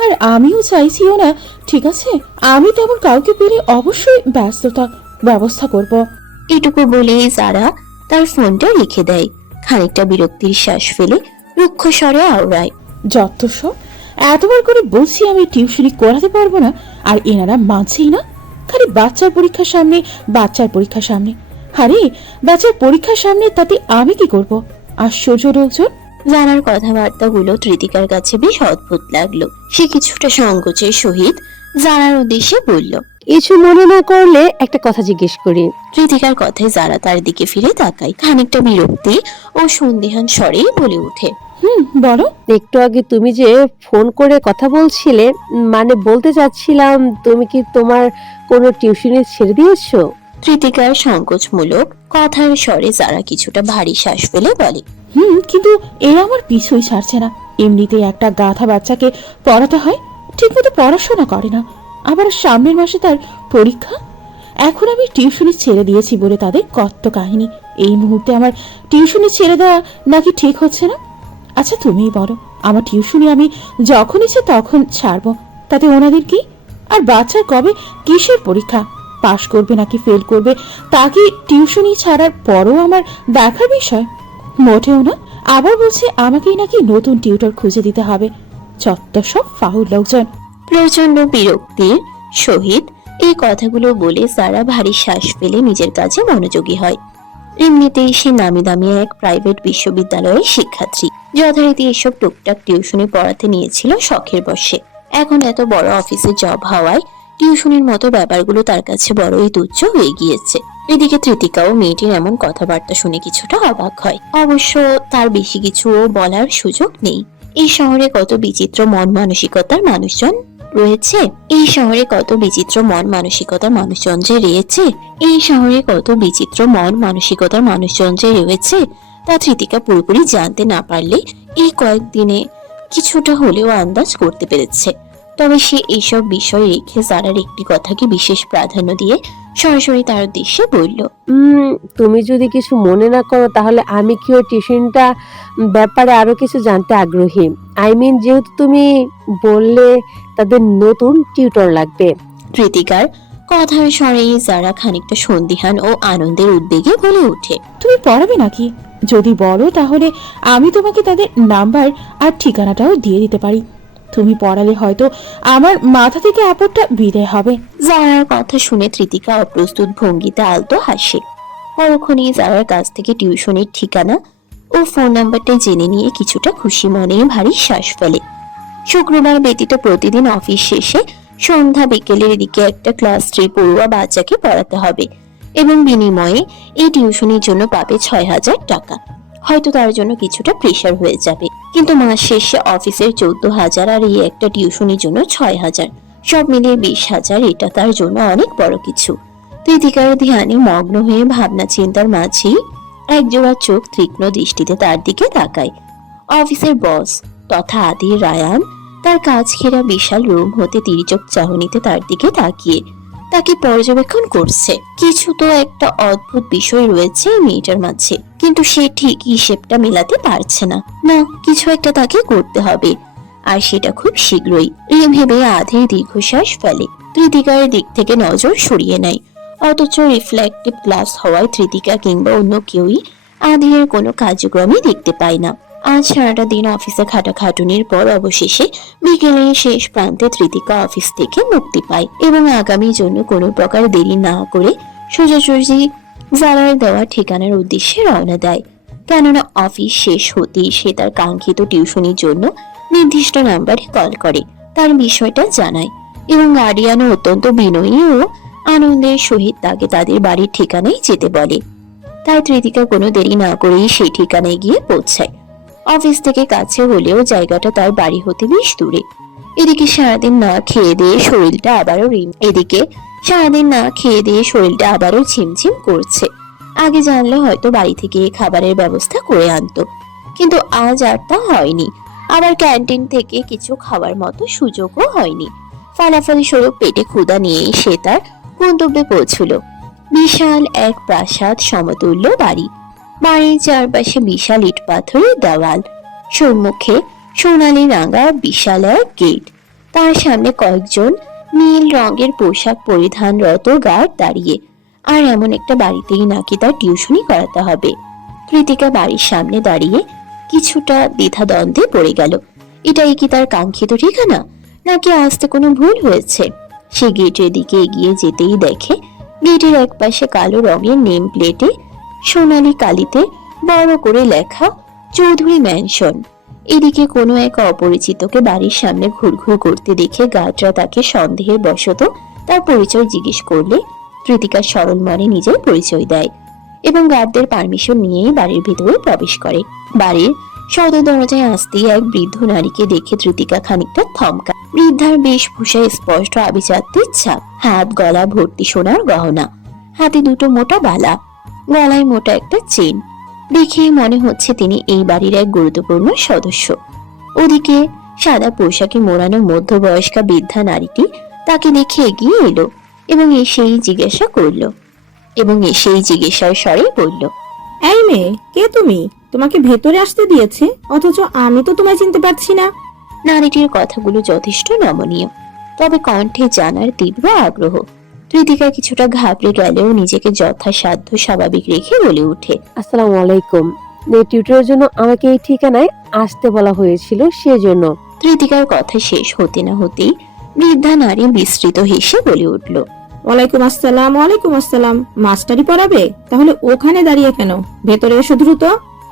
আর আমিও চাইছিও না। ঠিক আছে, আমি তেমন কাউকে পেলে অবশ্যই ব্যস্ততা ব্যবস্থা করব। এটুকু বলেই যারা তার ফোনটা রেখে দেয়। খানিকটা বিরক্তির শ্বাস ফেলে রুক্ষ স্বরে আওড়ায়, যত সব, এতবার করে বলছি আমি টিউশনি করাতে পারবো না, আর এনারা মানছেই না। খালি বাচ্চার পরীক্ষার সামনে, বাচ্চার পরীক্ষার সামনে। আরে বাচ্চার পরীক্ষার সামনে, তাতে আমি কি করব? আশ্চর্য লোকজন। জানার কথাবার্তাগুলো কৃতিকার কাছে বেশ অদ্ভুত লাগলো। সে কিছুটা সংকোচের সহিত জানার উদ্দেশ্যে বলল, কিছু মনে না করলে একটা কথা জিজ্ঞেস করি। কৃতিকার কথায় যারা তার দিকে ফিরে তাকায়। খানিকটা বিরক্তি ও সন্দেহান স্বরেই বলে ওঠে, বলো। একটু আগে তুমি যে ফোন করে কথা বলছিলে, মানে বলতে চাচ্ছিলাম, তুমি কি তোমার কোনো টিউশনি ছেড়ে দিয়েছো? কৃতিকার সংকোচমূলক কথার স্বরে যারা কিছুটা ভারী শ্বাস ফেলে বলে, কিন্তু এরা আমার পিছুই ছাড়ছে না। এমনিতেই একটা গাধা বাচ্চাকে পড়াতে হয়, ঠিকমতো পড়াশোনা করে না, আবার সামনের মাসে তার পরীক্ষা। এখন আমি টিউশনি ছেড়ে দিয়েছি বলে তাদের কত কাহিনী। এই মুহূর্তে আমার টিউশনি ছেড়ে দেওয়া নাকি ঠিক হচ্ছে না? আচ্ছা তুমিই বলো, আমার টিউশনি আমি যখন ইচ্ছে তখন ছাড়বো, তাতে ওনাদের কি? আর বাচ্চার কবে কিসের পরীক্ষা, পাশ করবে নাকি ফেল করবে, তা কি টিউশনি ছাড়ার পরও আমার দেখার বিষয়? মোটেও না। আবার বলছে আমাকেই নাকি নতুন টিউটর খুঁজে দিতে হবে। চত্ব সব ফাউল লোকজন। প্রচন্ড বিরক্তির সহিত এই কথাগুলো বলে সারা ভারী শ্বাস ফেলে নিজের কাজে মনোযোগী হয়। এমনিতেই সে নামি দামি এক প্রাইভেট বিশ্ববিদ্যালয়ের শিক্ষার্থী। যথারীতি এসব টুকটাক টিউশনি পড়াতে নিয়েছিল শখের বশে। এখন এত বড় অফিসে জব হওয়ায় টিউশনির মতো ব্যাপারগুলো তার কাছে বড়ই তুচ্ছ হয়ে গিয়েছে। এদিকে তৃতিকাও মেয়েটির এমন কথাবার্তা শুনে কিছুটা অবাক হয়। অবশ্য তার বেশি কিছুও বলার সুযোগ নেই। এই শহরে কত বিচিত্র মন মানসিকতার মানুষজন রয়েছে, এই শহরে কত বিচিত্র মন মানসিকতার মানুষজন যে রয়েছে, এই শহরে কত বিচিত্র মন মানসিকতার মানুষজন যে রয়েছে তা তৃতিকা পুরোপুরি জানতে না পারলে এই কয়েকদিনে কিছুটা হলেও আন্দাজ করতে পেরেছে। তবে সে এইসব বিষয় রেখে যারার একটি কথাকে বিশেষ প্রাধান্য দিয়ে সরাসরি তার উদ্দেশ্যে বলল, তুমি যদি কিছু মনে না করো, তাহলে আমি কি ওই টিউশনটা ব্যাপারে আরো কিছু জানতে আগ্রহী। যেহেতু তুমি বললে তাদের নতুন টিউটর লাগবে। কৃতিকার কথার স্বরেই যারা খানিকটা সন্দিহান ও আনন্দের উদ্বেগে বলে ওঠে, তুমি পড়াবে নাকি? যদি বলো তাহলে আমি তোমাকে তাদের নাম্বার আর ঠিকানাটাও দিয়ে দিতে পারি। তুমি পড়ালে হয়তো আমার মাথা থেকে আপদটা বিদায় হবে। জারার কথা শুনে তৃতিকা অপ্রস্তুত ভঙ্গিতে আলতো হাসে। পরক্ষণে জারার কাছ থেকে টিউশনের ঠিকানা ও ফোন নাম্বারটা জেনে নিয়ে কিছুটা খুশি মনে ভারী শ্বাস ফেলে। শুক্রবার ব্যতীত প্রতিদিন অফিস শেষে সন্ধ্যা বিকেলের দিকে একটা ক্লাস 3 পড়ুয়া বাচ্চাকে পড়াতে হবে এবং বিনিময়ে এই টিউশনির জন্য পাবে ৬,০০০ টাকা। হয়তো তার জন্য কিছুটা প্রেশার হয়ে যাবে, কিন্তু মাস শেষে অফিসের ১৪,০০০ আর এই একটা টিউশনির জন্য ৬,০০০, সব মিলিয়ে ২০,০০০। এটা তার জন্য অনেক বড় কিছু। কৃতিকার ধ্যানে মগ্ন হয়ে ভাবনা চিন্তার মাঝেই একজোড়া চোখ তীক্ষ্ণ দৃষ্টিতে তার দিকে তাকায়। অফিসের বস তথা আদি রায়ান তার কাজ ঘেরা বিশাল রুম হতে তির্যক চাহনিতে তার দিকে তাকিয়ে তাকে পর্যবেক্ষণ করছে। কিছু তো একটা অদ্ভুত বিষয় রয়েছে এই মেয়েটার মাঝে, কিন্তু সে ঠিক হিসেবটা মেলাতে পারছে না। না, কিছু একটা তাকে করতে হবে, আর সেটা খুব শীঘ্রই। এই ভেবে আধের দীর্ঘশ্বাস ফেলে। তৃতিকার দিক থেকে নজর সরিয়ে নেয়, অথচ রিফ্লেক্টিভ গ্লাস হওয়ায় তৃতিকা কিংবা অন্য কেউই আধের কোনো কার্যক্রমই দেখতে পায় না। আজ সারাটা দিন অফিসে খাটাখাটুনির পর অবশেষে বিকেলে শেষ প্রান্তে তৃতিকা অফিস থেকে মুক্তি পায় এবং আগামীর জন্য কোনো প্রকার দেরি না করে সোজাসুজি জালার দেওয়া ঠিকানার উদ্দেশ্যে রওনা দেয়। কেননা অফিস শেষ হতেই সে তার কাঙ্ক্ষিত টিউশনির জন্য নির্দিষ্ট নাম্বারে কল করে, তার বিষয়টা জানায় এবং গার্ডিয়ানও অত্যন্ত বিনয়ী ও আনন্দের সহিত তাকে তাদের বাড়ির ঠিকানায় যেতে বলে। তাই তৃতিকা কোনো দেরি না করেই সেই ঠিকানায় গিয়ে পৌঁছায়। অফিস থেকে কাছে হলেও জায়গাটা তার বাড়ি হতে বেশ দূরে। এদিকে সারাদিন না খেয়ে দিয়ে শরীরটা আবারও ঝিমঝিম করছে। আগে জানলে হয়তো বাড়ি থেকে খাবারের ব্যবস্থা করে আনতো, কিন্তু আজ আর তা হয়নি। আবার ক্যান্টিন থেকে কিছু খাওয়ার মতো সুযোগও হয়নি। ফলাফল স্বরূপ পেটে ক্ষুধা নিয়েই সে তার গন্তব্যে পৌঁছল। বিশাল এক প্রাসাদ সমতুল্য বাড়ি। বাড়ির চারপাশে বিশাল ইট পাথরের দেওয়াল, সম্মুখে সোনালী রাঙা বিশাল এক গেট। তার সামনে কয়েকজন নীল রঙের পোশাক পরিধানরত গার্ড দাঁড়িয়ে। আর এমন একটা বাড়িতেই নাকি তার টিউশনি করাতে হবে। কৃতিকা বাড়ির সামনে দাঁড়িয়ে কিছুটা দ্বিধাদ্বন্দ্বে পড়ে গেল। এটাই কি তার কাঙ্ক্ষিত ঠিকানা, নাকি আসতে কোনো ভুল হয়েছে? সে গেটের দিকে এগিয়ে যেতেই দেখে গেটের একপাশে কালো রঙের নেম প্লেটে সোনালী কালিতে বড় করে লেখা চৌধুরী ম্যানশন। এদিকে কোনো এক অপরিচিতকে বাড়ির সামনে ঘুরঘুর করতে দেখে গার্ডরা তাকে সন্দেহের বশত তার পরিচয় জিজ্ঞেস করলে কৃতিকা সরল মনে নিজের পরিচয় দেয় এবং গার্ডদের পারমিশন নিয়েই বাড়ির ভিতরে প্রবেশ করে। বাড়ির সদর দরজায় আসতেই এক বৃদ্ধ নারীকে দেখে তৃতিকা খানিকটা থমকা। বৃদ্ধার বেশভূষায় স্পষ্ট আভিজাত্যের ছাপ, হাত গলা ভর্তি সোনার গহনা, হাতে দুটো মোটা বালা, গলায় মোটা একটা চেন। দেখেই মনে হচ্ছে তিনি এই বাড়ির এক গুরুত্বপূর্ণ সদস্য। ওদিকে সাদা পোশাকে মোড়ানো মধ্যবয়স্কা বৃদ্ধা নারীটি তাকে দেখে এগিয়ে এলো এবং এসেই জিজ্ঞাসার স্বরে বলল, এই মেয়ে, কে তুমি? তোমাকে ভেতরে আসতে দিয়েছে, অথচ আমি তো তোমায় চিনতে পারছি না। নারীটির কথাগুলো যথেষ্ট নমনীয়, তবে কণ্ঠে জানার তীব্র আগ্রহ। কৃতিকা কিছুটা ঘাবড়ে গেলেও নিজেকে যথাসাধ্য স্বাভাবিক রেখে বলে ওঠে, আসসালামু আলাইকুম। টিউটরের জন্য আমাকে এই ঠিকানায় আসতে বলা হয়েছিল, সেজন্য। কৃতিকার কথা শেষ হতে না হতেই বৃদ্ধা নারী বিস্তৃত হেসে বলে উঠল, ওয়ালাইকুম আসসালাম। ওয়ালাইকুম আসসালাম। মাস্টারি পড়াবে? তাহলে ওখানে দাঁড়িয়ে কেন? ভেতরে এসো দ্রুত।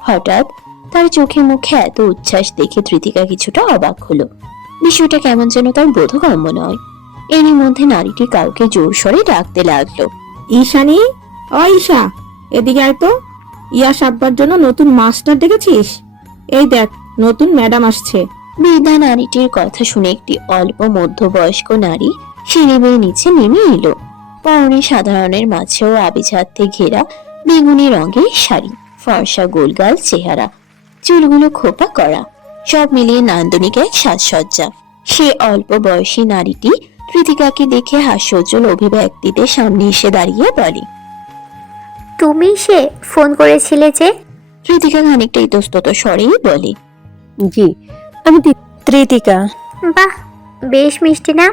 হঠাৎ তার চোখে মুখে এত উচ্ছ্বাস দেখে তৃতিকা কিছুটা অবাক হলো। বিষয়টা কেমন যেন তার বোধগম্য নয়। এরই মধ্যে নারীটি কাউকে জোর স্বরে ডাকতে লাগলো, ঈশানী, ও ঈশা, এদিকে আয় তো। ইয়াস আব্বার জন্য নতুন মাস্টার ডেকেছিস? এই দেখ, নতুন ম্যাডাম আসছে। বৃদ্ধা নারীটির কথা শুনে একটি অল্প মধ্যবয়স্ক নারী সিঁড়ি বেয়ে নিচে নেমে এলো। পরনে সাধারণের মাঝেও আভিজাত্যে ঘেরা বেগুনি রঙের শাড়ি, ফর্সা গোলগাল চেহারা, চুলগুলো খোপা করা, সব মিলিয়ে নান্দনিক এক সাজসজ্জা। সে অল্প বয়সী নারীটি কৃতিকাকে দেখে হাস্যোজ্জ্বল অভিব্যক্তিতে সামনে এসে দাঁড়িয়ে বলে, তুমি সে ফোন করেছিলে যে? কৃতিকা খানিকটা ইতস্তত স্বরেই বলে, জি, আমি তৃতিকা। বাহ, বেশ মিষ্টি নাম।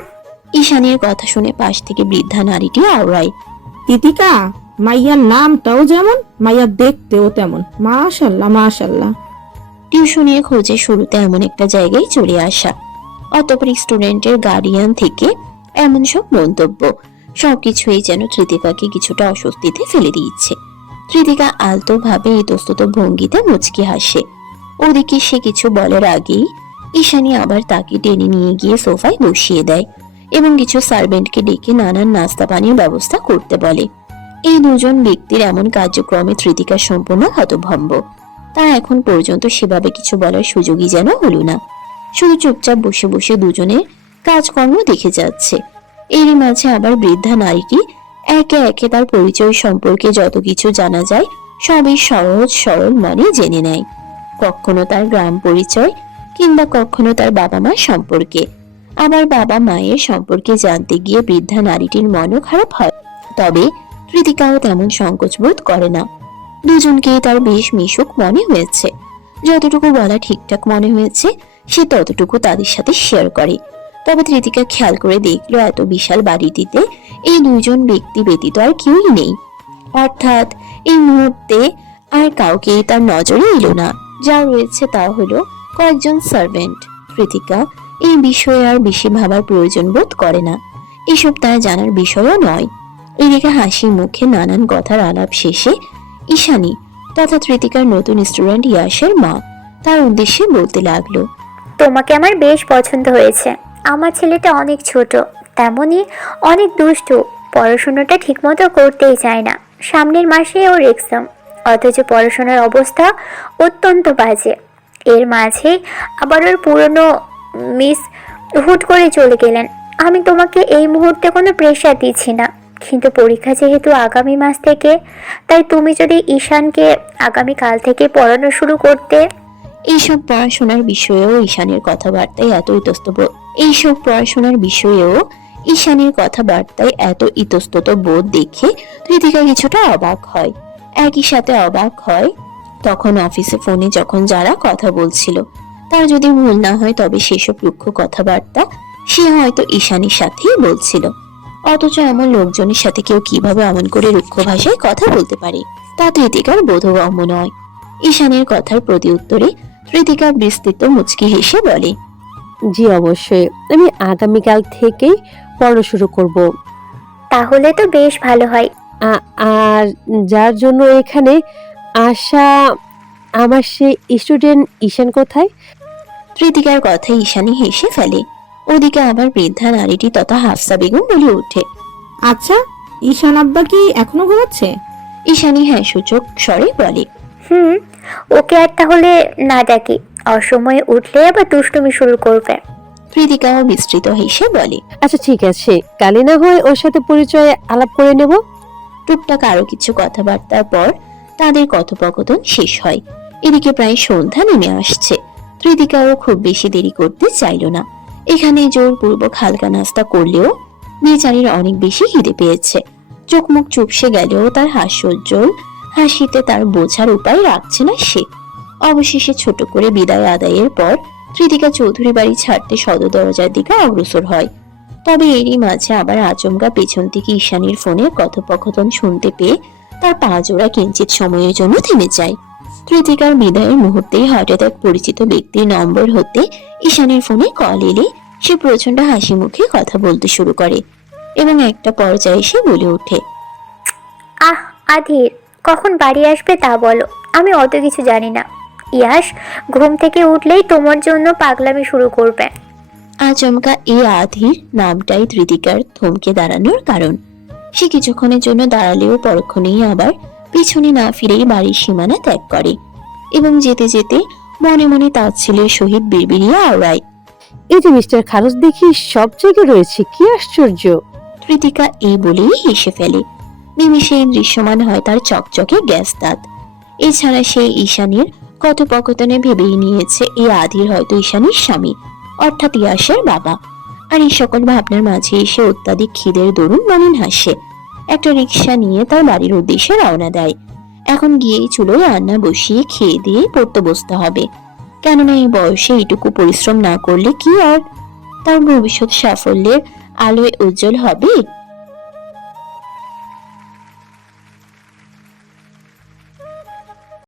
ঈশানীর কথা শুনে পাশ থেকে বৃদ্ধা নারীটি আওড়ায়, তিতিকা, মাইয়ার নামটাও যেমন, মাইয়া দেখতেও তেমন। মাশাল্লাহ মাশাল্লাহ। টিউশনের খোঁজে শুরুতে এমন একটা জায়গায় চলে আসা, অতঃপর স্টুডেন্টের গার্ডিয়ান থেকে এমন সব মন্তব্য, সবকিছুই যেন তৃতিকাকে কিছুটা অস্বস্তিতে ফেলে দিচ্ছে। তৃতিকা আলতো ভাবে ইতস্তত ভঙ্গিতে মুচকি হাসে। ওদিকে সে কিছু বলার আগেই ঈশানী আবার তাকে টেনে নিয়ে গিয়ে সোফায় বসিয়ে দেয় এবং কিছু সার্ভেন্টকে ডেকে নানান নাস্তা পানির ব্যবস্থা করতে বলে। এই দুজন ব্যক্তির এমন কার্যক্রমে তৃতিকা সম্পূর্ণ হতভম্ব। তার এখন পর্যন্ত সেভাবে কিছু বলার সুযোগই যেন হলো না, শুধু চুপচাপ বসে বসে দুজনের কাজকর্ম দেখে যাচ্ছে। এরই মাঝে আবার বৃদ্ধা নারীটি একে একে তার পরিচয় সম্পর্কে যত কিছু জানা যায় সবই সহজ সরল মনে জেনে নেয়। কখনো তার গ্রাম পরিচয়, কিংবা কখনো তার বাবা মা সম্পর্কে। আবার বাবা মায়ের সম্পর্কে জানতে গিয়ে বৃদ্ধা নারীটির মনও খারাপ হয়। তবে কৃতিকাও তেমন সংকোচ বোধ করে না। দুজনকেই তার বেশ মিশুক মনে হয়েছে। যতটুকু বলা ঠিকঠাক মনে হয়েছে সে ততটুকু তাদের সাথে শেয়ার করে। তবে কৃতিকা খেয়াল করে দেখলো এত বিশাল বাড়িটিতে এই দুইজন ব্যক্তি ব্যতীত আর কেউই নেই। অর্থাৎ এই মুহূর্তে আর কাউকে তার নজরে এলো না। যা রয়েছে তা হলো কয়েকজন সার্ভেন্ট। কৃতিকা এই বিষয়ে আর বেশি ভাবার প্রয়োজন বোধ করে না। এসব তার জানার বিষয়ও নয়। এদিকে হাসি মুখে নানান কথার আলাপ শেষে ঈশানী তথা কৃতিকার নতুন স্টুডেন্ট ইয়াসের মা তার উদ্দেশ্যে বলতে লাগলো, তোমাকে আমার বেশ পছন্দ হয়েছে। আমার ছেলেটা অনেক ছোট, তেমনি অনেক দুষ্টু, পড়াশোনাটা ঠিকমতো করতেই চায় না। সামনের মাসে ওর এক্সাম, অথচ পড়াশোনার অবস্থা অত্যন্ত বাজে। এর মাঝে আবার ওর পুরনো মিস হুট করে চলে গেলেন। আমি তোমাকে এই মুহূর্তে কোনো প্রেশার দিচ্ছি না, কিন্তু পরীক্ষা যেহেতু আগামী মাস থেকে, তাই তুমি যদি ঈশানকে আগামীকাল থেকে পড়ানো শুরু করতে। এইসব পড়াশোনার বিষয়েও ঈশানীর কথাবার্তায় এত ইতস্তত বোধ দেখে কৃতিকা কিছুটা অবাক হয়। একই সাথে অবাক হয় তখন অফিসে ফোনে যখন যারা কথা বলছিল, তার যদি ভুল না হয় তবে সেসব রুক্ষ কথাবার্তা সে হয়তো ঈশানীর সাথেই বলছিল। অথচ এমন লোকজনের সাথে কেউ কিভাবে অমন করে রুক্ষ ভাষায় কথা বলতে পারে তা কৃতিকার বোধগম্য নয়। ঈশানীর কথার প্রতি উত্তরে কৃতিকা বিস্তৃত মুচকি হেসে বলে, জি অবশ্যই, আমি আগামীকাল থেকেই পড়া শুরু করব। তাহলে তো বেশ ভালো হয়। আর যার জন্য এখানে আসা, আমার সেই স্টুডেন্ট ঈশান কোথায়? কৃতিকার কথায় ঈশানী হেসে ফেলে। ওদিকে আবার বৃদ্ধা নারীটি তথা হাফসা বেগম বলে ওঠে, আচ্ছা, ঈশান আব্বা কি এখনো ঘুমাচ্ছে? ঈশানী হ্যাঁ সূচক স্বরে বলে, ওকে আর তাহলে না ডাকি, অসময়ে উঠলে আবার দুষ্টুমি শুরু করবে। কৃতিকাও বিস্তৃত হেসে বলে, আচ্ছা ঠিক আছে, কালে না হয় ওর সাথে পরিচয় আলাপ করে নেব। টুকটাক আরো কিছু কথাবার্তার পর তাদের কথোপকথন শেষ হয়। এদিকে প্রায় সন্ধ্যা নেমে আসছে। কৃতিকাও খুব বেশি দেরি করতে চাইল না। এখানে জোরপূর্বক হালকা নাস্তা করলেও বেচারির অনেক বেশি খিদে পেয়েছে। চোখ মুখ চুপসে গেলেও তার হাস্যোজ্জ্বল হাসিতে তার বোঝার উপায় রাখছে না সে। অবশেষে ছোট করে বিদায় আদায়ের পর কৃতিকা চৌধুরী বাড়ি ছাড়তে সদর দরজার দিকে অগ্রসর হয়। তবে এরই মাঝে আবার আচমকা পেছন থেকে ঈশানীর ফোনে কথোপকথন শুনতে পেয়ে তার পা জোড়া কিঞ্চিত সময়ের জন্য থেমে যায়। কৃতিকার বিদায়ের মুহূর্তেই হঠাৎ এক পরিচিত ব্যক্তির নম্বর হতে ঈশানীর ফোনে কল এলে সে প্রচন্ড হাসি মুখে কথা বলতে শুরু করে এবং একটা পর্যায়ে সে বলে ওঠে, আধীর, কখন বাড়ি আসবে তা বলো, আমি অত কিছু জানি না। ইয়াস ঘুম থেকে উঠলেই তোমার জন্য পাগলামি শুরু করবে। আচমকা এই আধীর নামটাই কৃতিকার থমকে দাঁড়ানোর কারণ। সে কিছুক্ষণের জন্য দাঁড়ালেও পরক্ষণেই আবার পিছনে না ফিরেই বাড়ির সীমানা ত্যাগ করে এবং যেতে যেতে মনে মনে তার ছেলের সহিত বিড়বিড়িয়ে আওড়ায়, এই যে মিস্টার খারুজ দেখি সব জায়গায় রয়েছে, কি আশ্চর্য। কৃতিকা এই বলেই হেসে ফেলে। নিমিষেই দৃশ্যমান হয় তার চকচকে গ্যাস দাঁত। এছাড়া সেই ঈশানীর কথোপকথনে ভেবেই নিয়েছে এই আধীর হয়তো ঈশানীর স্বামী অর্থাৎ ইয়াসের বাবা। আর এই সকল ভাবনার মাঝে এসে অত্যাধিক খিদের দরুন মলিন হাসে একটা রিক্সা নিয়ে তার বাড়ির উদ্দেশ্যে রওনা দেয়। এখন গিয়েই চুলোয় রান্না বসিয়ে খেয়ে দিয়ে পড়তে বসতে হবে, কেননা এই বয়সে এইটুকু পরিশ্রম না করলে কি আর তার ভবিষ্যৎ সাফল্যের আলোয় উজ্জ্বল হবে?